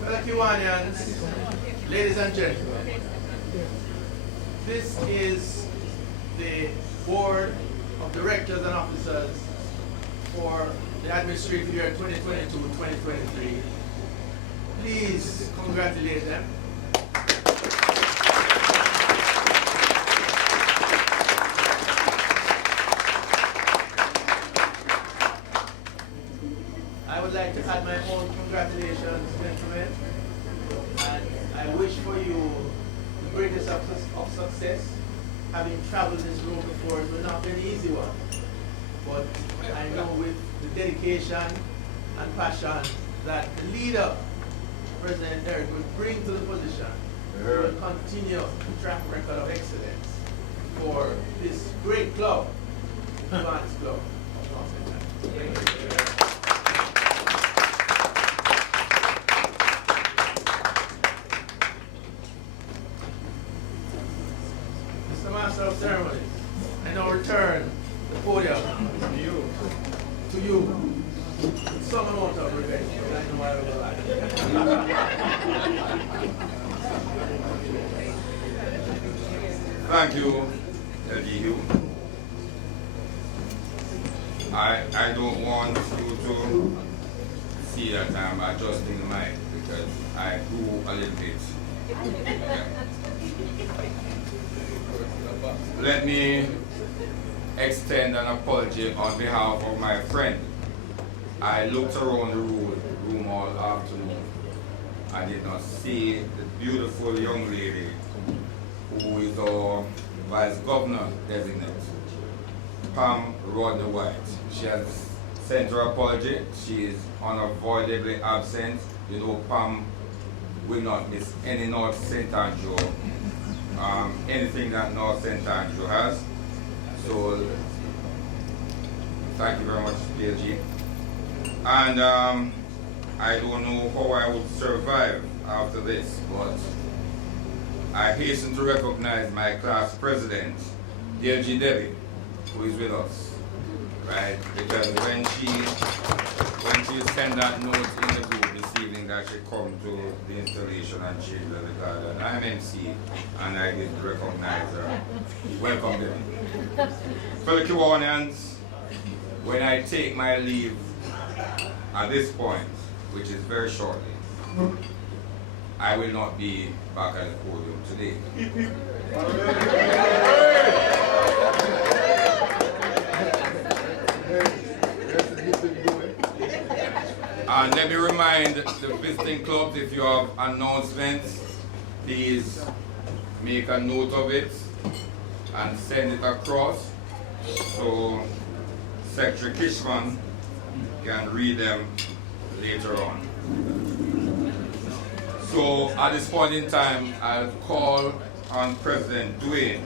Fellow Kiwanians, ladies and gentlemen, this is the board of directors and officers for the administrative year 2022-2023. Please congratulate them. I would like to add my own congratulations, gentlemen, and I wish for you the greatest of success. Having traveled this road before, it will not be an easy one, but I know with the dedication and passion that the leader, President Eric, will bring to the position, we will continue the track record of excellence for this great club, the Kiwanis Club of North St. Andrew. Thank you. Master of Ceremonies, I now return the podium to you. Some amount of revenge, but I know why I will lie. Thank you, LG Hugh. I I don't want you to see that I'm adjusting the mic because I grew a little bit. Let me extend an apology on behalf of my friend. I looked around the room all afternoon. I did not see the beautiful young lady who is our Vice Governor designate, Pam Rodney-White. She has sent her apology. She is unavoidably absent. You know, Pam will not miss any North St. Andrew, anything that North St. Andrew has. So, thank you very much, PLG. And I don't know how I would survive after this, but I hasten to recognize my class president, DLG Debbie, who is with us, right? Because when she sent that note in the group this evening that she come to the installation and change the garden, I'm MC, and I did recognize her. Welcome, Debbie. Fellow Kiwanians, when I take my leave at this point, which is very shortly, I will not be back at the podium today. And let me remind the visiting clubs, if you have announcements, please make a note of it and send it across so Secretary Kishman can read them later on. So at this point in time, I'll call on President Dwayne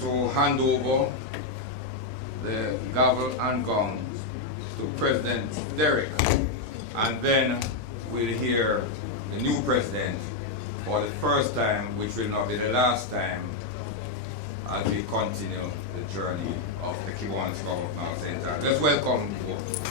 to hand over the gavel and gong to President Derek, and then we'll hear the new president for the first time, which will not be the last time, as we continue the journey of the Kiwanis Club of North St. Andrew. Let's welcome both.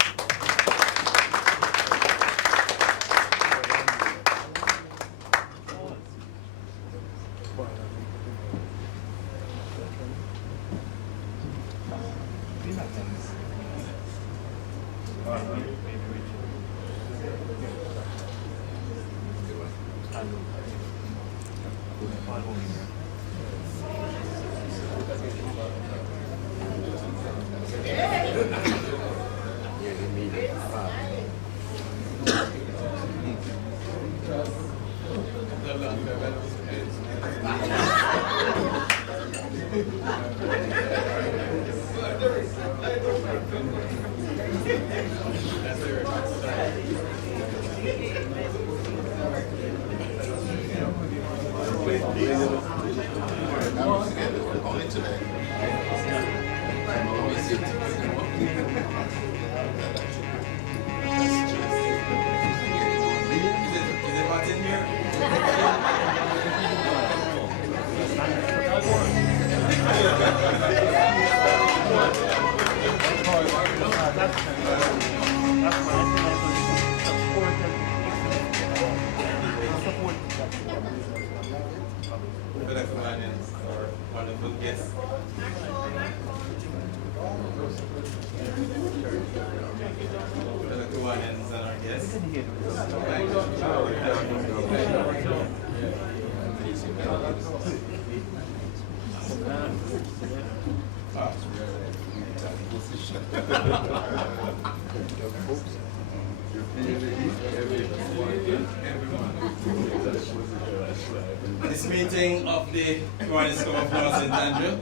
This meeting of the Kiwanis Club of North St. Andrew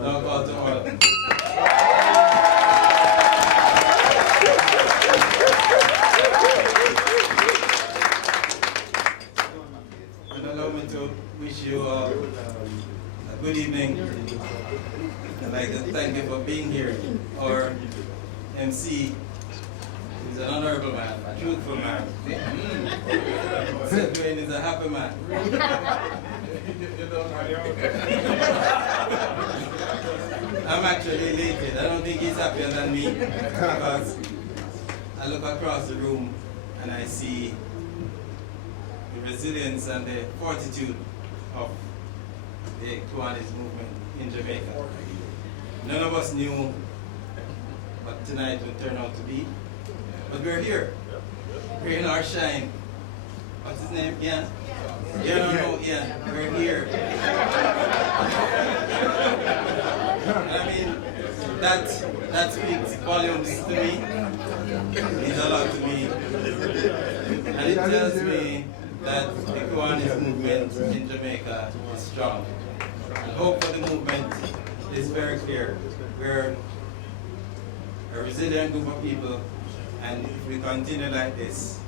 now called to order. And allow me to wish you all a good evening. I'd like to thank you for being here. Our MC is an honorable man, a truthful man. Seth Dwayne is a happy man. I'm actually elated. I don't think he's happier than me because I look across the room and I see the resilience and the fortitude of the Kiwanis movement in Jamaica. None of us knew what tonight would turn out to be. But we're here. We're in our shine. What's his name? Yeah? Yeah, we're here. I mean, that speaks volumes to me. It means a lot to me. And it tells me that the Kiwanis movement in Jamaica is strong. And hope for the movement is very clear. We're a resilient group of people, and if we continue like this,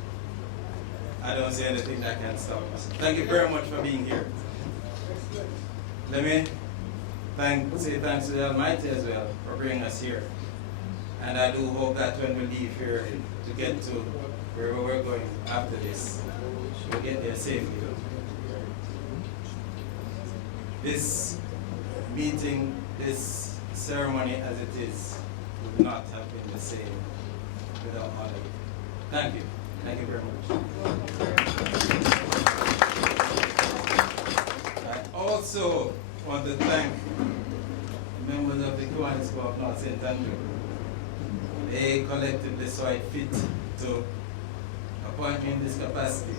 I don't see anything that can stop us. Thank you very much for being here. Let me say thanks to the Almighty as well for bringing us here. And I do hope that when we leave here to get to wherever we're going after this, we'll get there safely. This meeting, this ceremony as it is, would not have been the same without all of you. Thank you. Thank you very much. I also want to thank members of the Kiwanis Club of North St. Andrew. They collectively saw it fit to appoint me in this capacity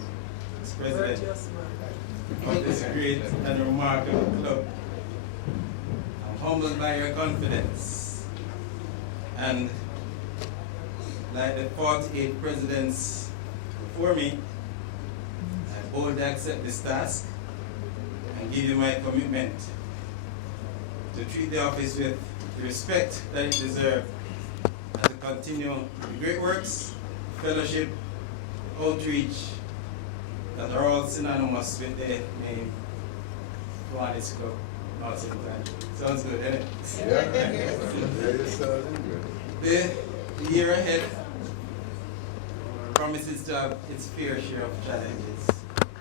as president of this great and remarkable club. I'm humbled by your confidence. And like the 48 presidents before me, I boldly accept this task and give you my commitment to treat the office with the respect that it deserves, and to continue the great works, fellowship, outreach that are all synonymous with the name Kiwanis Club North St. Andrew. Sounds good, isn't it? Yeah. The year ahead promises to have its fair share of challenges.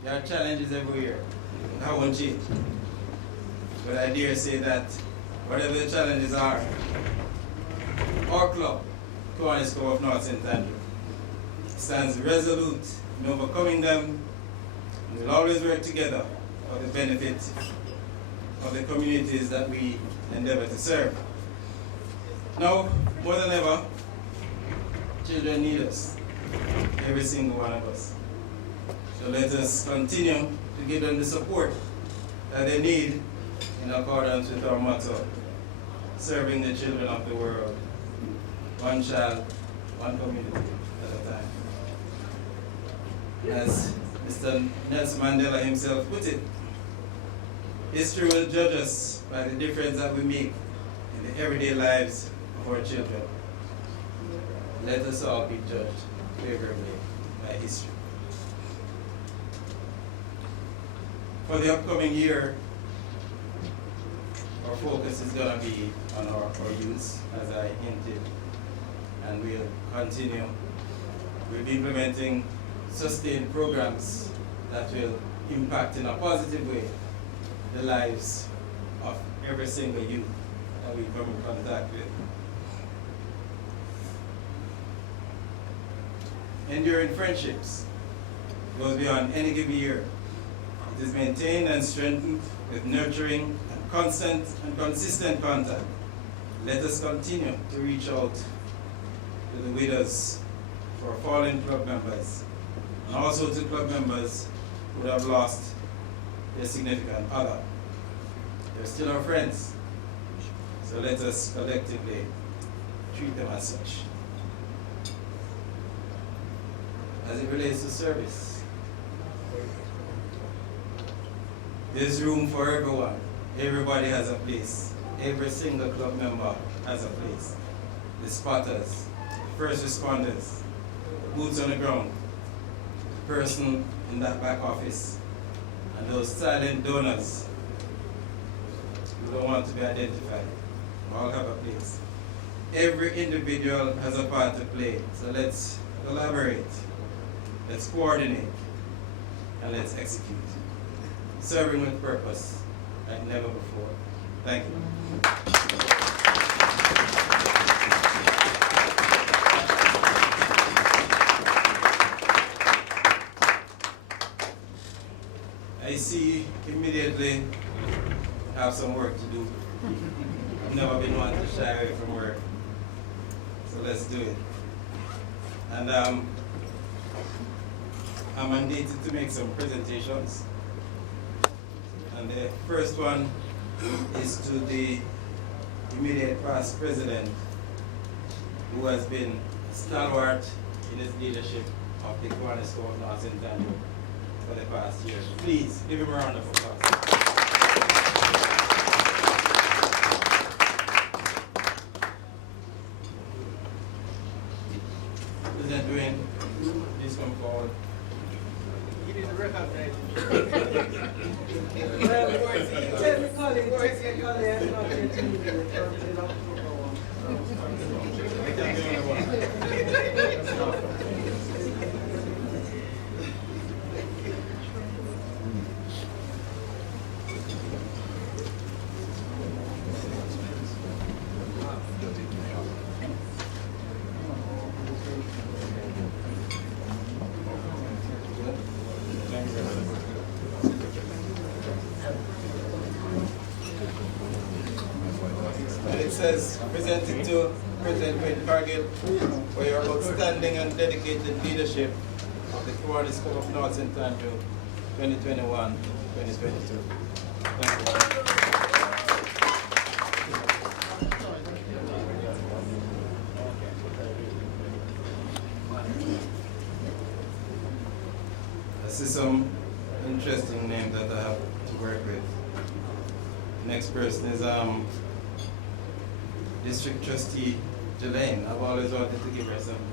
There are challenges every year. That won't change. But I dare say that whatever the challenges are, our club, Kiwanis Club of North St. Andrew, stands resolute in overcoming them, and will always work together for the benefit of the communities that we endeavor to serve. Now, more than ever, children need us, every single one of us. So let us continue to give them the support that they need in accordance with our motto, serving the children of the world, one child, one community at a time. As Mr. Nelson Mandela himself put it, history will judge us by the difference that we make in the everyday lives of our children. Let us all be judged favorably by history. For the upcoming year, our focus is going to be on our youth, as I hinted, and we'll continue. We'll be implementing sustained programs that will impact in a positive way the lives of every single youth that we come in contact with. Enduring friendships goes beyond any given year. It is maintained and strengthened with nurturing and constant and consistent contact. Let us continue to reach out to the widows for fallen club members, and also to club members who have lost their significant other. They're still our friends, so let us collectively treat them as such. As it relates to service, there's room for everyone. Everybody has a place. Every single club member has a place. The spotters, first responders, boots on the ground, the person in that back office, and those silent donors who don't want to be identified. We all have a place. Every individual has a part to play, so let's collaborate. Let's coordinate, and let's execute. Serving with purpose like never before. Thank you. I see immediately have some work to do. I've never been one to shy away from work. let's do it. And I'm mandated to make some presentations. And the first one is to the immediate past president, who has been stalwart in his leadership of the Kiwanis of North Ontario for the past year. Please give him a round of applause. President Dwayne, please come forward. You didn't recognize And it says, presented to President Wayne Cargill for your outstanding and dedicated leadership of the Kiwanis Club of North Ontario 2021-2022. Thank you. I see some interesting names that I have to work with. Next person is District Trustee Jelaine. I've always wanted to give her something.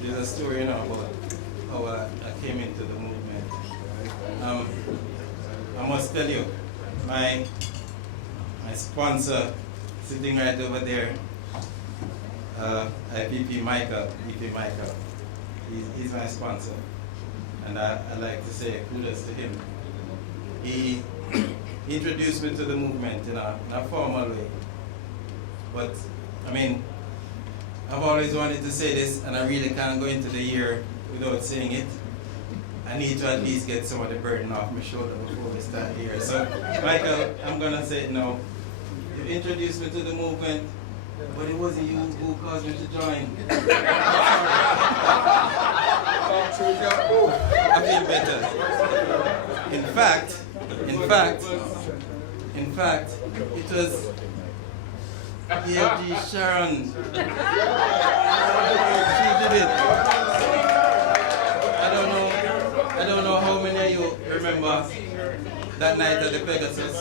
There's a story about how I came into the movement. I must tell you, my sponsor sitting right over there, VP Michael, he's my sponsor, and I like to say kudos to him. He introduced me to the movement in a formal way, but I mean, I've always wanted to say this, and I really can't go into the year without saying it. I need to at least get some of the burden off my shoulder before we start the year. So, Michael, I'm going to say it now. You introduced me to the movement, but it wasn't you who caused me to join. I feel better. In fact, it was DLG Sharon. She did it. I don't know how many of you remember that night at the Pegasus.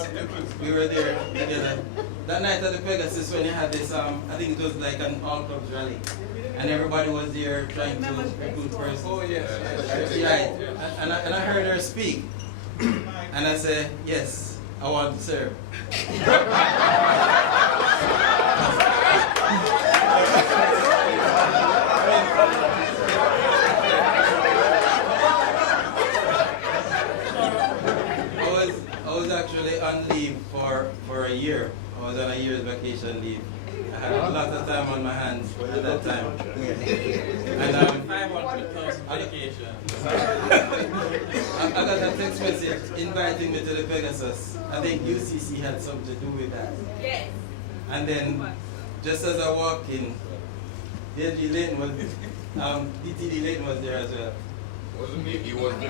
We were there together. That night at the Pegasus when you had this, I think it was like an all clubs rally. And everybody was there trying to recruit first. Oh yes. Right. And I heard her speak. And I said, yes, I want to serve. I was actually on leave for a year. I was on a year's vacation leave. I had a lot of time on my hands at that time. And 500,000 vacation. I got a text message inviting me to the Pegasus. I think UCC had something to do with that. Yes. And then, just as I walked in, DTD Layton was there as well. Wasn't me, he wasn't the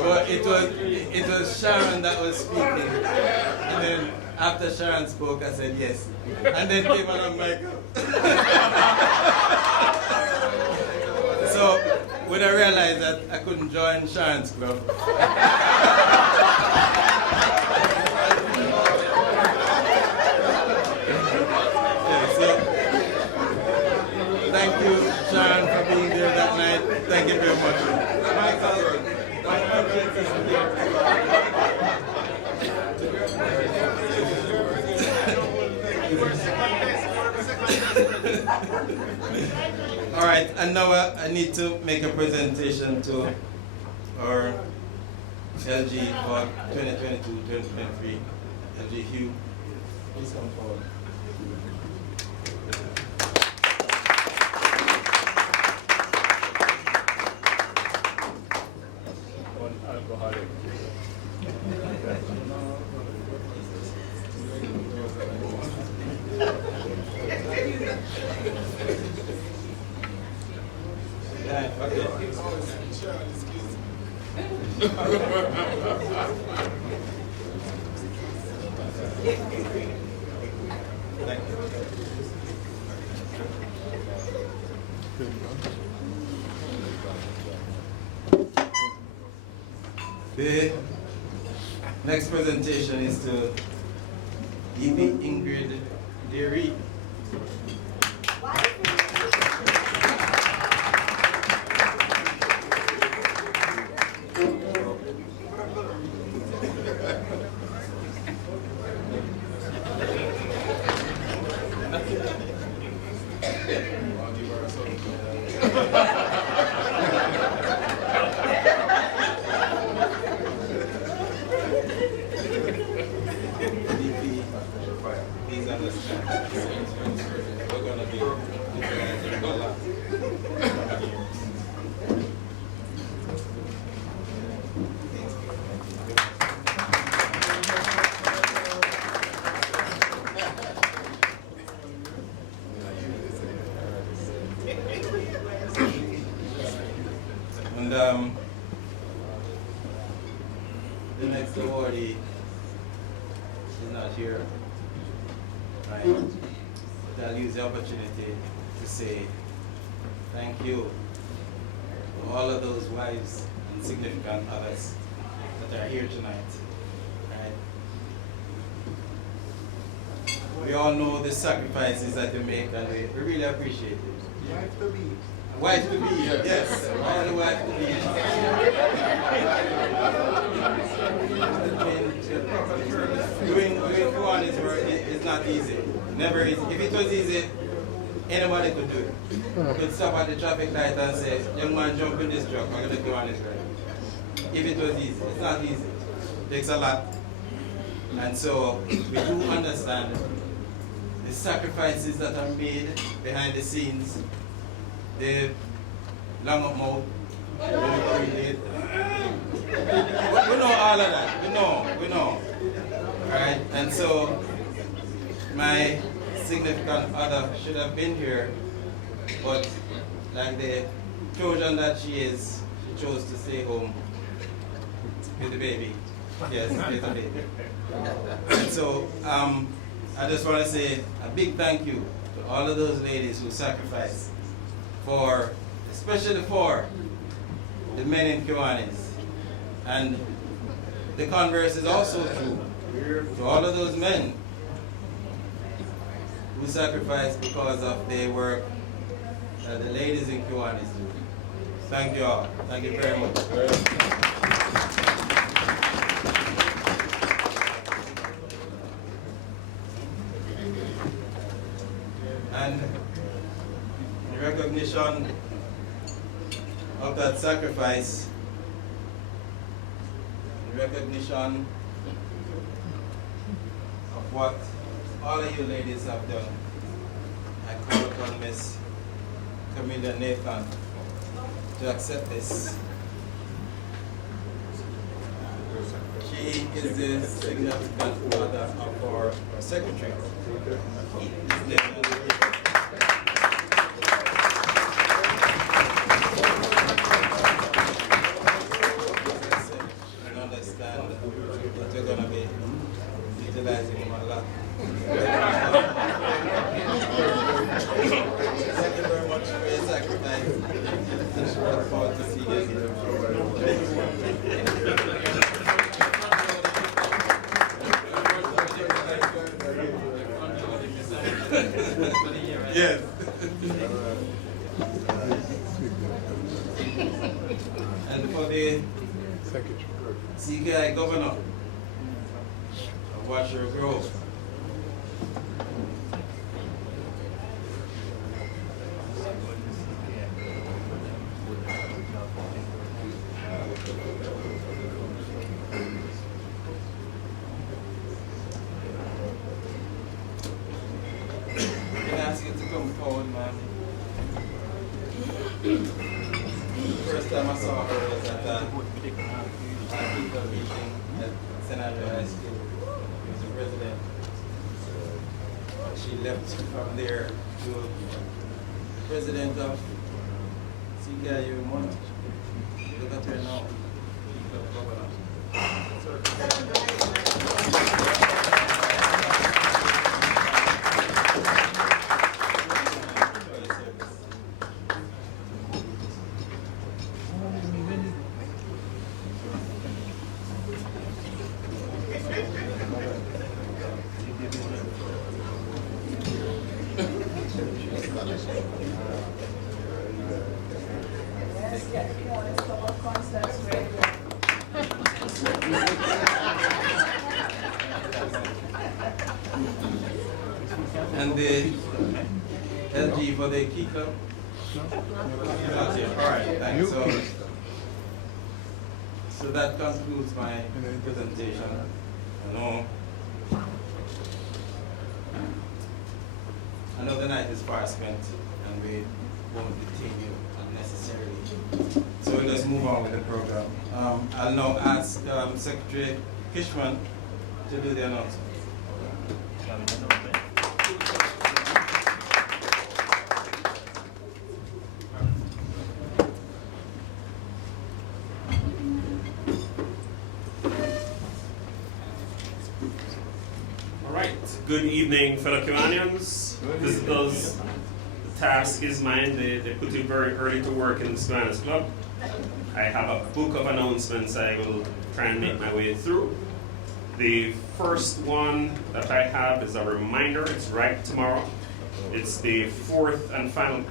Well, it was Sharon that was speaking. And then after Sharon spoke, I said yes. And then came on Michael. So when I realized that I couldn't join Sharon's club, thank you, Sharon, for being there that night. very much. All right, and now I need to make a presentation to our LG for 2022-2023. LG Hugh, please come forward. Alcoholic. The next presentation is to Evie Ingrid Derry. Please understand, we're going to be utilizing a lot. And the next awardee is not here. Right. But I'll use the opportunity to say thank you to all of those wives and significant others that are here tonight. Right. We all know the sacrifices that you make, and we really appreciate it. Wife to be. Wife to be, yes. All the wife to be. Doing Kiwanis work is not easy. Never easy. If it was easy, anybody could do it. You could stop at the traffic light and say, young man, jump in this truck, I'm going to do Kiwanis work. If it was easy. It's not easy. It takes a lot. And so we do understand the sacrifices that are made behind the scenes, the long up mouth, we know all of that. We know. Alright, and so my significant other should have been here, but like the Trojan that she is, she chose to stay home with the baby. Yes, with the baby. And so I just want to say a big thank you to all of those ladies who sacrificed for, especially for the men in Kiwanis. And the converse is also true to all of those men who sacrifice because of their work that the ladies in Kiwanis do. Thank you all. Thank you very much. And in recognition of that sacrifice, in recognition of what all of you ladies have done, I call upon Miss Camilla Nathan to accept this. She is the significant mother of our secretary. And understand that you're going to be utilizing him a lot. Thank you very much for your sacrifice. And we look forward to seeing you again. And for the CKI governor, watch her grow. Can I ask you to come forward, ma'am? First time I saw her was at a people meeting at St. Andrew High School. She was the president. She left from there to president of CKIU Mono. Look at her now. And the LG for the key club? Alright, thanks. So that concludes my presentation. I know the night is far spent and we won't detain you unnecessarily. So we'll just move on with the program. I'll now ask Secretary Kishman to do the announcement. Good evening, fellow Kiwanians, visitors. The task is mine. They put you very early to work in the Kiwanis Club. I have a book of announcements I will try and make my way through. The first one that I have is a reminder. It's right tomorrow. It's the fourth and final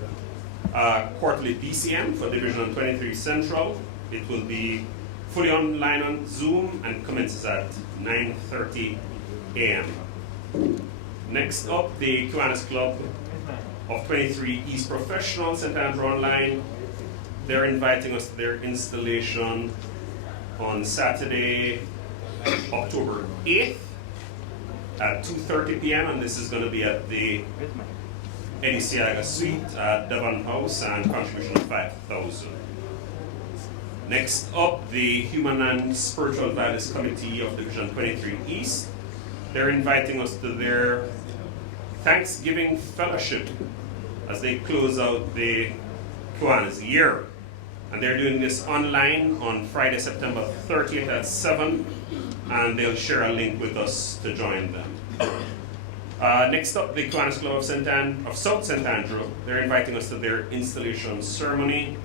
quarterly DCM for Division 23 Central. It will be fully online on Zoom and commences at 9:30 a.m. Next up, the Kiwanis Club of 23 East Professional, St. Andrew Online. They're inviting us to their installation on Saturday, October 8th at 2:30 p.m. and this is going to be at the Eddie Siaga Suite at Devon House and contribution of $5,000. Next up, the Human and Spiritual Values Committee of Division 23 East. They're inviting us to their Thanksgiving Fellowship as they close out the Kiwanis year. And they're doing this online on Friday, September 30th at 7, and they'll share a link with us to join them. Next up, the Kiwanis Club of South St. Andrew. They're inviting us to their installation ceremony.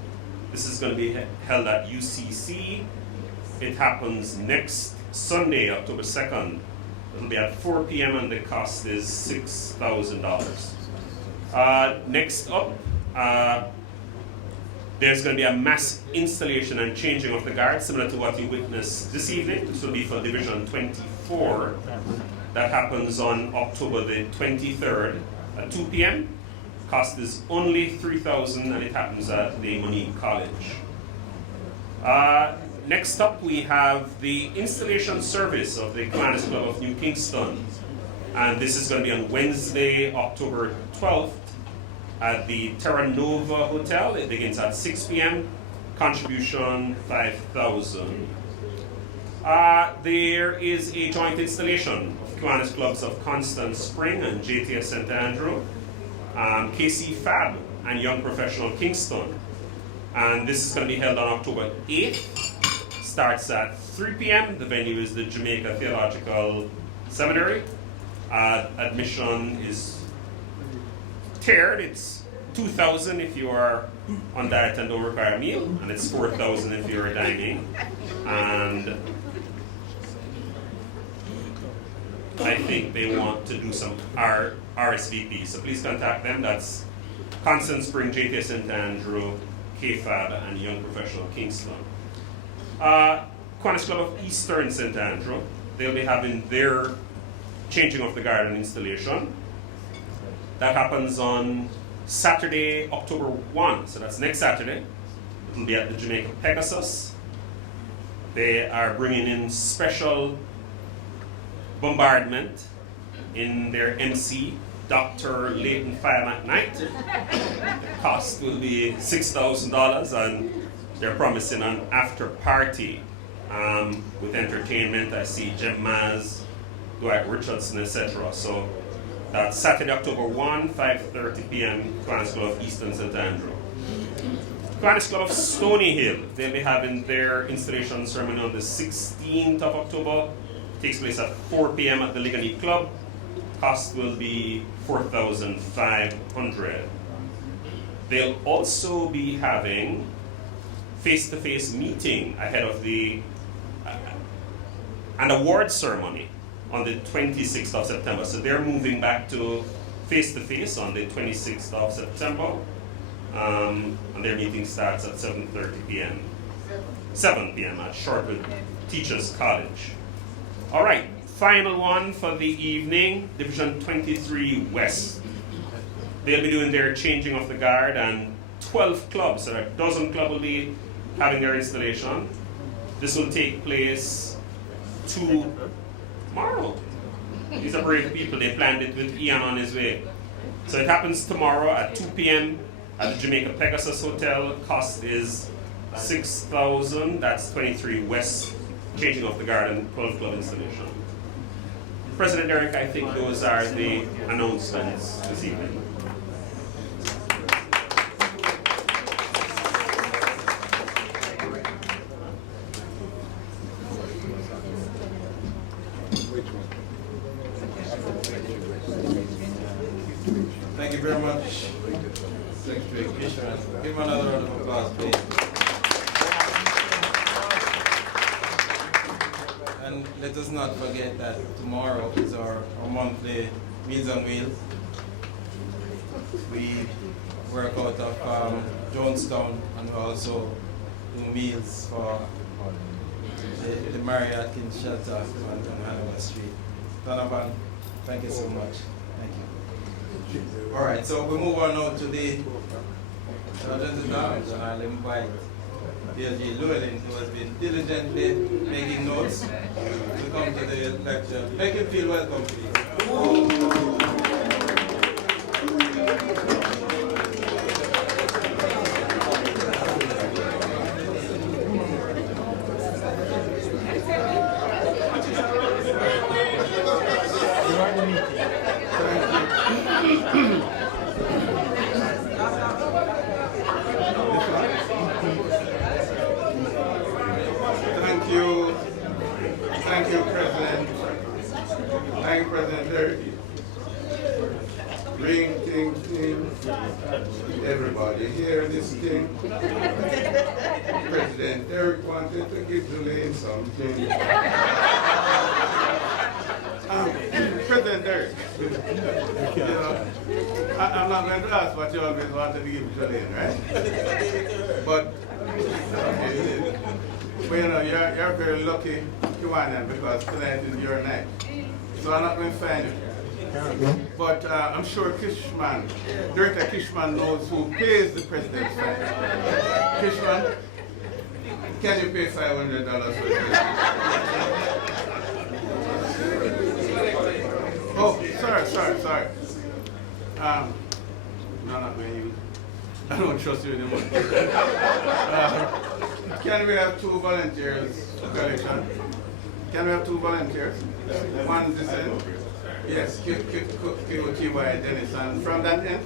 This is going to be held at UCC. It happens next Sunday, October 2nd. It'll be at 4 p.m. and the cost is $6,000. Next up, there's going to be a mass installation and changing of the guard, similar to what you witnessed this evening. This will be for Division 24. That happens on October the 23rd at 2 p.m. Cost is only $3,000 and it happens at the Monique College. Next up, we have the installation service of the Kiwanis Club of New Kingston. And this is going to be on Wednesday, October 12th at the Terra Nova Hotel. It begins at 6 p.m. Contribution $5,000. There is a joint installation of Kiwanis Clubs of Constant Spring and JTS St. Andrew, KC Fab and Young Professional Kingston. And this is going to be held on October 8th. Starts at 3 p.m. The venue is the Jamaica Theological Seminary. Admission is tiered. It's $2,000 if you are on diet and don't require a meal, and it's $4,000 if you're dining. And I think they want to do some RSVP, so please contact them. That's Constant Spring, JTS St. Andrew, KFAB, and Young Professional Kingston. Kiwanis Club of Eastern St. Andrew, they'll be having their changing of the guard and installation. That happens on Saturday, October 1, so that's next Saturday. It will be at the Jamaica Pegasus. They are bringing in special bombardment in their MC, Dr. Leighton Fire McKnight. The cost will be $6,000, and they're promising an after party with entertainment. I see Jem Maz, Dwight Richardson, etc. So that's Saturday, October 1, 5:30 p.m., Kiwanis Club of Eastern St. Andrew. Kiwanis Club of Stony Hill, they'll be having their installation ceremony on the 16th of October. It takes place at 4 p.m. at the Ligani Club. Cost will be $4,500. They'll also be having face-to-face meeting ahead of an award ceremony on the 26th of September. So they're moving back to face-to-face on the 26th of September. And their meeting starts at 7:30 p.m. 7 p.m. at Shortwood Teachers College. All right, final one for the evening, Division 23 West. They'll be doing their changing of the guard, and 12 clubs, so a dozen clubs will be having their installation. This will take place tomorrow. These are brave people, they planned it with Ian on his way. So it happens tomorrow at 2 p.m. at the Jamaica Pegasus Hotel. Cost is $6,000, that's 23 West, changing of the guard and 12 club installation. President Derek, I think those are the announcements this evening. Thank you very much, Secretary Commissioner. Give him another round of applause, please. And let us not forget that tomorrow is our monthly Meals on Wheels. We work out of Jonestown, and we also do meals for the Marriott in Shelter on Hanover Street. Donovan, thank you so much. Thank you. All right, so we move on now to the Sergeant at Arms, and I'll invite DLG Llewellyn, who has been diligently making notes, to come to the lecture. Make him feel welcome, please. Thank you, President. Thank you, President Derek. Ring, ting, ting. Everybody hear this thing. President Derek wanted to give Julian something. President Derek, you know, I'm not going to ask what you always wanted to give Julian, right? But, okay, well, you know, you're very lucky, Kiwanis, because tonight is your night. So I'm not going to find you. But I'm sure Kishman, Director Kishman knows who pays the president's fine. Kishman, can you pay $500 for this? Oh, sorry. No, not going to use. I don't trust you anymore. Can we have 2 volunteers for collection? Can we have 2 volunteers? One this end. Yes, Kiwanis Dennis, and from that end?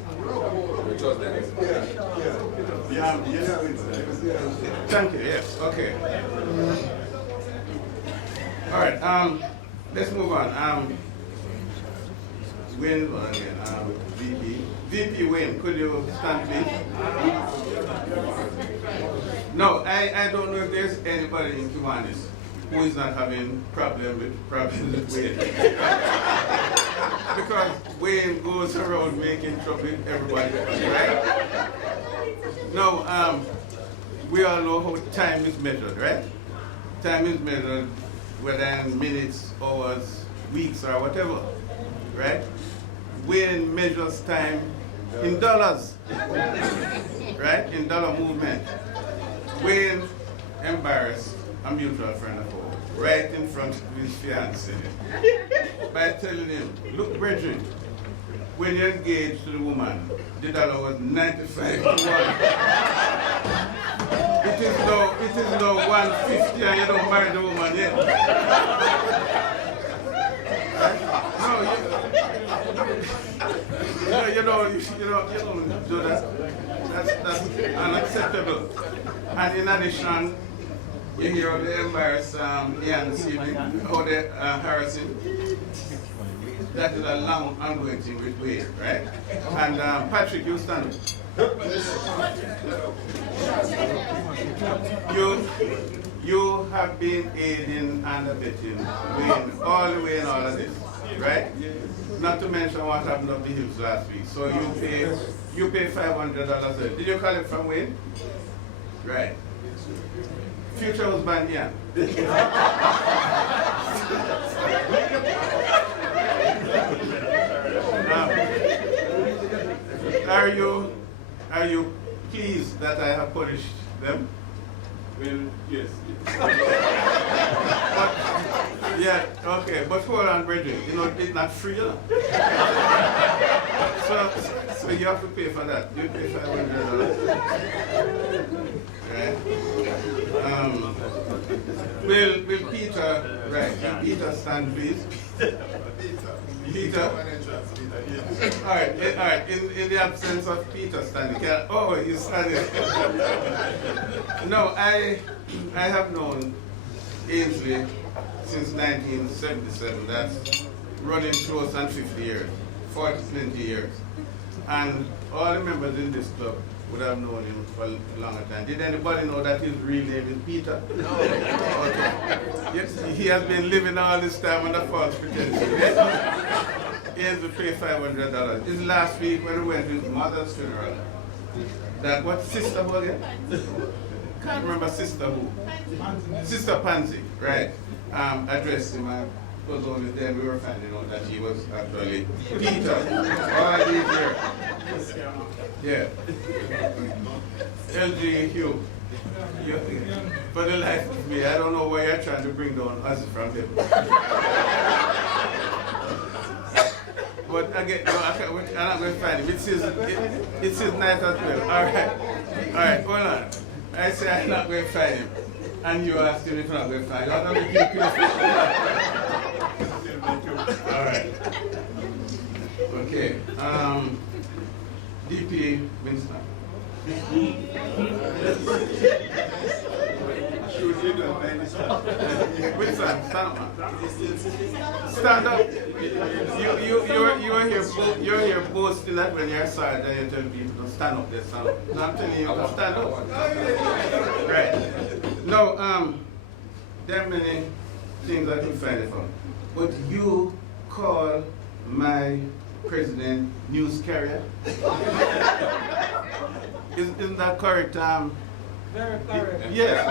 Thank you, yes, okay. All right, let's move on. Wayne, again, VP Wayne, could you stand please? No, I don't know if there's anybody in Kiwanis who is not having problems with Wayne. Because Wayne goes around making trouble with everybody, right? Now, we all know how time is measured, right? Time is measured whether in minutes, hours, weeks, or whatever, right? Wayne measures time in dollars, right? In dollar movement. Wayne embarrassed a mutual friend of ours right in front of his fiancée by telling him, look, Bridget, when you're engaged to the woman, the dollar was 95 to 1. It is now 150 and you don't marry the woman yet. Right? No, you don't do that. That's unacceptable. And in addition, you hear how they embarrass Ian Stephen, how they harass him. That is a long ongoing thing with Wade, right? And Patrick, you stand up. You have been aiding and abetting Wayne all the way in all of this, right? Not to mention what happened up the hills last week. So you pay $500. Did you collect from Wayne? Right. Future husband, yeah. Are you pleased that I have punished them? Well, yes. But, yeah, okay, but hold on, brethren. You know, it's not free, you know? So you have to pay for that. You pay $500. Right? Will Peter, right, Peter stand, please? Peter? All right, in the absence of Peter standing, he's standing. No, I have known Ainsley since 1977. That's running close on 50 years, 20 years. And all the members in this club would have known him for a longer time. Did anybody know that his real name is Peter? No. Okay. Yes, he has been living all this time under false pretenses. He has to pay $500. This last week when we went to his mother's funeral. That what sister was it? Can't remember sister who. Sister Pansy, right? Addressed him. It was only then we were finding out that he was actually Peter all these years. Yeah. LG Hugh. For the life of me, I don't know why you're trying to bring down us from him. But again, no, I'm not going to find him. It's his night as well. All right, hold on. I say I'm not going to find him. And you asked him if I'm not going to find him. I'm not going to keep you. All right. Okay. DP Winston. Winston, stand up, man. Stand up. You're here boasting that when you're sad that you tell people to stand up there, stand up. No, I'm telling you to stand up. Right. No, there are many things I can find it from. But you call my president news carrier? Isn't that correct? Very correct. Yes.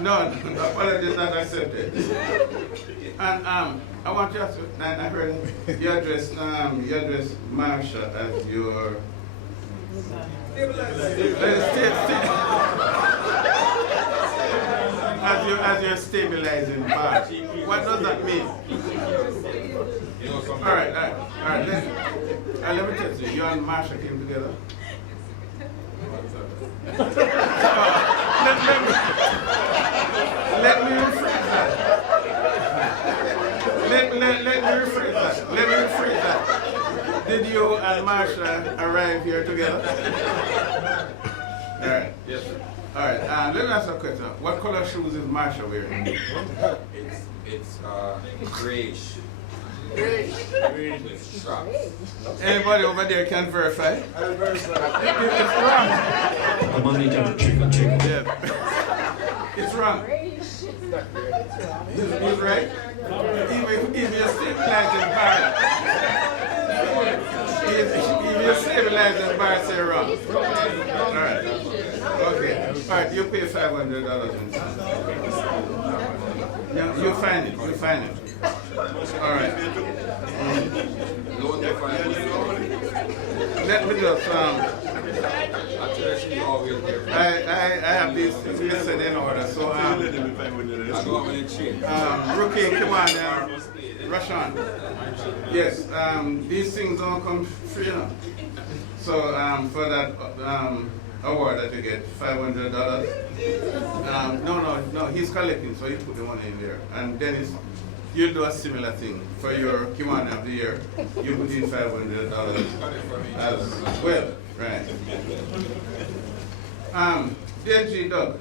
No, apologies not accepted. And I want you to, I heard you address Marsha as your as your stabilizing bar. What does that mean? All right. Let me tell you, you and Marsha came together. Let me rephrase that. Let me rephrase that. Did you and Marsha arrive here together? All right. Yes, sir. All right. Let me ask a question. What color shoes is Marsha wearing? It's grayish. With straps. Anybody over there can verify? I'll verify. It's wrong. I'm on the trickle. Yeah. It's wrong. It's right. Even your stabilizing bar. Even your civilized bar say wrong. All right. Okay. All right. You pay $500. You find it. You find it. All right. Let me just I have this listed in order. So Rookie, come on now. Rashan. Yes, these things don't come free now. So for that award that you get, $500. No, he's collecting, so he put the money in there. And Dennis, you'll do a similar thing for your Kiwani of the year. You put in $500 as well, right? DLG Doug.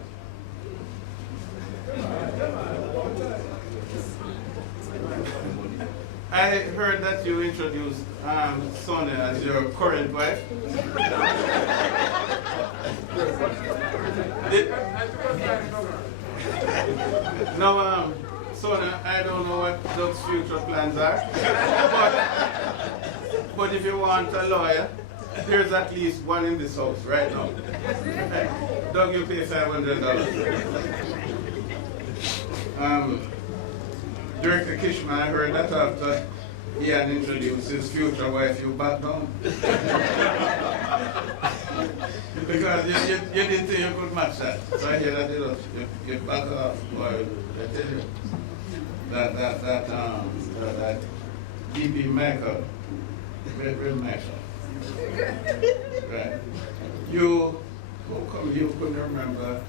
I heard that you introduced Sonia as your current wife. Now, Sonia, I don't know what Doug's future plans are, but if you want a lawyer, there's at least one in this house right now. Doug, you pay $500. Director Kishman, I heard that after he had introduced his future wife, you back down. Because you didn't think you could match that. So I hear that you back off. Or I tell you that DB Michael, real Michael. Right. How come you couldn't remember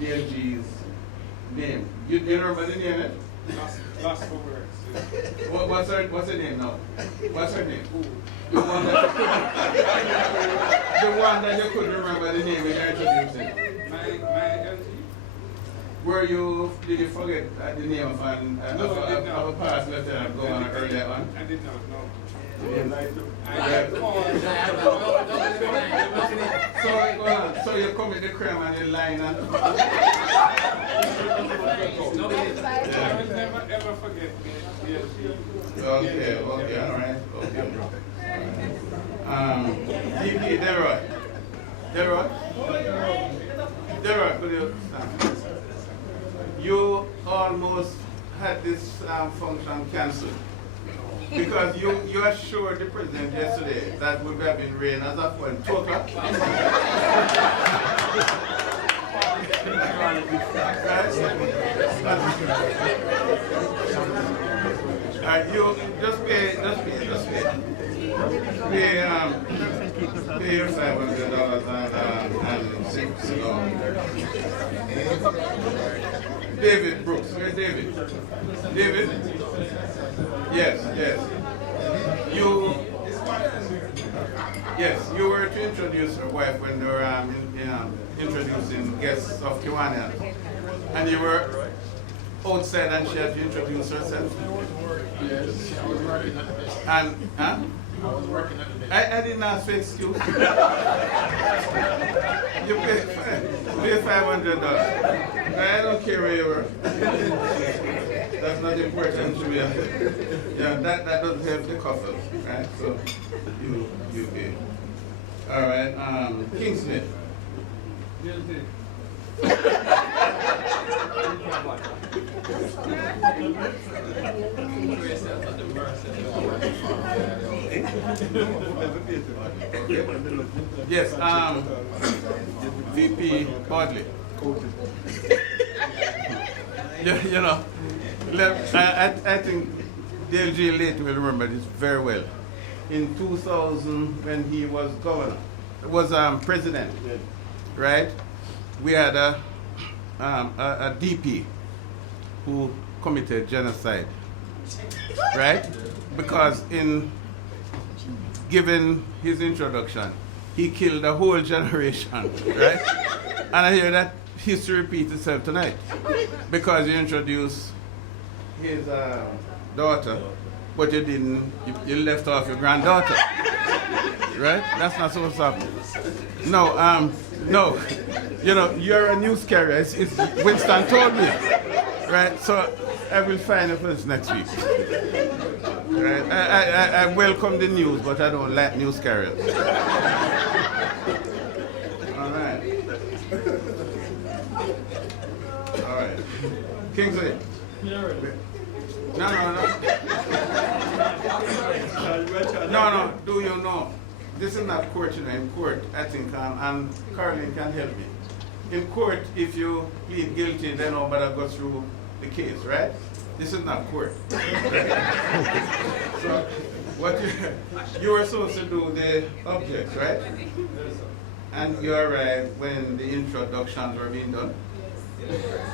DLG's name? You remember the name? Eh? Lost for words. What's her name now? What's her name? The one that you couldn't remember the name when you introduced it. My LG? Did you forget the name of a past lieutenant governor earlier on? I did not know. So you commit the crime and you lying and I will never ever forget Okay, all right. DP, Deroy, could you stand? You almost had this function cancelled because you assured the president yesterday that would have been rain as of when 2 o'clock. You just pay your $500 and sit down. David Brooks, where's David? David? Yes. You were to introduce your wife when they were introducing guests of Kiwanis. And you were outside and she had to introduce herself. Yes, I was working at the day. And, huh? I was working at the day. I didn't ask for excuse. You pay $500. I don't care where you were. That's not important to me. Yeah, that doesn't help the couple, right? So you pay. All right, King Smith. Yes, VP Bodley. You know, I think DLG late will remember this very well. In 2000, when he was governor, president, right? We had a DP who committed genocide, right? Because in giving his introduction, he killed a whole generation, right? And I hear that history repeats itself tonight because you introduced his daughter, but you didn't, you left off your granddaughter, right? That's not supposed to happen. No, you know, you're a news carrier. It's Winston told me, right? So I will find it for this next week. Right? I welcome the news, but I don't like news carriers. Kingsley. No. No, do you know? This is not court, you know. In court, I think, and Caroline can help me. In court, if you plead guilty, then nobody goes through the case, right? This is not court. So, what you were supposed to do the objects, right? And you arrived when the introductions were being done?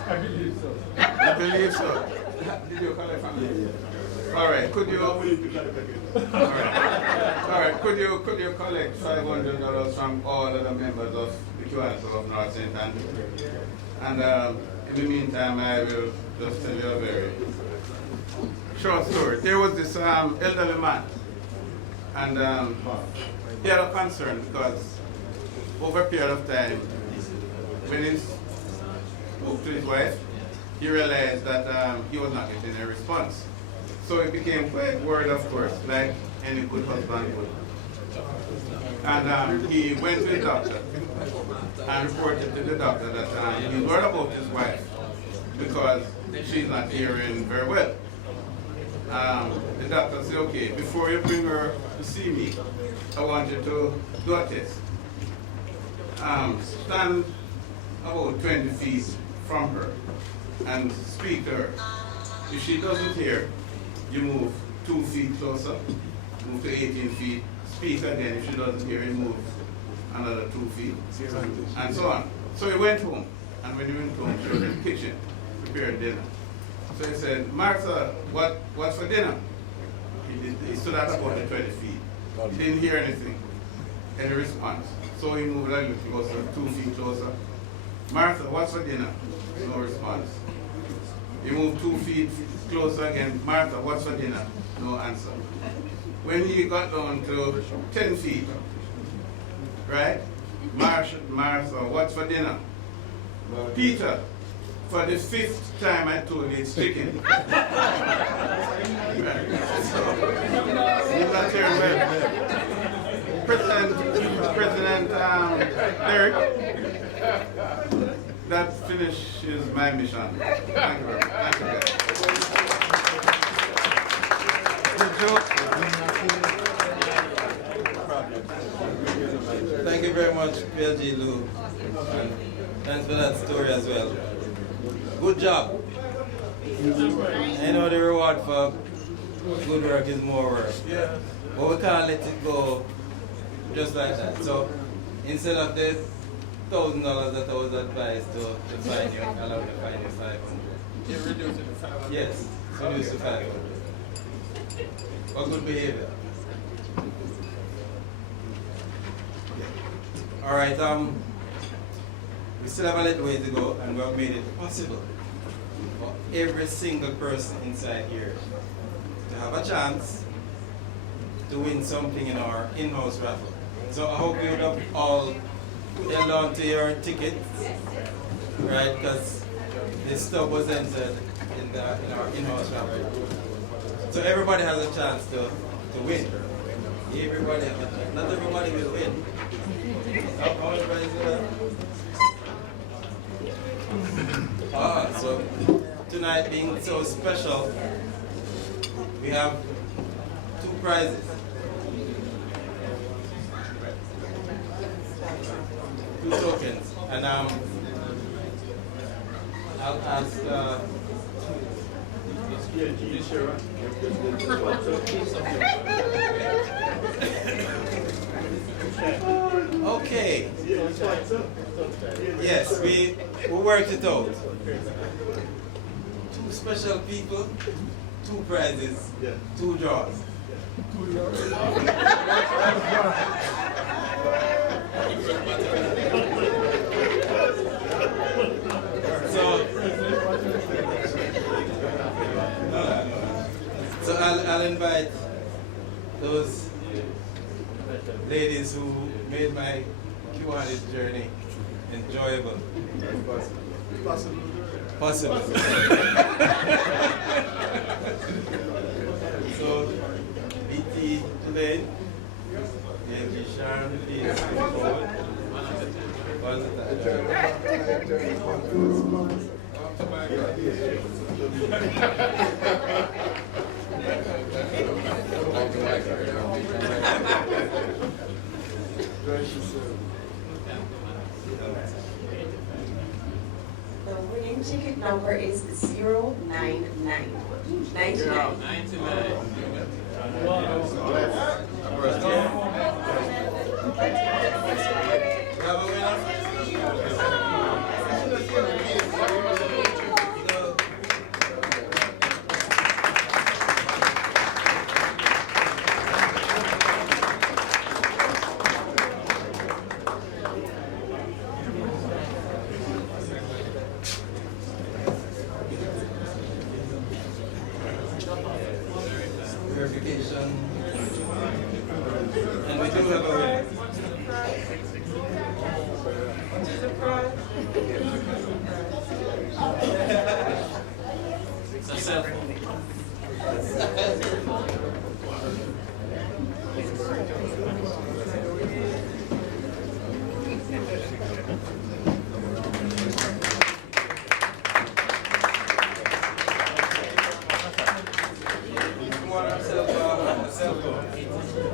I believe so. I believe so. Did you collect from me? All right. Could you? All right. Could you collect $500 from all of the members of the Kiwanis of North St. Andrew? And in the meantime, I will just tell you a very short story. There was this elderly man, and he had a concern because over a period of time, when he spoke to his wife, he realized that he was not getting a response. So he became quite worried, of course, like any good husband would. And he went to the doctor and reported to the doctor that he's worried about his wife because she's not hearing very well. The doctor said, okay, before you bring her to see me, I want you to do a test. Stand about 20 feet from her and speak to her. If she doesn't hear, you move 2 feet closer, move to 18 feet, speak again. If she doesn't hear, you move another 2 feet, and so on. So he went home, and when he went home, she was in the kitchen, prepared dinner. So he said, Martha, what's for dinner? He stood at about 20 feet. He didn't hear anything, any response. So he moved a little closer, 2 feet closer. Martha, what's for dinner? No response. He moved 2 feet closer again. Martha, what's for dinner? No answer. When he got down to 10 feet, right? Martha, what's for dinner? Peter, for the 5th time I told you it's chicken. Right. So, he's not hearing well. President Derek, that finishes my mission. Thank you very much. Thank you, guys. Thank you very much, PLG Lou. And thanks for that story as well. Good job. I know the reward for good work is more work. Yeah. But we can't let it go just like that. So instead of the $1,000 that I was advised to fine you, allow me to fine you 500. You reduce it to 500. Yes, reduce to 500. For good behavior. All right, we still have a little way to go, and we have made it possible for every single person inside here to have a chance to win something in our in-house raffle. So I hope you would have all held on to your tickets, right? Because this stuff was entered in our in-house raffle. So everybody has a chance to win. Everybody has a chance. Not everybody will win. How everybody's so tonight being so special, we have 2 prizes. 2 tokens. And I'll ask okay. Yes, we worked it out. 2 special people, 2 prizes, 2 draws. So I'll invite those ladies who made my Kiwanis journey enjoyable. Possible. So, BT today, and Sharon, please come forward. The winning ticket number is 099. 99. 99. Verification. And we do have a winner. It's a cell phone.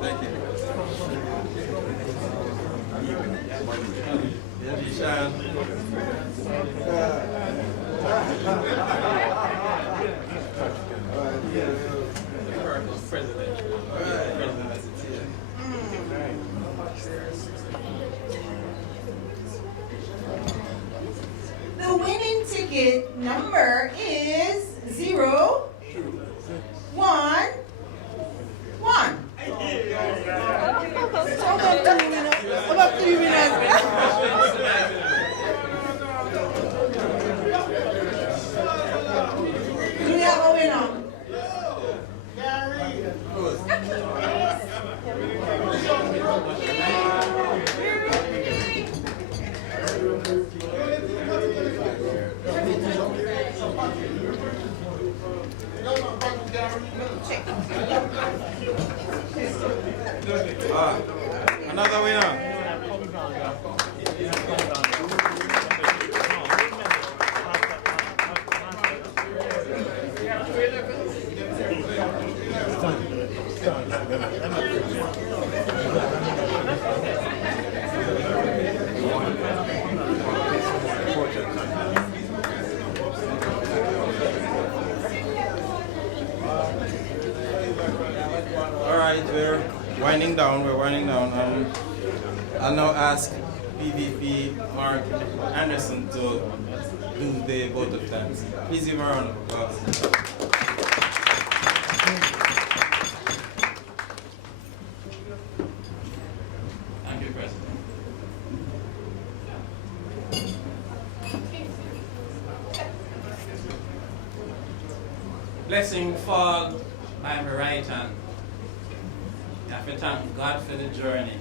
Thank you. The winning ticket number is 011. So about three winners. Do we have a winner? Another winner. All right, we're winding down. I'll now ask PVP Mark Anderson to do the vote of thanks. Please give a round of applause. Thank you, President. Blessing fall by my right hand. I have to thank God for the journey.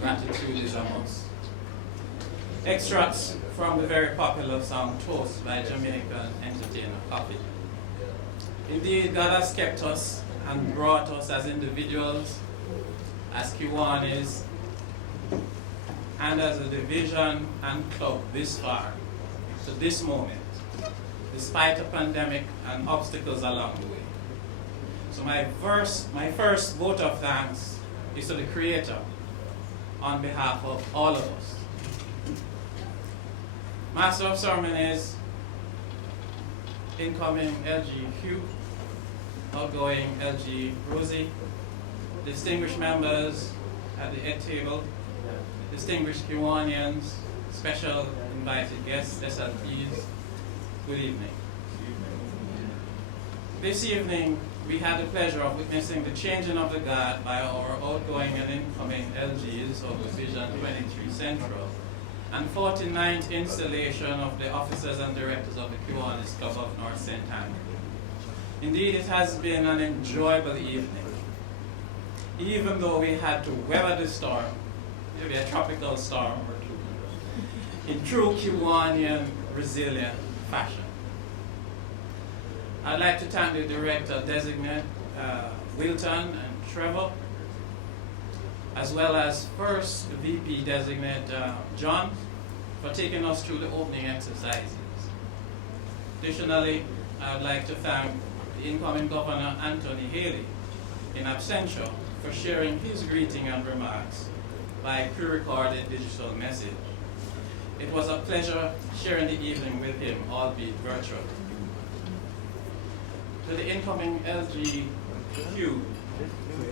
Gratitude is a must. Extracts from the very popular song Toast by Jamaican entertainer Coffee. Indeed, God has kept us and brought us as individuals, as Kiwanis, and as a division and club this far, to this moment, despite a pandemic and obstacles along the way. So my first vote of thanks is to the Creator on behalf of all of us. Master of Ceremonies, incoming LG Hugh, outgoing LG Rosie, distinguished members at the head table, distinguished Kiwanians, special invited guests, SLPs, good evening. This evening, we had the pleasure of witnessing the changing of the guard by our outgoing and incoming LGs of Division 23 Central and 49th installation of the officers and directors of the Kiwanis Club of North St. Andrew. Indeed, it has been an enjoyable evening. Even though we had to weather the storm, maybe a tropical storm or two, in true Kiwanian resilient fashion. I'd like to thank the Director Designate Wilton and Trevor, as well as First VP Designate John, for taking us through the opening exercises. Additionally, I would like to thank the incoming Governor Anthony Haley in absentia for sharing his greeting and remarks by pre-recorded digital message. It was a pleasure sharing the evening with him, albeit virtually. To the incoming LGQ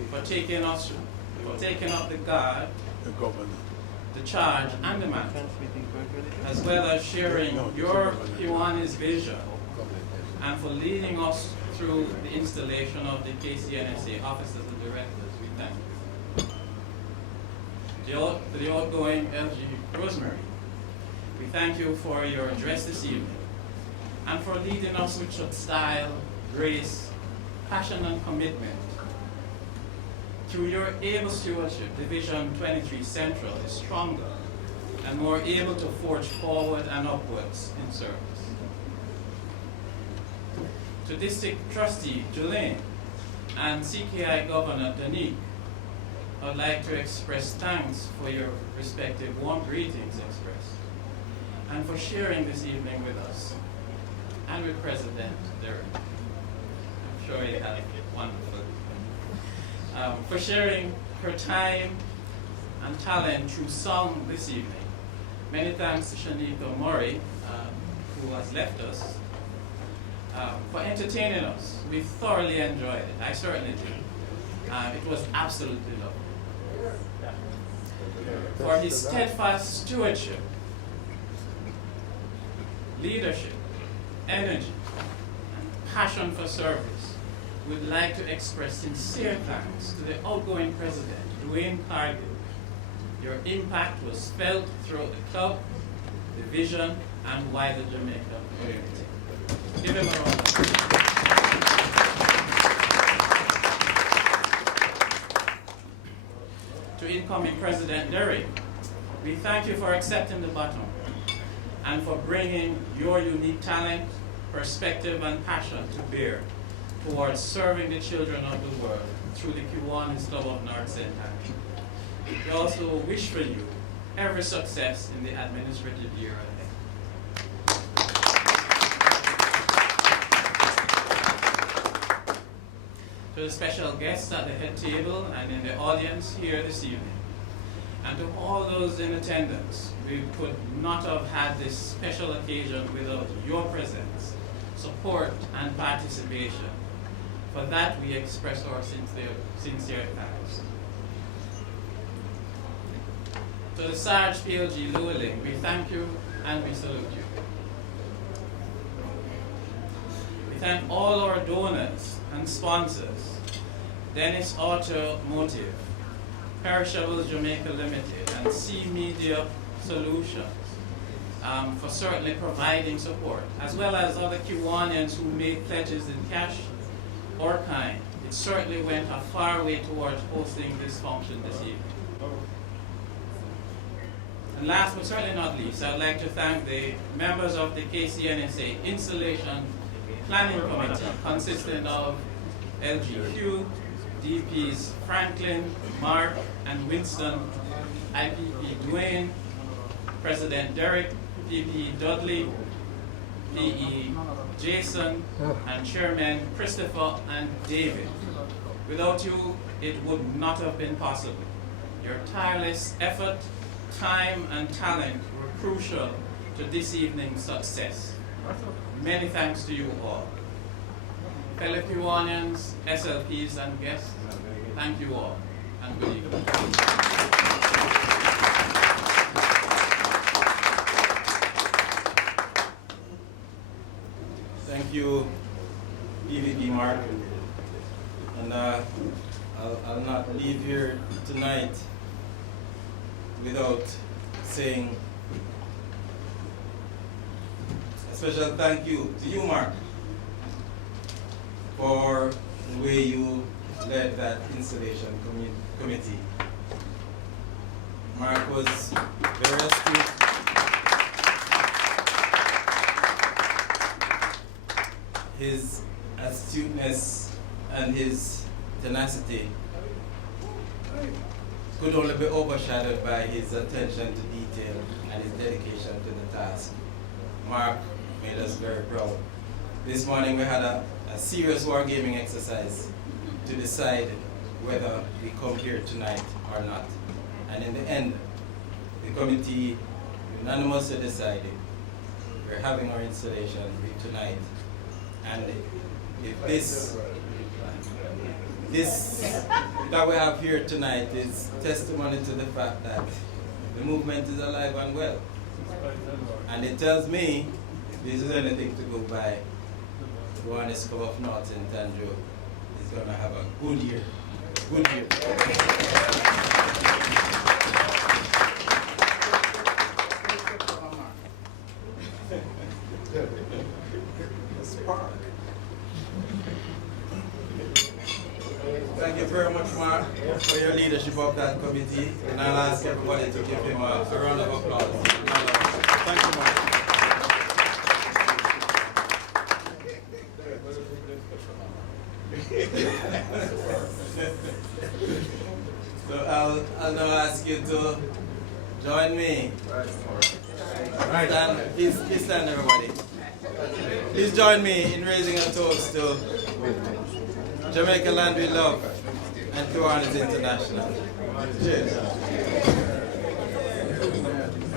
for taking up the guard, the charge, and the mantle, as well as sharing your Kiwanis vision and for leading us through the installation of the KCNSA officers and directors. We thank you. To the outgoing LG Rosemary, we thank you for your address this evening and for leading us with such style, grace, passion, and commitment. Through your able stewardship, Division 23 Central is stronger and more able to forge forward and upwards in service. To District Trustee Jolene and CKI Governor Danique, I would like to express thanks for your respective warm greetings expressed and for sharing this evening with us and with President Derek. I'm sure you had a wonderful for sharing her time and talent through song this evening. Many thanks to Shanika Murray, who has left us, for entertaining us. We thoroughly enjoyed it. I certainly did. It was absolutely lovely. For his steadfast stewardship, leadership, energy, and passion for service, we'd like to express sincere thanks to the outgoing president, Dwayne Cargill. Your impact was felt throughout the club, the vision, and wider Jamaica community. Give him a round of applause. To incoming President Derry, we thank you for accepting the baton and for bringing your unique talent, perspective, and passion to bear towards serving the children of the world through the Kiwanis Club of North St. Anne. We also wish for you every success in the administrative year ahead. To the special guests at the head table and in the audience here this evening, and to all those in attendance, we could not have had this special occasion without your presence, support, and participation. For that, we express our sincere thanks. To the Sarge PLG Llewellyn, we thank you and we salute you. We thank all our donors and sponsors, Dennis Automotive, Perishables Jamaica Limited, and C Media Solutions for certainly providing support, as well as other Kiwanians who made pledges in cash or kind. It certainly went a far way towards hosting this function this evening. And last but certainly not least, I'd like to thank the members of the KCNSA Installation Planning Committee, consisting of LGQ, DPs Franklin, Mark, and Winston, IPP Dwayne, President Derek, PP Dudley, PE Jason, and Chairman Christopher and David. Without you, it would not have been possible. Your tireless effort, time, and talent were crucial to this evening's success. Many thanks to you all. Fellow Kiwanians, SLPs, and guests, thank you all, and good evening. Thank you, PVP Mark. And I'll not leave here tonight without saying a special thank you to you, Mark, for the way you led that installation committee. Mark was very astute. His astuteness and his tenacity could only be overshadowed by his attention to detail and his dedication to the task. Mark made us very proud. This morning we had a serious wargaming exercise to decide whether we come here tonight or not. And in the end, the committee unanimously decided we're having our installation tonight. And if this that we have here tonight is testimony to the fact that the movement is alive and well. And it tells me, if this is anything to go by, the Kiwanis Club of North St. Andrew is going to have a good year. Good year. Thank you very much, Mark, for your leadership of that committee. And I'll ask everybody to give him a round of applause. Thank you, Mark. So I'll now ask you to join me. Stand, please stand, everybody. Please join me in raising a toast to Jamaica Land We Love and Kiwanis International. Cheers.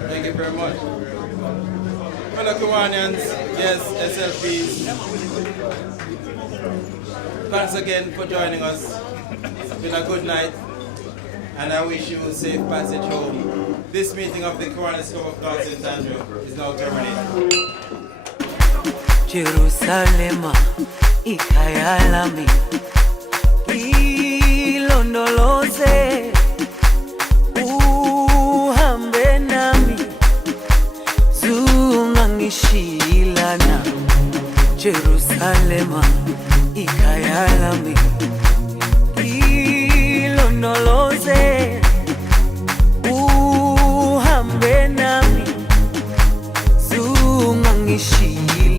Thank you very much. Fellow Kiwanians, yes, SLPs, thanks again for joining us. It's been a good night, and I wish you a safe passage home. This meeting of the Kiwanis Club of North St. Andrew is now terminated. Jerusalema ikayalami ilondoloze uhambe nami zungangishilana Jerusalema ikayalami ilondoloze uhambe nami